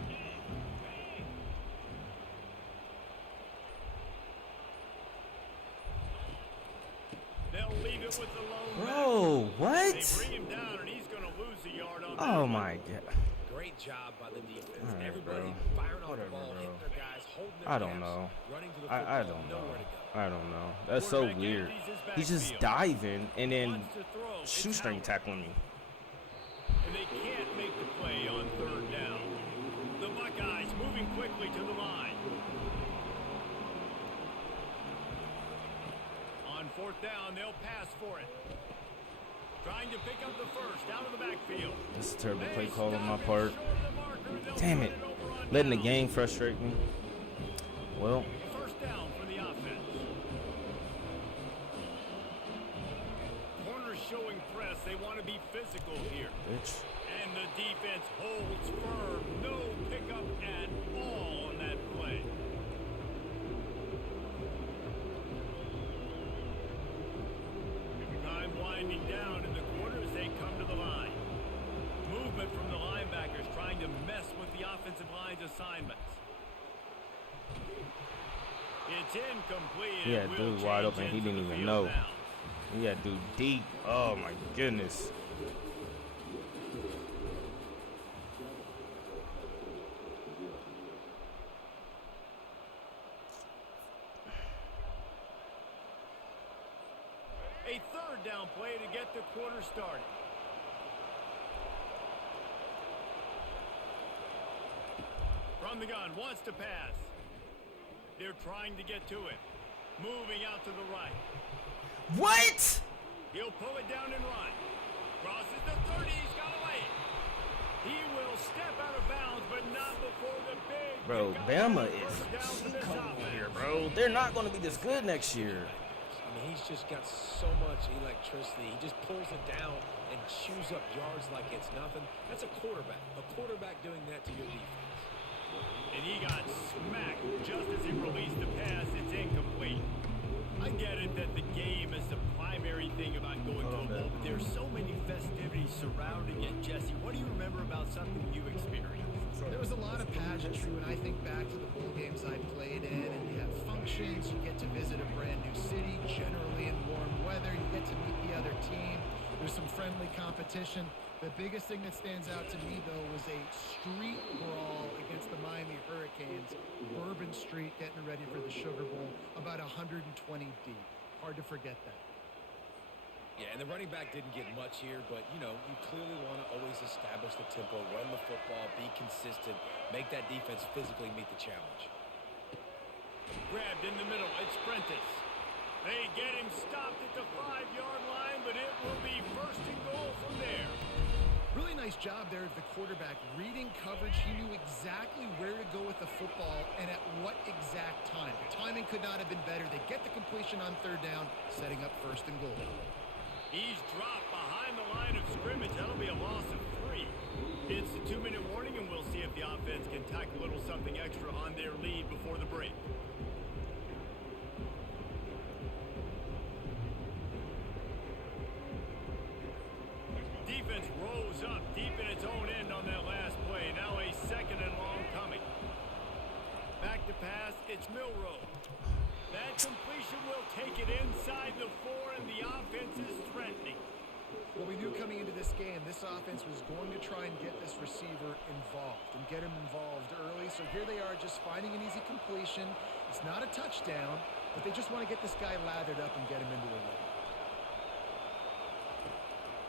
They'll leave it with the lone Bro, back. what? They bring him down, and he's going to lose a yard on that Oh one. my God. Great job by the defense. All right, Everybody bro. firing off Whatever, the ball, bro. hitting their guys, holding their I don't gaps, know. running to the I football, don't know. nowhere to go. I don't know. That's so Quarterback weird. empties his He's just backfield. diving and then Wants to throw. It's shoestring Howard. tackling me. And they can't make the play on third down. The Buckeyes moving quickly to the line. On fourth down, they'll pass for it. Trying to pick up the first out of the backfield. That's a terrible They play call on my stop it part. short of the marker. They'll Damn turn it. over on Letting the downs. game frustrate me. Well, First down for the offense. Corners showing press. They want to be physical here. bitch. And the defense holds firm. No pickup at all on that play. Time winding down in the quarter as they come to the line. Movement from the linebackers trying to mess with the offensive line's assignments. It's incomplete. Yeah, and will dude wide change open. He into didn't the even field know. now. Yeah, dude deep. Oh my goodness. A third down play to get the quarter started. From the gun, wants to pass. They're trying to get to it. Moving out to the right. What? He'll pull it down and run. Crosses the 30. He's got away. He will step out of bounds, but not before the big. Bro, Bama is coming here, bro. They're not going to be this good next year. I mean, he's just got so much electricity. He just pulls it down and chews up yards like it's nothing. That's a quarterback. A quarterback doing that to your defense. And he got smacked just as he released the pass. It's incomplete. I get it that the game is the primary thing about going to a bowl, but there's so many festivities surrounding it. Jesse, what do you remember about something you experienced? There was a lot of pageantry when I think back to the bowl games I played in, and you have functions, you get to visit a brand new city, generally in warm weather, you get to meet the other team, there's some friendly competition. The biggest thing that stands out to me, though, was a street brawl against the Miami Hurricanes, Bourbon Street, getting ready for the Sugar Bowl, about 120 deep. Hard to forget that. Yeah, and the running back didn't get much here, but, you know, you clearly want to always establish the tempo, run the football, be consistent, make that defense physically meet the challenge. Grabbed in the middle. It's Prentice. They get him stopped at the 5-yard line, but it will be first and goal from there. Really nice job there of the quarterback. Reading coverage, he knew exactly where to go with the football and at what exact time. The timing could not have been better. They get the completion on third down, setting up first and goal. He's dropped behind the line of scrimmage. That'll be a loss of 3. It's a 2-minute warning, and we'll see if the offense can tack a little something extra on their lead before the break. Defense rose up deep in its own end on that last play. Now a second and long coming. Back to pass. It's Milroe. That completion will take it inside the 4, and the offense is threatening. Well, we knew coming into this game, this offense was going to try and get this receiver involved and get him involved early. So here they are just finding an easy completion. It's not a touchdown, but they just want to get this guy lathered up and get him into a rhythm.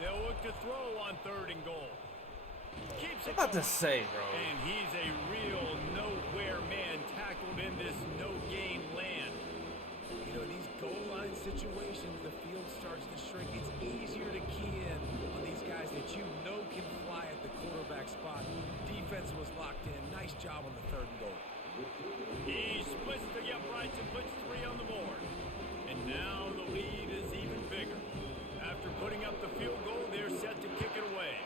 They'll look to throw on 3rd and goal. Keeps it I'm about to going. say, bro. And he's a real nowhere man tackled in this no-gain land. You know, these goal line situations, the field starts to shrink. It's easier to key in on these guys that you know can fly at the quarterback spot. Defense was locked in. Nice job on the 3rd and goal. He splits the uprights and puts 3 on the board. And now the lead is even bigger. After putting up the field goal, they're set to kick it away.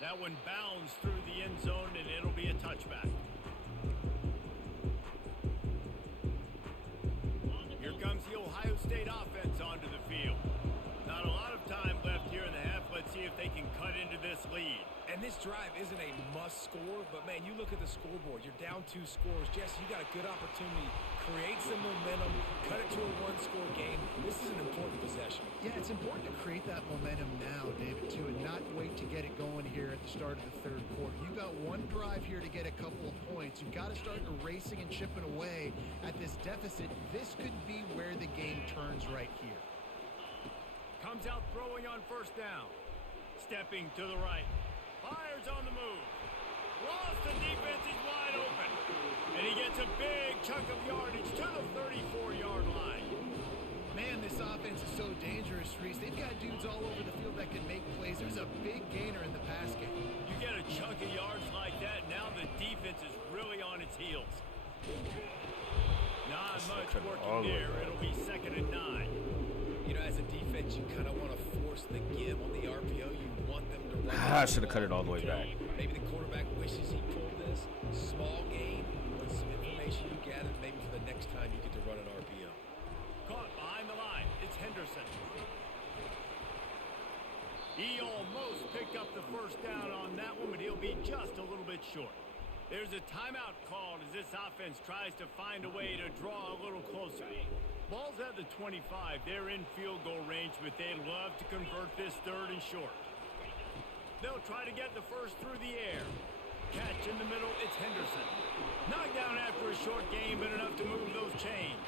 That one bounds through the end zone, and it'll be a touchback. Here comes the Ohio State offense onto the field. Not a lot of time left here in the half. Let's see if they can cut into this lead. And this drive isn't a must score, but man, you look at the scoreboard. You're down 2 scores. Jesse, you got a good opportunity. Create some momentum. Cut it to a 1-score game. This is an important possession. Yeah, it's important to create that momentum now, David, too, and not wait to get it going here at the start of the 3rd quarter. You've got one drive here to get a couple of points. You've got to start racing and chipping away at this deficit. This could be where the game turns right here. Comes out throwing on 1st down. Stepping to the right. Fires on the move. Lost the defense. He's wide open. And he gets a big chunk of yardage to the 34-yard line. Man, this offense is so dangerous, Reese. They've got dudes all over the field that can make plays. There's a big gainer in the pass game. You get a chunk of yards like that, now the defense is really on its heels. Not much working there. It'll be 2nd and 9. You know, as a defense, you kind of want to force the give on the RPO. You want them to run. I should have cut it all the way back. Maybe the quarterback wishes he pulled this. Small gain, but some information you gathered. Maybe for the next time you get to run an RPO. Caught behind the line. It's Henderson. He almost picked up the 1st down on that one, but he'll be just a little bit short. There's a timeout called as this offense tries to find a way to draw a little closer. Ball's at the 25. They're in field goal range, but they'd love to convert this 3rd and short. They'll try to get the 1st through the air. Catch in the middle, it's Henderson. Knocked down after a short game, but enough to move those chains.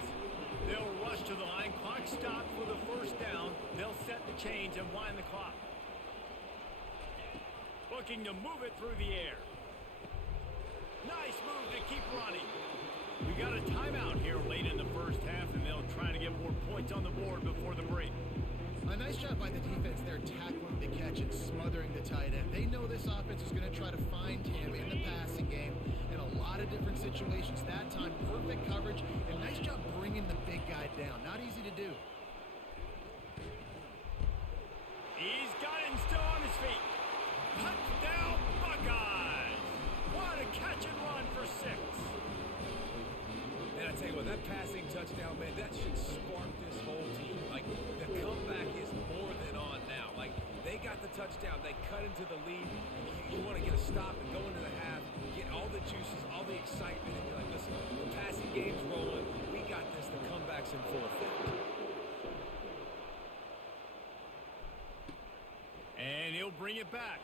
They'll rush to the line. Clock stopped for the 1st down. They'll set the chains and wind the clock. Looking to move it through the air. Nice move to keep running. We got a timeout here late in the 1st half, and they'll try to get more points on the board before the break. A nice job by the defense there, tackling the catch and smothering the tight end. They know this offense is going to try to find him in the passing game in a lot of different situations. That time, perfect coverage, and nice job bringing the big guy down. Not easy to do. He's got him still on his feet. Touchdown, Buckeyes! What a catch and run for 6. Man, I tell you what, that passing touchdown, man, that should spark this whole team. Like, the comeback is more than on now. Like, they got the touchdown. They cut into the lead. You want to get a stop and go into the half, get all the juices, all the excitement, and you're like, listen, the passing game's rolling. We got this. The comeback's in full effect. And he'll bring it back.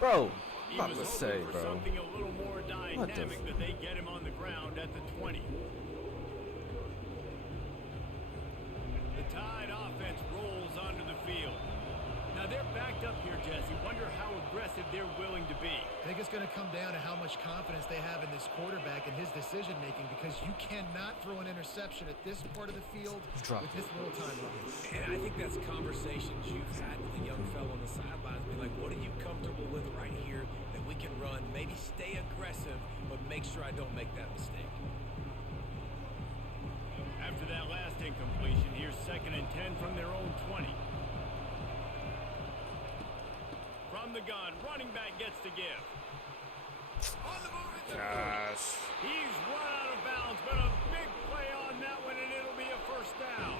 Bro, He I'm about was to say, hoping for bro. something a little more dynamic, but they get him on the ground at the 20. The Tide offense rolls onto the field. Now they're backed up here, Jesse. Wonder how aggressive they're willing to be. I think it's going to come down to how much confidence they have in this quarterback and his decision-making, because you cannot throw an interception at this part of the field with this little time left. And I think that's conversations you've had with the young fellow on the sidelines. Be like, what are you comfortable with right here that we can run? Maybe stay aggressive, but make sure I don't make that mistake. After that last incompletion, here's 2nd and 10 from their own 20. From the gun, running back gets to give. On the move, it's Gosh. He's run out of bounds, but a big play on that one, and it'll be a 1st down.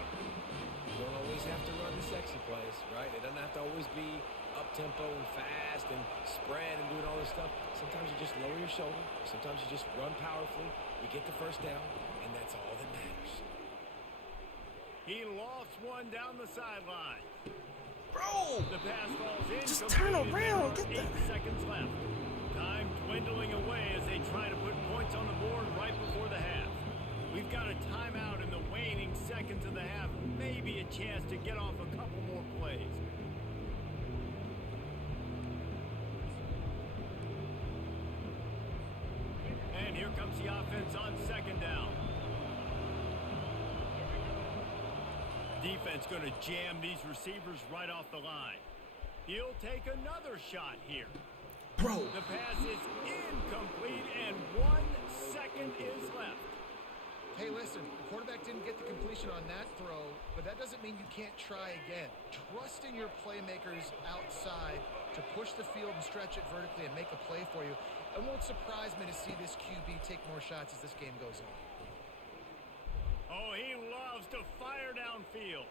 You don't always have to run the sexy plays, right? It doesn't have to always be up-tempo and fast and spread and doing all this stuff. Sometimes you just lower your shoulder. Sometimes you just run powerfully. You get the 1st down, and that's all that matters. He lofts one down the sideline. Bro! The pass falls in. Just turn around. Get 8 that. seconds left. Time dwindling away as they try to put points on the board right before the half. We've got a timeout in the waning seconds of the half. Maybe a chance to get off a couple more plays. And here comes the offense on second down. Defense going to jam these receivers right off the line. He'll take another shot here. Bro. The pass is incomplete, and 1 second is left. Hey, listen, the quarterback didn't get the completion on that throw, but that doesn't mean you can't try again. Trust in your playmakers outside to push the field and stretch it vertically and make a play for you. It won't surprise me to see this QB take more shots as this game goes on. Oh, he loves to fire downfield.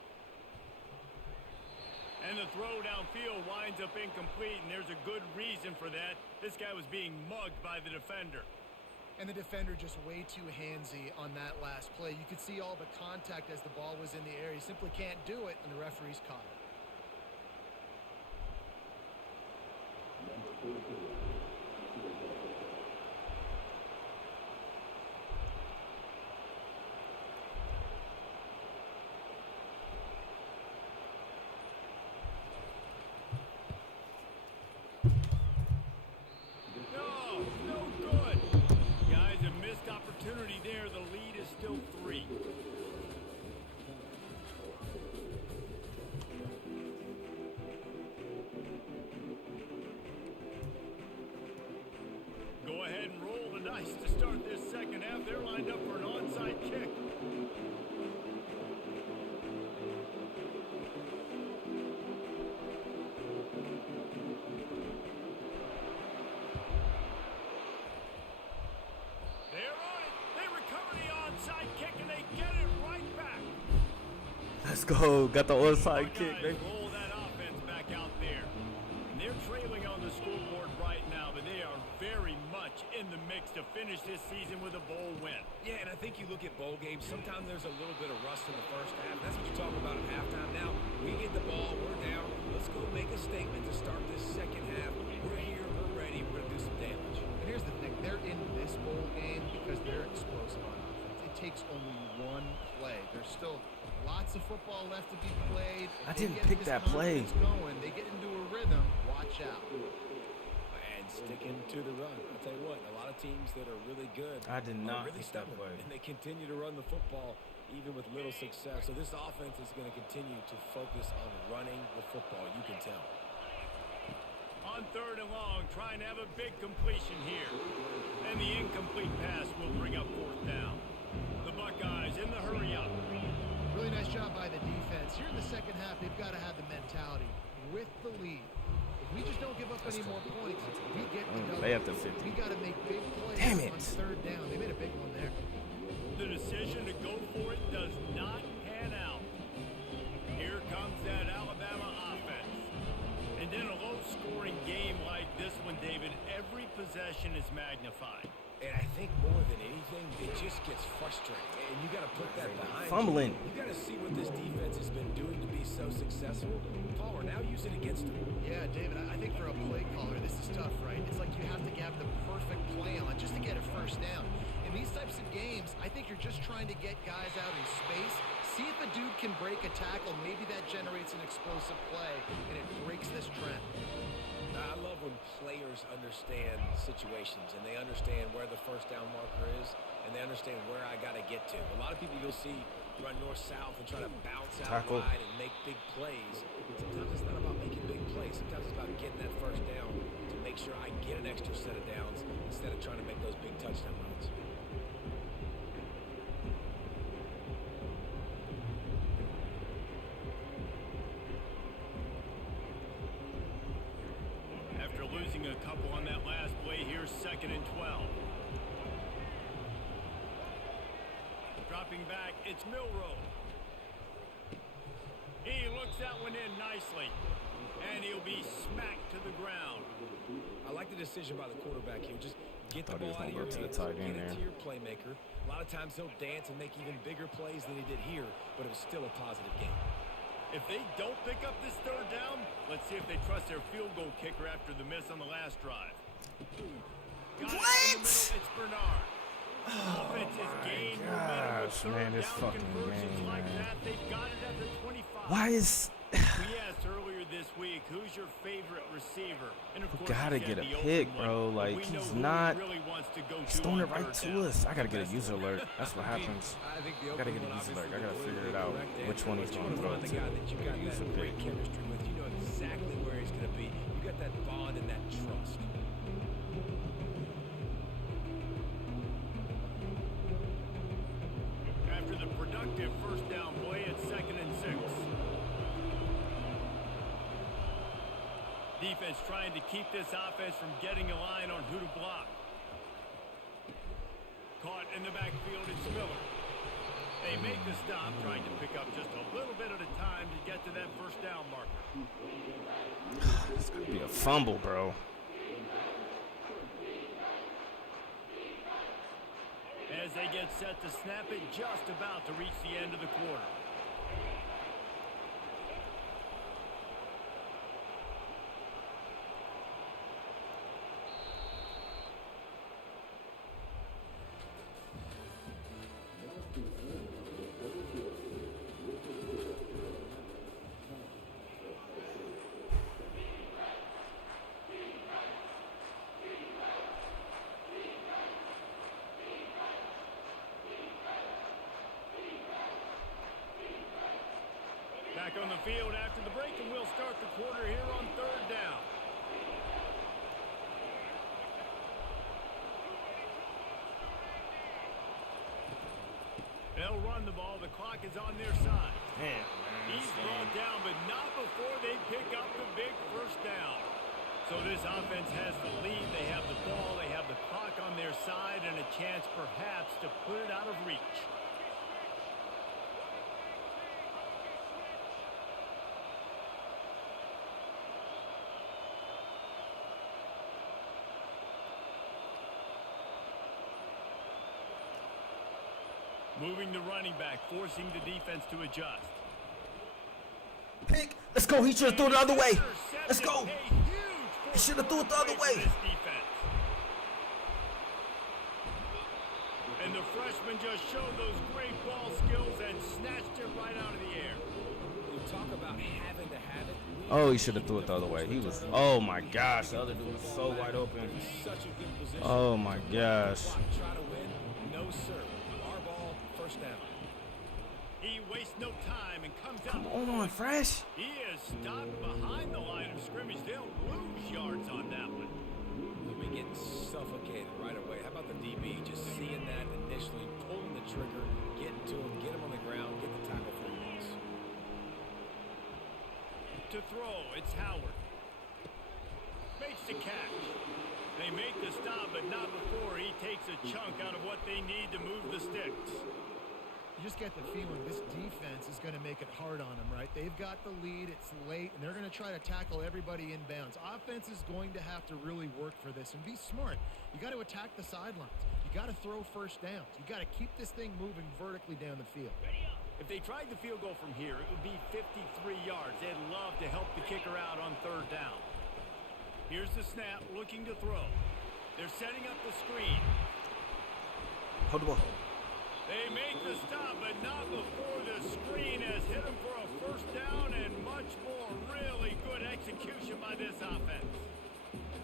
And the throw downfield winds up incomplete, and there's a good reason for that. This guy was being mugged by the defender. And the defender just way too handsy on that last play. You could see all the contact as the ball was in the air. He simply can't do it, and the referee's caught it. No good. Guys, a missed opportunity there. The lead is still 3. Go ahead and roll the dice to start this second half. They're lined up for an onside kick. Let's go. Got the onside kick, baby. Roll that offense back out there. And they're trailing on the scoreboard right now, but they are very much in the mix to finish this season with a bowl win. Yeah, and I think you look at bowl games, sometimes there's a little bit of rust in the first half. That's what you're talking about at halftime. Now, we get the ball, we're down. Let's go make a statement to start this second half. We're here, we're ready, we're going to do some damage. And here's the thing. They're in this bowl game because they're explosive on offense. It takes only one play. There's still lots of football left to be played. I didn't pick that play. Going, they get into a rhythm. Watch out. And sticking to the run. I'll tell you what, a lot of teams that are really good I did not really pick that stubborn, play. and they continue to run the football even with little success. So this offense is going to continue to focus on running the football. You can tell. On third and long, trying to have a big completion here. And the incomplete pass will bring up fourth down. The Buckeyes in the hurry up. Really nice job by the defense. Here in the second half, they've got to have the mentality with the lead. If we just don't give up any more points, we get the double. They have to 50. We got to make big plays Damn it. on third down. They made a big one there. The decision to go for it does not pan out. Here comes that Alabama offense. And in a low-scoring game like this one, David, every possession is magnified. And I think more than anything, it just gets frustrating. And you got to put that behind Fumbling. you. You got to see what this defense has been doing to be so successful. Palmer, now use it against them. Yeah, David, I think for a play caller, this is tough, right? It's like you have to have the perfect play on just to get a first down. In these types of games, I think you're just trying to get guys out in space, see if a dude can break a tackle. Maybe that generates an explosive play, and it breaks this trend. I love when players understand situations and they understand where the first down marker is and they understand where I got to get to. A lot of people you'll see run north-south and try to bounce out wide and make big plays. Sometimes it's not about making big plays. Sometimes it's about getting that first down to make sure I get an extra set of downs instead of trying to make those big touchdown runs. After losing a couple on that last play, here's 2nd and 12. Dropping back, it's Milroe. He looks that one in nicely, and he'll be smacked to the ground. I like the decision by the quarterback here. Just get the Thought he ball was out of gonna your go to the hands, tight get end it there. to your playmaker. A lot of times he'll dance and make even bigger plays than he did here, but it was still a positive game. If they don't pick up this third down, let's see if they trust their field goal kicker after the miss on the last drive. Got it in the What? middle, it's Bernard. Offense has gained momentum with gosh, third man, this down fucking conversions game, like man. that. They've got it at the 25. Why is... We asked earlier this week, who's your favorite receiver? And of We course, gotta he get said a the pick, open bro. one, but Like, we know he's who he not... really wants to go He's to throwing on it right third to down. us. I gotta get a user alert. That's what happens. I think the Gotta open get a one, user alert. I obviously, gotta the figure way it they out. direct Which one he's you gonna wanna throw find the to. guy that you got User that great pick. chemistry with. You know exactly where he's going to be. You got that bond and that trust. After the productive first down play, it's 2nd and 6. Defense trying to keep this offense from getting a line on who to block. Caught in the backfield, it's Miller. They make the stop, trying to pick up just a little bit at a time to get to that first down marker. It's gonna be a fumble, bro. As they get set to snap it, just about to reach the end of the quarter. Back on the field after the break, and we'll start the quarter here on 3rd down. They'll run the ball. The clock is on their side. Damn, He's brought down, but not before they pick up the big first down. So this offense has the lead. They have the ball. They have the clock on their side and a chance perhaps to put it out of reach. Moving the running back, forcing the defense to adjust. Pick. Let's go. He should have threw it the other way. Let's go. A huge He should have threw it the other for way. this defense. And the freshman just showed those great ball skills and snatched it right out of the air. You talk about having to have it. Oh, he should have threw it the other way. He was... Oh, my gosh. The other dude was so wide open. Such a good position. Oh, my gosh. Try to win? No, sir. Our ball, first down. He wastes no time and comes Come out. on, Fresh. He is stopped behind the line of scrimmage. They'll lose yards on that one. We'll be getting suffocated right away. How about the DB just seeing that initially, pulling the trigger, getting to him, get him on the ground, get the tackle for loss. To throw, it's Howard. Makes the catch. They make the stop, but not before he takes a chunk out of what they need to move the sticks. You just get the feeling this defense is going to make it hard on them, right? They've got the lead, it's late, and they're going to try to tackle everybody inbounds. Offense is going to have to really work for this and be smart. You got to attack the sidelines. You got to throw first downs. You got to keep this thing moving vertically down the field. If they tried the field goal from here, it would be 53 yards. They'd love to help the kicker out on 3rd down. Here's the snap, looking to throw. They're setting up the screen. Hold the ball. They make the stop, but not before the screen has hit them for a first down and much more. Really good execution by this offense.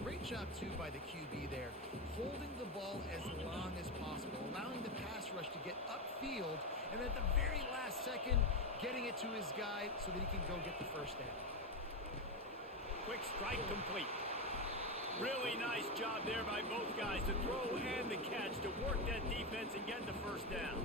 Great job, too, by the QB there, holding the ball as long as possible, allowing the pass rush to get upfield, and at the very last second, getting it to his guy so that he can go get the first down. Quick strike complete. Really nice job there by both guys to throw and the catch to work that defense and get the first down.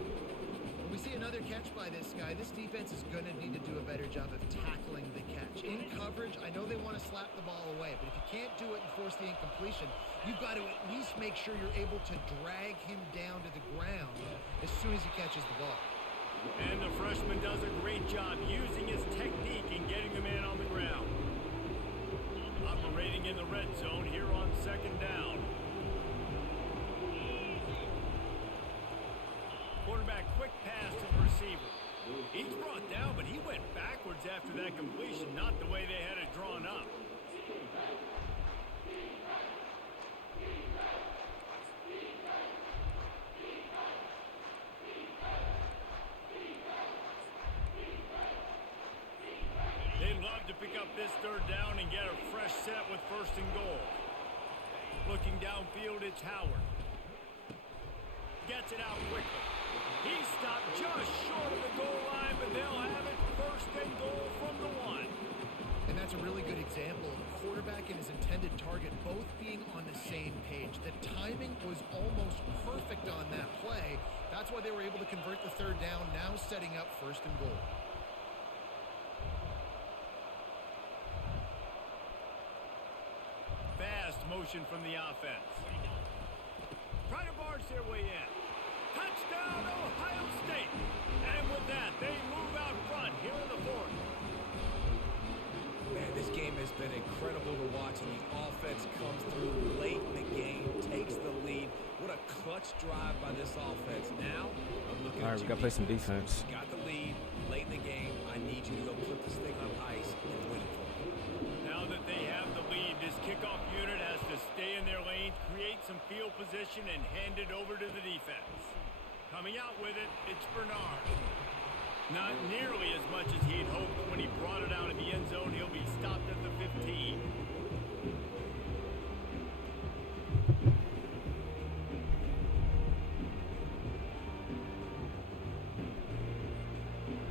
When we see another catch by this guy, this defense is going to need to do a better job of tackling the catch. In coverage, I know they want to slap the ball away, but if you can't do it and force the incompletion, you've got to at least make sure you're able to drag him down to the ground as soon as he catches the ball. And the freshman does a great job using his technique and getting the man on the ground. Operating in the red zone here on 2nd down. Quarterback quick pass to the receiver. He's brought down, but he went backwards after that completion, not the way they had it drawn up. down and get a fresh set with 1st and goal. Looking downfield, it's Howard. Gets it out quickly. He stopped just short of the goal line, but they'll have it 1st and goal from the 1. And that's a really good example of the quarterback and his intended target both being on the same page. The timing was almost perfect on that play. That's why they were able to convert the 3rd down, now setting up 1st and goal. Fast motion from the offense. Try to barge their way in. Touchdown, Ohio State. And with that, they move out front here in the 4th. Man, this game has been incredible to watch, and the offense comes through late in the game, takes the lead. What a clutch drive by this offense. Now, I'm looking All right, at we you. got to play some defense. You got the lead late in the game. I need you to go put this thing on ice and win it for me. Now that they have the lead, this kickoff unit has to stay in their lane, create some field position, and hand it over to the defense. Coming out with it, it's Bernard. Not nearly as much as he'd hoped when he brought it out in the end zone. He'll be stopped at the 15.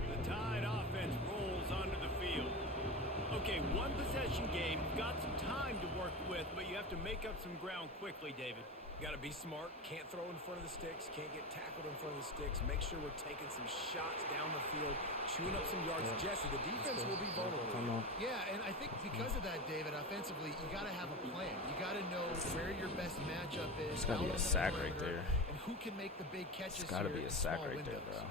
The Tide offense rolls onto the field. Okay, 1 possession game. You've got some time to work with, but you have to make up some ground quickly, David. Got to be smart. Can't throw in front of the sticks. Can't get tackled in front of the sticks. Make sure we're taking some shots down the field, chewing up some yards. Yeah. Jesse, the defense will be vulnerable. Come on. Yeah, and I think because of that, David, offensively, you got to have a plan. You got to know where your best matchup is. It's got to be a out on the sack right perimeter, there. And who can make the big catches It's got to here be a in sack small right there, windows. bro.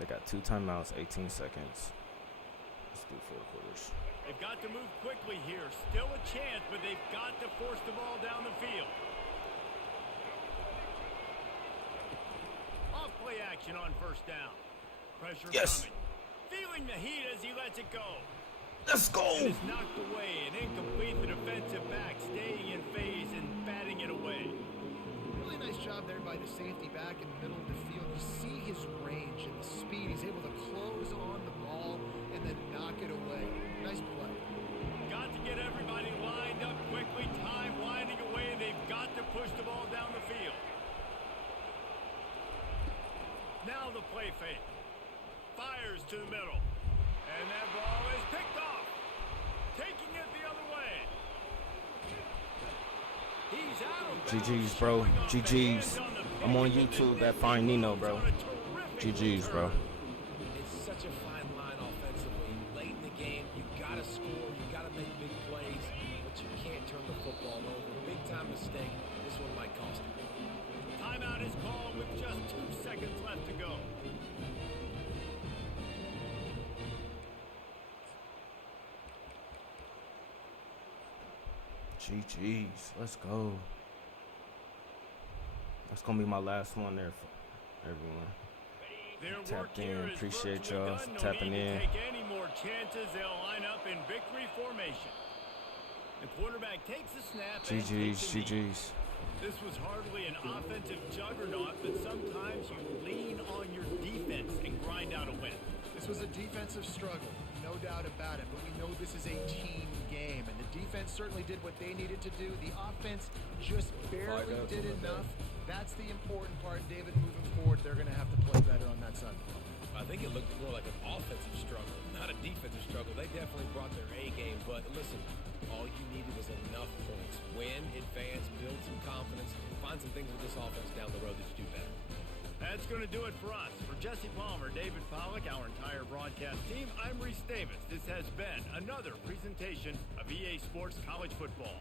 They got 2 timeouts, 18 seconds. Let's do 4 quarters. They've got to move quickly here. Still a chance, but they've got to force the ball down the field. Off play action on 1st down. Pressure Yes. coming. Feeling the heat as he lets it go. Let's go. It is knocked away and incomplete. The defensive back staying in phase and batting it away. Really nice job there by the safety back in the middle of the field. You see his range and the speed. He's able to close on the ball and then knock it away. Nice play. Got to get everybody lined up quickly. Time winding away. They've got to push the ball down the field. Now the play fake. Fires to the middle. And that ball is picked off. Taking it the other way. He's out of bounds. GG's, bro. GG's. I'm on YouTube. That fine Nino, bro. GG's, bro. It's such a fine line offensively. Late in the game, you got to score. You got to make big plays, but you can't turn the football over. Big time mistake. This one might cost you. Timeout is called with just 2 seconds left to go. GG's. Let's go. That's going to be my last one there for everyone. Their work Tapped here in. is Appreciate virtually y'all done. No tapping need to in. take any more chances. They'll line up in victory formation. The quarterback takes the snap. and GG's. takes a knee. GG's. This was hardly an offensive juggernaut, but sometimes you lean on your defense and grind out a win. This was a defensive struggle, no doubt about it, but we know this is a team game, and the defense certainly did what they needed to do. The offense just barely did enough. That's the important part, David, moving forward. They're going to have to play better on that side. I think it looked more like an offensive struggle, not a defensive struggle. They definitely brought their A game, but listen, all you needed was enough points. Win, advance, build some confidence, find some things with this offense down the road that you do better. That's going to do it for us. For Jesse Palmer, David Pollack, our entire broadcast team, I'm Reese Davis. This has been another presentation of EA Sports College Football.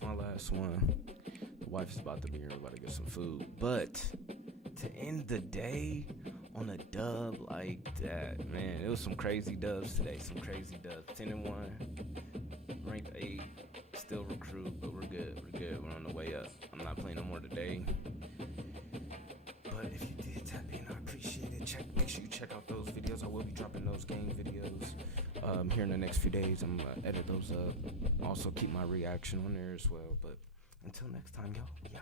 is my last one. The wife is about to be here. We're about to get some food. But to end the day on a dub like that, man, it was some crazy dubs today. Some crazy dubs. 10-1, ranked 8, still recruit, but we're good. We're good. We're on the way up. I'm not playing no more today. But if you did tap in, I appreciate it. Make sure you check out those videos. I will be dropping those game videos here in the next few days. I'm gonna edit those up. Also keep my reaction on there as well. But until next time, y'all.